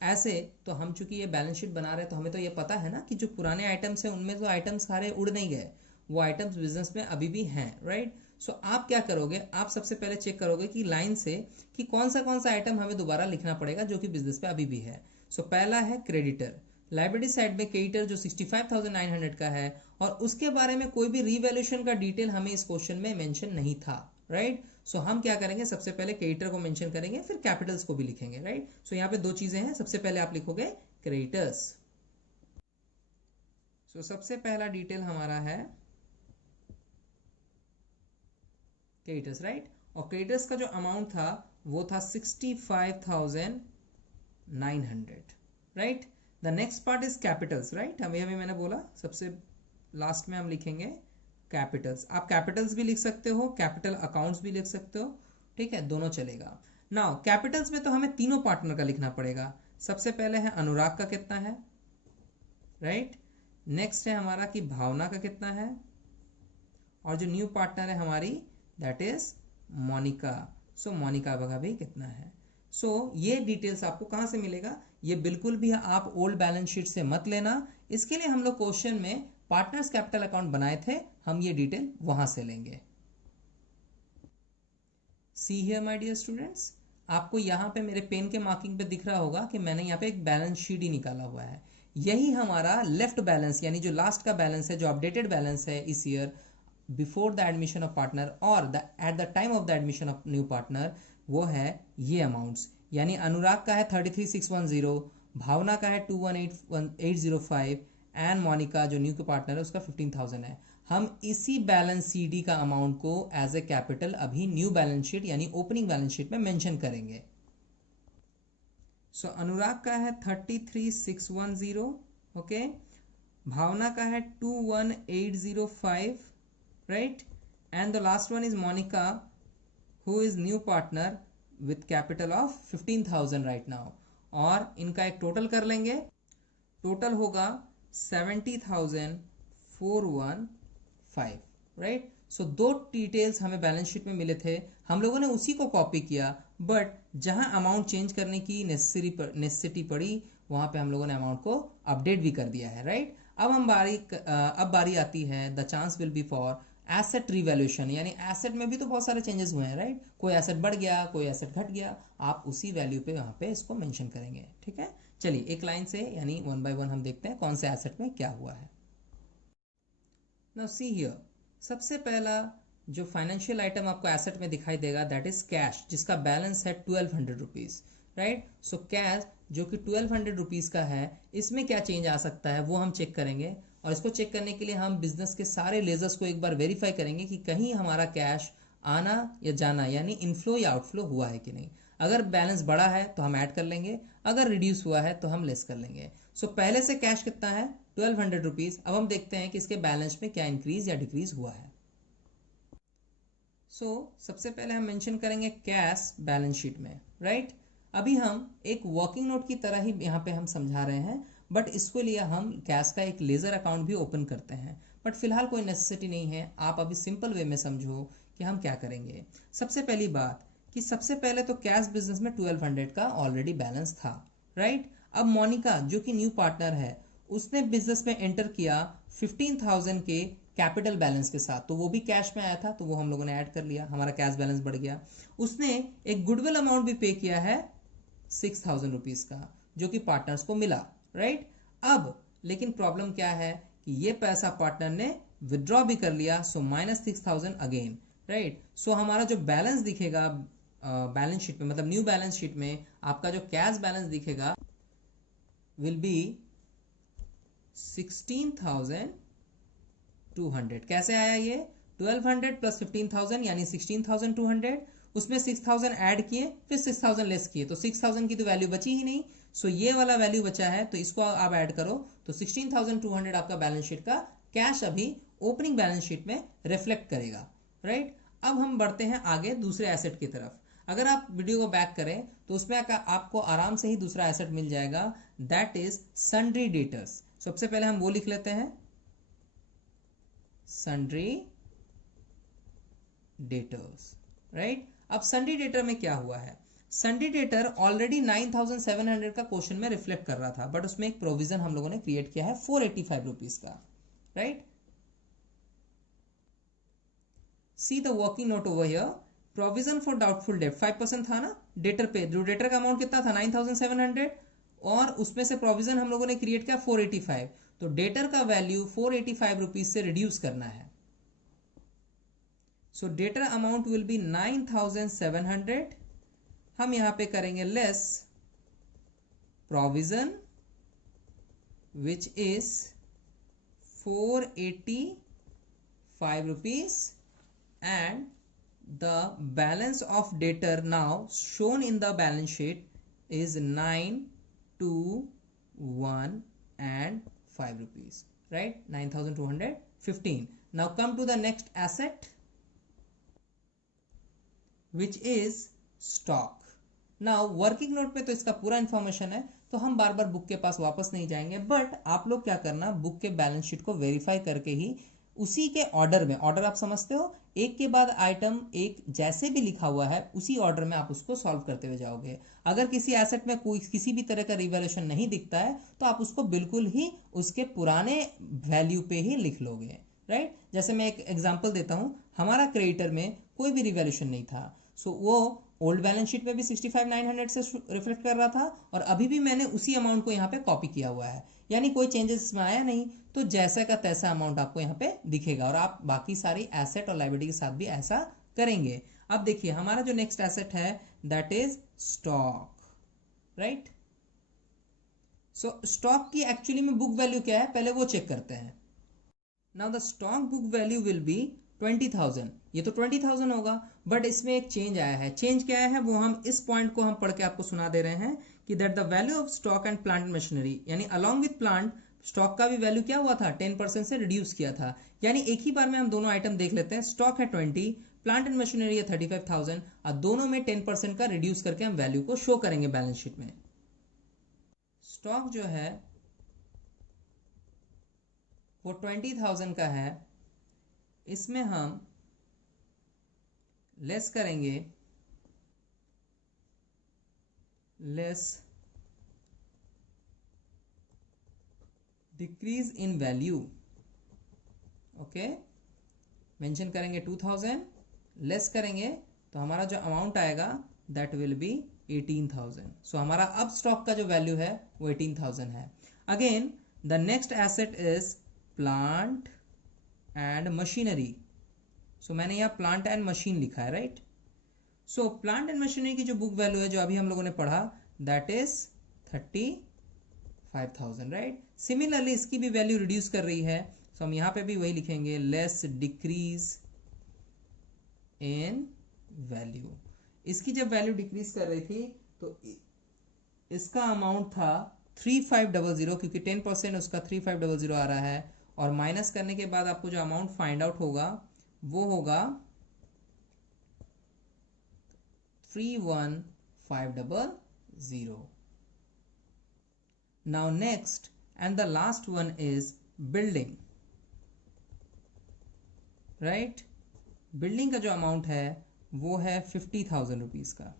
ऐसे तो हम चूंकि ये बैलेंस शीट बना रहे हैं तो हमें तो ये पता है ना कि जो पुराने आइटम्स हैं उनमें तो आइटम्स सारे उड़ नहीं गए, वो आइटम्स बिजनेस में अभी भी हैं, राइट। सो आप क्या करोगे, आप सबसे पहले चेक करोगे कि लाइन से कि कौन सा आइटम हमें दोबारा लिखना पड़ेगा जो कि बिजनेस पे अभी भी है। सो पहला है क्रेडिटर। लाइबिलिटी साइड में क्रेडिटर जो 65,900 का है, और उसके बारे में कोई भी रीवैल्यूएशन का डिटेल हमें इस क्वेश्चन में मेंशन नहीं था, राइट। सो हम क्या करेंगे, सबसे पहले क्रेडिटर को मेंशन करेंगे, फिर कैपिटल्स को भी लिखेंगे, राइट। सो यहाँ पे दो चीजें हैं, सबसे पहले आप लिखोगे क्रेडिटर्स। सो सबसे पहला डिटेल हमारा है क्रेडिटर्स, राइट। और क्रेडिटर्स का जो अमाउंट था वो था 65,900, right. The next part is Capitals, right. अभी अभी मैंने बोला सबसे लास्ट में हम लिखेंगे कैपिटल्स। आप कैपिटल्स भी लिख सकते हो, कैपिटल अकाउंट्स भी लिख सकते हो, ठीक है, दोनों चलेगा। नाउ कैपिटल्स में तो हमें तीनों पार्टनर का लिखना पड़ेगा। सबसे पहले है अनुराग का कितना है, राइट। नेक्स्ट है हमारा कि भावना का कितना है, और जो न्यू पार्टनर है हमारी दैट इज मोनिका। सो मोनिका का भी कितना है। सो ये डिटेल्स आपको कहां से मिलेगा, ये बिल्कुल भी आप ओल्ड बैलेंस शीट से मत लेना। इसके लिए हम लोग क्वेश्चन में पार्टनर्स कैपिटल अकाउंट बनाए थे, हम ये डिटेल वहां से लेंगे। See here my dear students, आपको यहाँ पे मेरे पेन के मार्किंग पे दिख रहा होगा कि मैंने यहाँ पे एक बैलेंस शीट ही निकाला हुआ है। यही हमारा लेफ्ट बैलेंस यानी जो लास्ट का बैलेंस है, जो अपडेटेड बैलेंस है इस year before the admission of partner और at the time of the admission of new partner, वो है ये अमाउंट्स। यानी अनुराग का है 33,610, भावना का है 21,805 एंड मोनिका जो न्यू के पार्टनर है उसका 15,000 है। हम इसी बैलेंस सीडी का अमाउंट को एज ए कैपिटल अभी न्यू बैलेंस शीट यानी ओपनिंग बैलेंस शीट में मेंशन करेंगे। सो अनुराग का है 33,610, ओके। भावना का है 21,805, right, and the last one is Monica who is new partner with capital of 15,000 right now, और इनका एक टोटल कर लेंगे, टोटल होगा 70,415, राइट। सो दो डिटेल्स हमें बैलेंस शीट में मिले थे, हम लोगों ने उसी को कॉपी किया, बट जहां अमाउंट चेंज करने की नेसेसिटी पड़ी वहां पे हम लोगों ने अमाउंट को अपडेट भी कर दिया है, राइट। अब बारी आती है the chance will be for asset revaluation, यानी एसेट में भी तो बहुत सारे चेंजेस हुए हैं, राइट। कोई एसेट बढ़ गया, कोई एसेट घट गया, आप उसी वैल्यू पे वहां पे इसको मेंशन करेंगे, ठीक है। चलिए एक लाइन से यानी वन बाय वन हम देखते हैं कौन से एसेट में क्या हुआ है। नाउ सी हियर, सबसे पहला जो फाइनेंशियल आइटम आपको एसेट में दिखाई देगा दैट इज कैश, जिसका बैलेंस है 1200 रुपीज, राइट। सो कैश जो कि 1200 रुपीज का है, इसमें क्या चेंज आ सकता है वो हम चेक करेंगे, और इसको चेक करने के लिए हम बिजनेस के सारे लेजर्स को एक बार वेरीफाई करेंगे कि कहीं हमारा कैश आना या जाना यानी इनफ्लो या आउटफ्लो हुआ है कि नहीं। अगर बैलेंस बढ़ा है तो हम ऐड कर लेंगे, अगर रिड्यूस हुआ है तो हम लेस कर लेंगे। सो पहले से कैश कितना है 1200 रुपीज। अब हम देखते हैं कि इसके बैलेंस में क्या इंक्रीज या डिक्रीज हुआ है। सो सबसे पहले हम मेंशन करेंगे कैश बैलेंस शीट में, राइट। अभी हम एक वर्किंग नोट की तरह ही यहाँ पे हम समझा रहे हैं, बट इसको लिए हम कैश का एक लेजर अकाउंट भी ओपन करते हैं, बट फिलहाल कोई नेसेसिटी नहीं है। आप अभी सिंपल वे में समझो कि हम क्या करेंगे। सबसे पहली बात कि सबसे पहले तो कैश बिजनेस में 1200 का ऑलरेडी बैलेंस था, राइट। अब मोनिका जो कि न्यू पार्टनर है, उसने बिजनेस में एंटर किया 15,000 के कैपिटल बैलेंस के साथ, तो वो भी कैश में आया था, तो वो हम लोगों ने ऐड कर लिया, हमारा कैश बैलेंस बढ़ गया। उसने एक गुडविल अमाउंट भी पे किया है 6,000 रुपीज का, जो कि पार्टनर्स को मिला, राइट। अब लेकिन प्रॉब्लम क्या है कि ये पैसा पार्टनर ने विड्रॉ भी कर लिया, सो -6,000 अगेन, राइट। सो हमारा जो बैलेंस दिखेगा बैलेंस शीट में, मतलब न्यू बैलेंस शीट में आपका जो कैश बैलेंस दिखेगा विल बी 16,200। कैसे आया ये 1200 प्लस 15,000 यानी 16,200, उसमें 6,000 ऐड किए, फिर 6,000 लेस किए, तो 6,000 की तो वैल्यू बची ही नहीं। सो ये वाला वैल्यू बचा है, तो इसको आप ऐड करो तो 16,200 आपका बैलेंस शीट का कैश अभी ओपनिंग बैलेंस शीट में रिफ्लेक्ट करेगा, राइट। अब हम बढ़ते हैं आगे दूसरे एसेट की तरफ। अगर आप वीडियो को बैक करें तो उसमें आपको आराम से ही दूसरा एसेट मिल जाएगा, दैट इज सन्ड्री डेटर्स। सबसे पहले हम वो लिख लेते हैं सन्ड्री डेटर्स, राइट। अब सन्ड्री डेटर में क्या हुआ है, सन्डे डेटर ऑलरेडी 9700 का क्वेश्चन में रिफ्लेक्ट कर रहा था, बट उसमें एक प्रोविजन हम लोगों ने क्रिएट किया है 485 रुपीज का, right. See the working note over here, provision for doubtful debt 5% था ना डेटर पे, जो डेटर का अमाउंट कितना था 9700, और उसमें से प्रोविजन हम लोगों ने क्रिएट किया 485, तो डेटर का वैल्यू 485 रुपीज से रिड्यूस करना है। सो डेटर अमाउंट विल बी 9700, हम यहां पे करेंगे less provision which is 485 rupees, and the balance of debtor now shown in the balance sheet is 921 and 5 rupees, right? 9215. Now come to the next asset, which is stock. Now working note पे तो इसका पूरा information है, तो हम बार बार book के पास वापस नहीं जाएंगे, बट आप लोग क्या करना, बुक के बैलेंस शीट को वेरीफाई करके ही उसी के ऑर्डर में, ऑर्डर आप समझते हो, एक के बाद आइटम एक जैसे भी लिखा हुआ है उसी ऑर्डर में आप उसको सॉल्व करते हुए जाओगे। अगर किसी एसेट में कोई किसी भी तरह का रिवैल्यूएशन नहीं दिखता है तो आप उसको बिल्कुल ही उसके पुराने वैल्यू पे ही लिख लोगे, राइट। जैसे मैं एक एग्जांपल देता हूं, हमारा क्रेडिटर में कोई भी रिवैल्यूएशन नहीं था, सो वो ओल्ड बैलेंस शीट में भी 65,900 से रिफ्लेक्ट कर रहा था, और अभी भी मैंने उसी अमाउंट को यहाँ पे कॉपी किया हुआ है, यानी कोई चेंजेस इसमें आया नहीं, तो जैसा का तैसा अमाउंट आपको यहाँ पे दिखेगा, और आप बाकी सारी एसेट और लायबिलिटी के साथ भी ऐसा करेंगे। अब देखिए हमारा जो नेक्स्ट एसेट है that is stock, right. So stock की एक्चुअली में बुक वैल्यू क्या है पहले वो चेक करते हैं। Now the stock book value will B 20,000, ये तो 20,000 होगा, बट इसमें एक चेंज आया है। चेंज क्या है वो हम इस पॉइंट को हम पढ़ के आपको सुना दे रहे हैं कि that the value of stock and plant machinery, यानी अलॉन्ग विद प्लांट, स्टॉक का भी वैल्यू क्या हुआ था 10% से रिड्यूस किया था, यानी एक ही बार में हम दोनों आइटम देख लेते हैं। स्टॉक है 20, प्लांट एंड मशीनरी है 35,000, और दोनों में 10% का रिड्यूस करके हम वैल्यू को शो करेंगे बैलेंस शीट में। स्टॉक जो है वो 20,000 का है, इसमें हम लेस करेंगे, less decrease in value, okay, mention करेंगे 2000, लेस करेंगे तो हमारा जो अमाउंट आएगा दैट विल बी 18,000। सो हमारा अब स्टॉक का जो वैल्यू है वो 18,000 है। Again the next asset is plant and machinery, so मैंने यहाँ प्लांट एंड मशीन लिखा है, right. So plant and machinery की जो बुक वैल्यू है जो अभी हम लोगों ने पढ़ा दैट इज 35,000, राइट। सिमिलरली इसकी भी वैल्यू रिड्यूस कर रही है, सो हम यहाँ पे भी वही लिखेंगे, लेस डिक्रीज इन वैल्यू। इसकी जब वैल्यू डिक्रीज कर रही थी तो इसका अमाउंट था 3500, क्योंकि 10% उसका 3500 आ रहा है, और माइनस करने के बाद आपको जो अमाउंट फाइंड आउट होगा वो होगा 31,500। Now next and the last one is building, right. Building का जो अमाउंट है वो है 50,000 रुपीज का।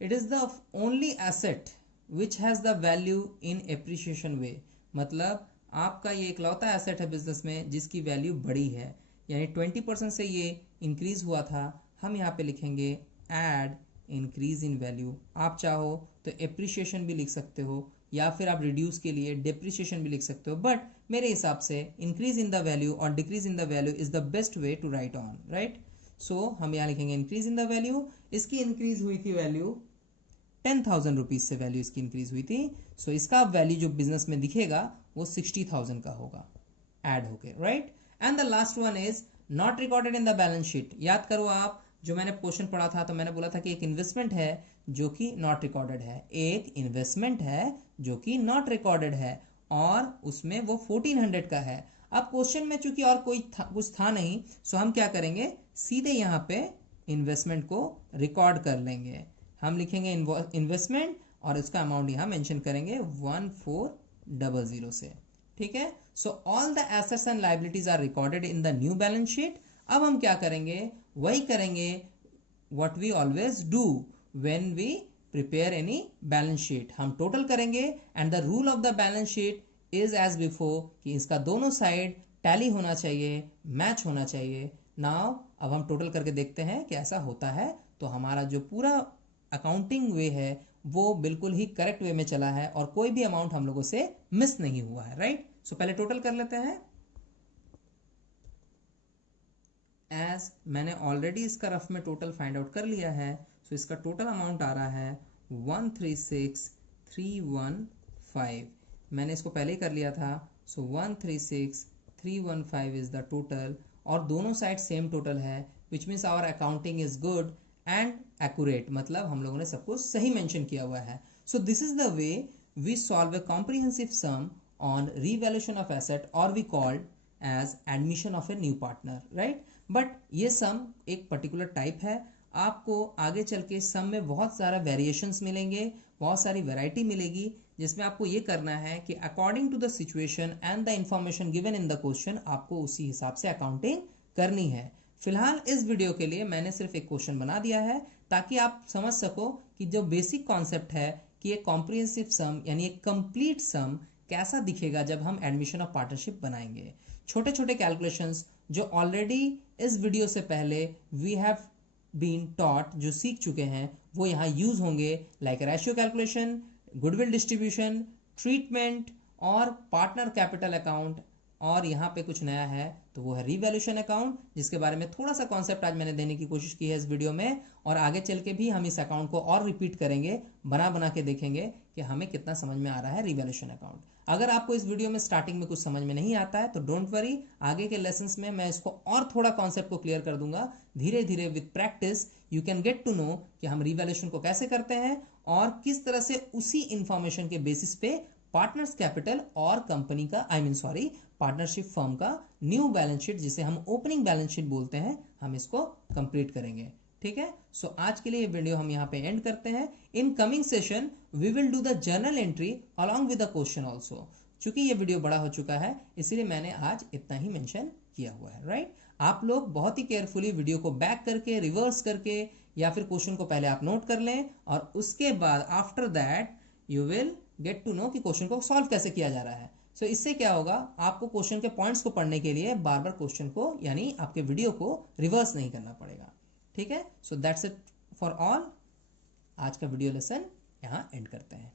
It is the only asset which has the value in appreciation way, मतलब आपका ये इकलौता एसेट है बिजनेस में जिसकी वैल्यू बड़ी है, यानी 20% से ये इंक्रीज हुआ था। हम यहाँ पे लिखेंगे एड इंक्रीज इन वैल्यू। आप चाहो तो एप्रिसिएशन भी लिख सकते हो, या फिर आप रिड्यूस के लिए डेप्रिसिएशन भी लिख सकते हो, बट मेरे हिसाब से इंक्रीज इन द वैल्यू और decrease in the value is the best way to write on, right. So हम यहाँ लिखेंगे इंक्रीज इन द वैल्यू। इसकी इंक्रीज हुई थी वैल्यू 10,000 रुपीज से, वैल्यू इसकी इंक्रीज हुई थी। सो इसका वैल्यू जो बिजनेस में दिखेगा वो 60,000 का होगा ऐड होके, right. And the last one is not recorded in the balance sheet. याद करो आप, जो मैंने क्वेश्चन पढ़ा था तो मैंने बोला था कि एक इन्वेस्टमेंट है जो कि नॉट रिकॉर्डेड है, एक इन्वेस्टमेंट है जो कि नॉट रिकॉर्डेड है, और उसमें वो 1400 का है। अब क्वेश्चन में चूंकि और कुछ था नहीं, सो हम क्या करेंगे, सीधे यहाँ पे इन्वेस्टमेंट को रिकॉर्ड कर लेंगे। हम लिखेंगे इन्वेस्टमेंट और इसका अमाउंट यहाँ मेंशन करेंगे 1400 से, ठीक है। So all the assets and liabilities are recorded in the new balance sheet. अब हम क्या करेंगे, वही करेंगे what we always do, when we prepare any balance sheet. हम टोटल करेंगे and the rule of the balance sheet is as before कि इसका दोनों साइड टैली होना चाहिए, मैच होना चाहिए। नाउ अब हम टोटल करके देखते हैं कि ऐसा होता है तो हमारा जो पूरा अकाउंटिंग वे है वो बिल्कुल ही करेक्ट वे में चला है और कोई भी अमाउंट हम लोगों से मिस नहीं हुआ है, राइट। सो पहले टोटल कर लेते हैं। एज मैंने ऑलरेडी इसका रफ में टोटल फाइंड आउट कर लिया है, सो इसका टोटल अमाउंट आ रहा है 136,315। मैंने इसको पहले ही कर लिया था, सो 136,315 इज द टोटल और दोनों साइड सेम टोटल है, which means our accounting is good and accurate, मतलब हम लोगों ने सब कुछ सही मेंशन किया हुआ है। So this is the way we solve a comprehensive sum on revaluation of asset और we called as admission of a new partner, right. But ये सम एक पर्टिकुलर टाइप है, आपको आगे चल के सम में बहुत सारा वेरिएशंस मिलेंगे, बहुत सारी वैरायटी मिलेगी, जिसमें आपको ये करना है कि according to the situation and the information given in the question आपको उसी हिसाब से अकाउंटिंग करनी है। फिलहाल इस वीडियो के लिए मैंने सिर्फ एक क्वेश्चन बना दिया है ताकि आप समझ सको कि जो बेसिक कॉन्सेप्ट है कि एक कॉम्प्रिहेंसिव सम यानी एक कंप्लीट सम कैसा दिखेगा जब हम एडमिशन ऑफ पार्टनरशिप बनाएंगे। छोटे छोटे कैलकुलेशंस जो ऑलरेडी इस वीडियो से पहले वी हैव बीन टॉट, जो सीख चुके हैं, वो यहाँ यूज होंगे, like ratio calculation, goodwill distribution, treatment और पार्टनर कैपिटल अकाउंट। और यहाँ पे कुछ नया है तो वो है रीवैल्यूएशन अकाउंट, जिसके बारे में थोड़ा सा कॉन्सेप्ट आज मैंने देने की कोशिश की है इस वीडियो में, और आगे चल के भी हम इस अकाउंट को और रिपीट करेंगे, बना के देखेंगे कि हमें कितना समझ में आ रहा है रीवैल्यूएशन अकाउंट। अगर आपको इस वीडियो में स्टार्टिंग में कुछ समझ में नहीं आता है तो डोंट वरी, आगे के लेसन्स में मैं इसको और थोड़ा कॉन्सेप्ट को क्लियर कर दूंगा। धीरे धीरे with practice you can get to know कि हम रीवैल्यूएशन को कैसे करते हैं और किस तरह से उसी इंफॉर्मेशन के बेसिस पे पार्टनर्स कैपिटल और कंपनी का पार्टनरशिप फर्म का न्यू बैलेंस शीट, जिसे हम ओपनिंग बैलेंस शीट बोलते हैं, हम इसको कंप्लीट करेंगे। ठीक है, सो आज के लिए ये वीडियो हम यहाँ पे एंड करते हैं। In coming session we will do the journal entry along with the question also. चूंकि ये वीडियो बड़ा हो चुका है इसलिए मैंने आज इतना ही मेंशन किया हुआ है, राइट। आप लोग बहुत ही केयरफुली वीडियो को बैक करके, रिवर्स करके या फिर क्वेश्चन को पहले आप नोट कर लें और उसके बाद after that you will get to know कि क्वेश्चन को सॉल्व कैसे किया जा रहा है। सो इससे क्या होगा, आपको क्वेश्चन के पॉइंट्स को पढ़ने के लिए बार बार क्वेश्चन को यानी आपके वीडियो को रिवर्स नहीं करना पड़ेगा। ठीक है, so that's it for all. आज का वीडियो लेसन यहाँ एंड करते हैं।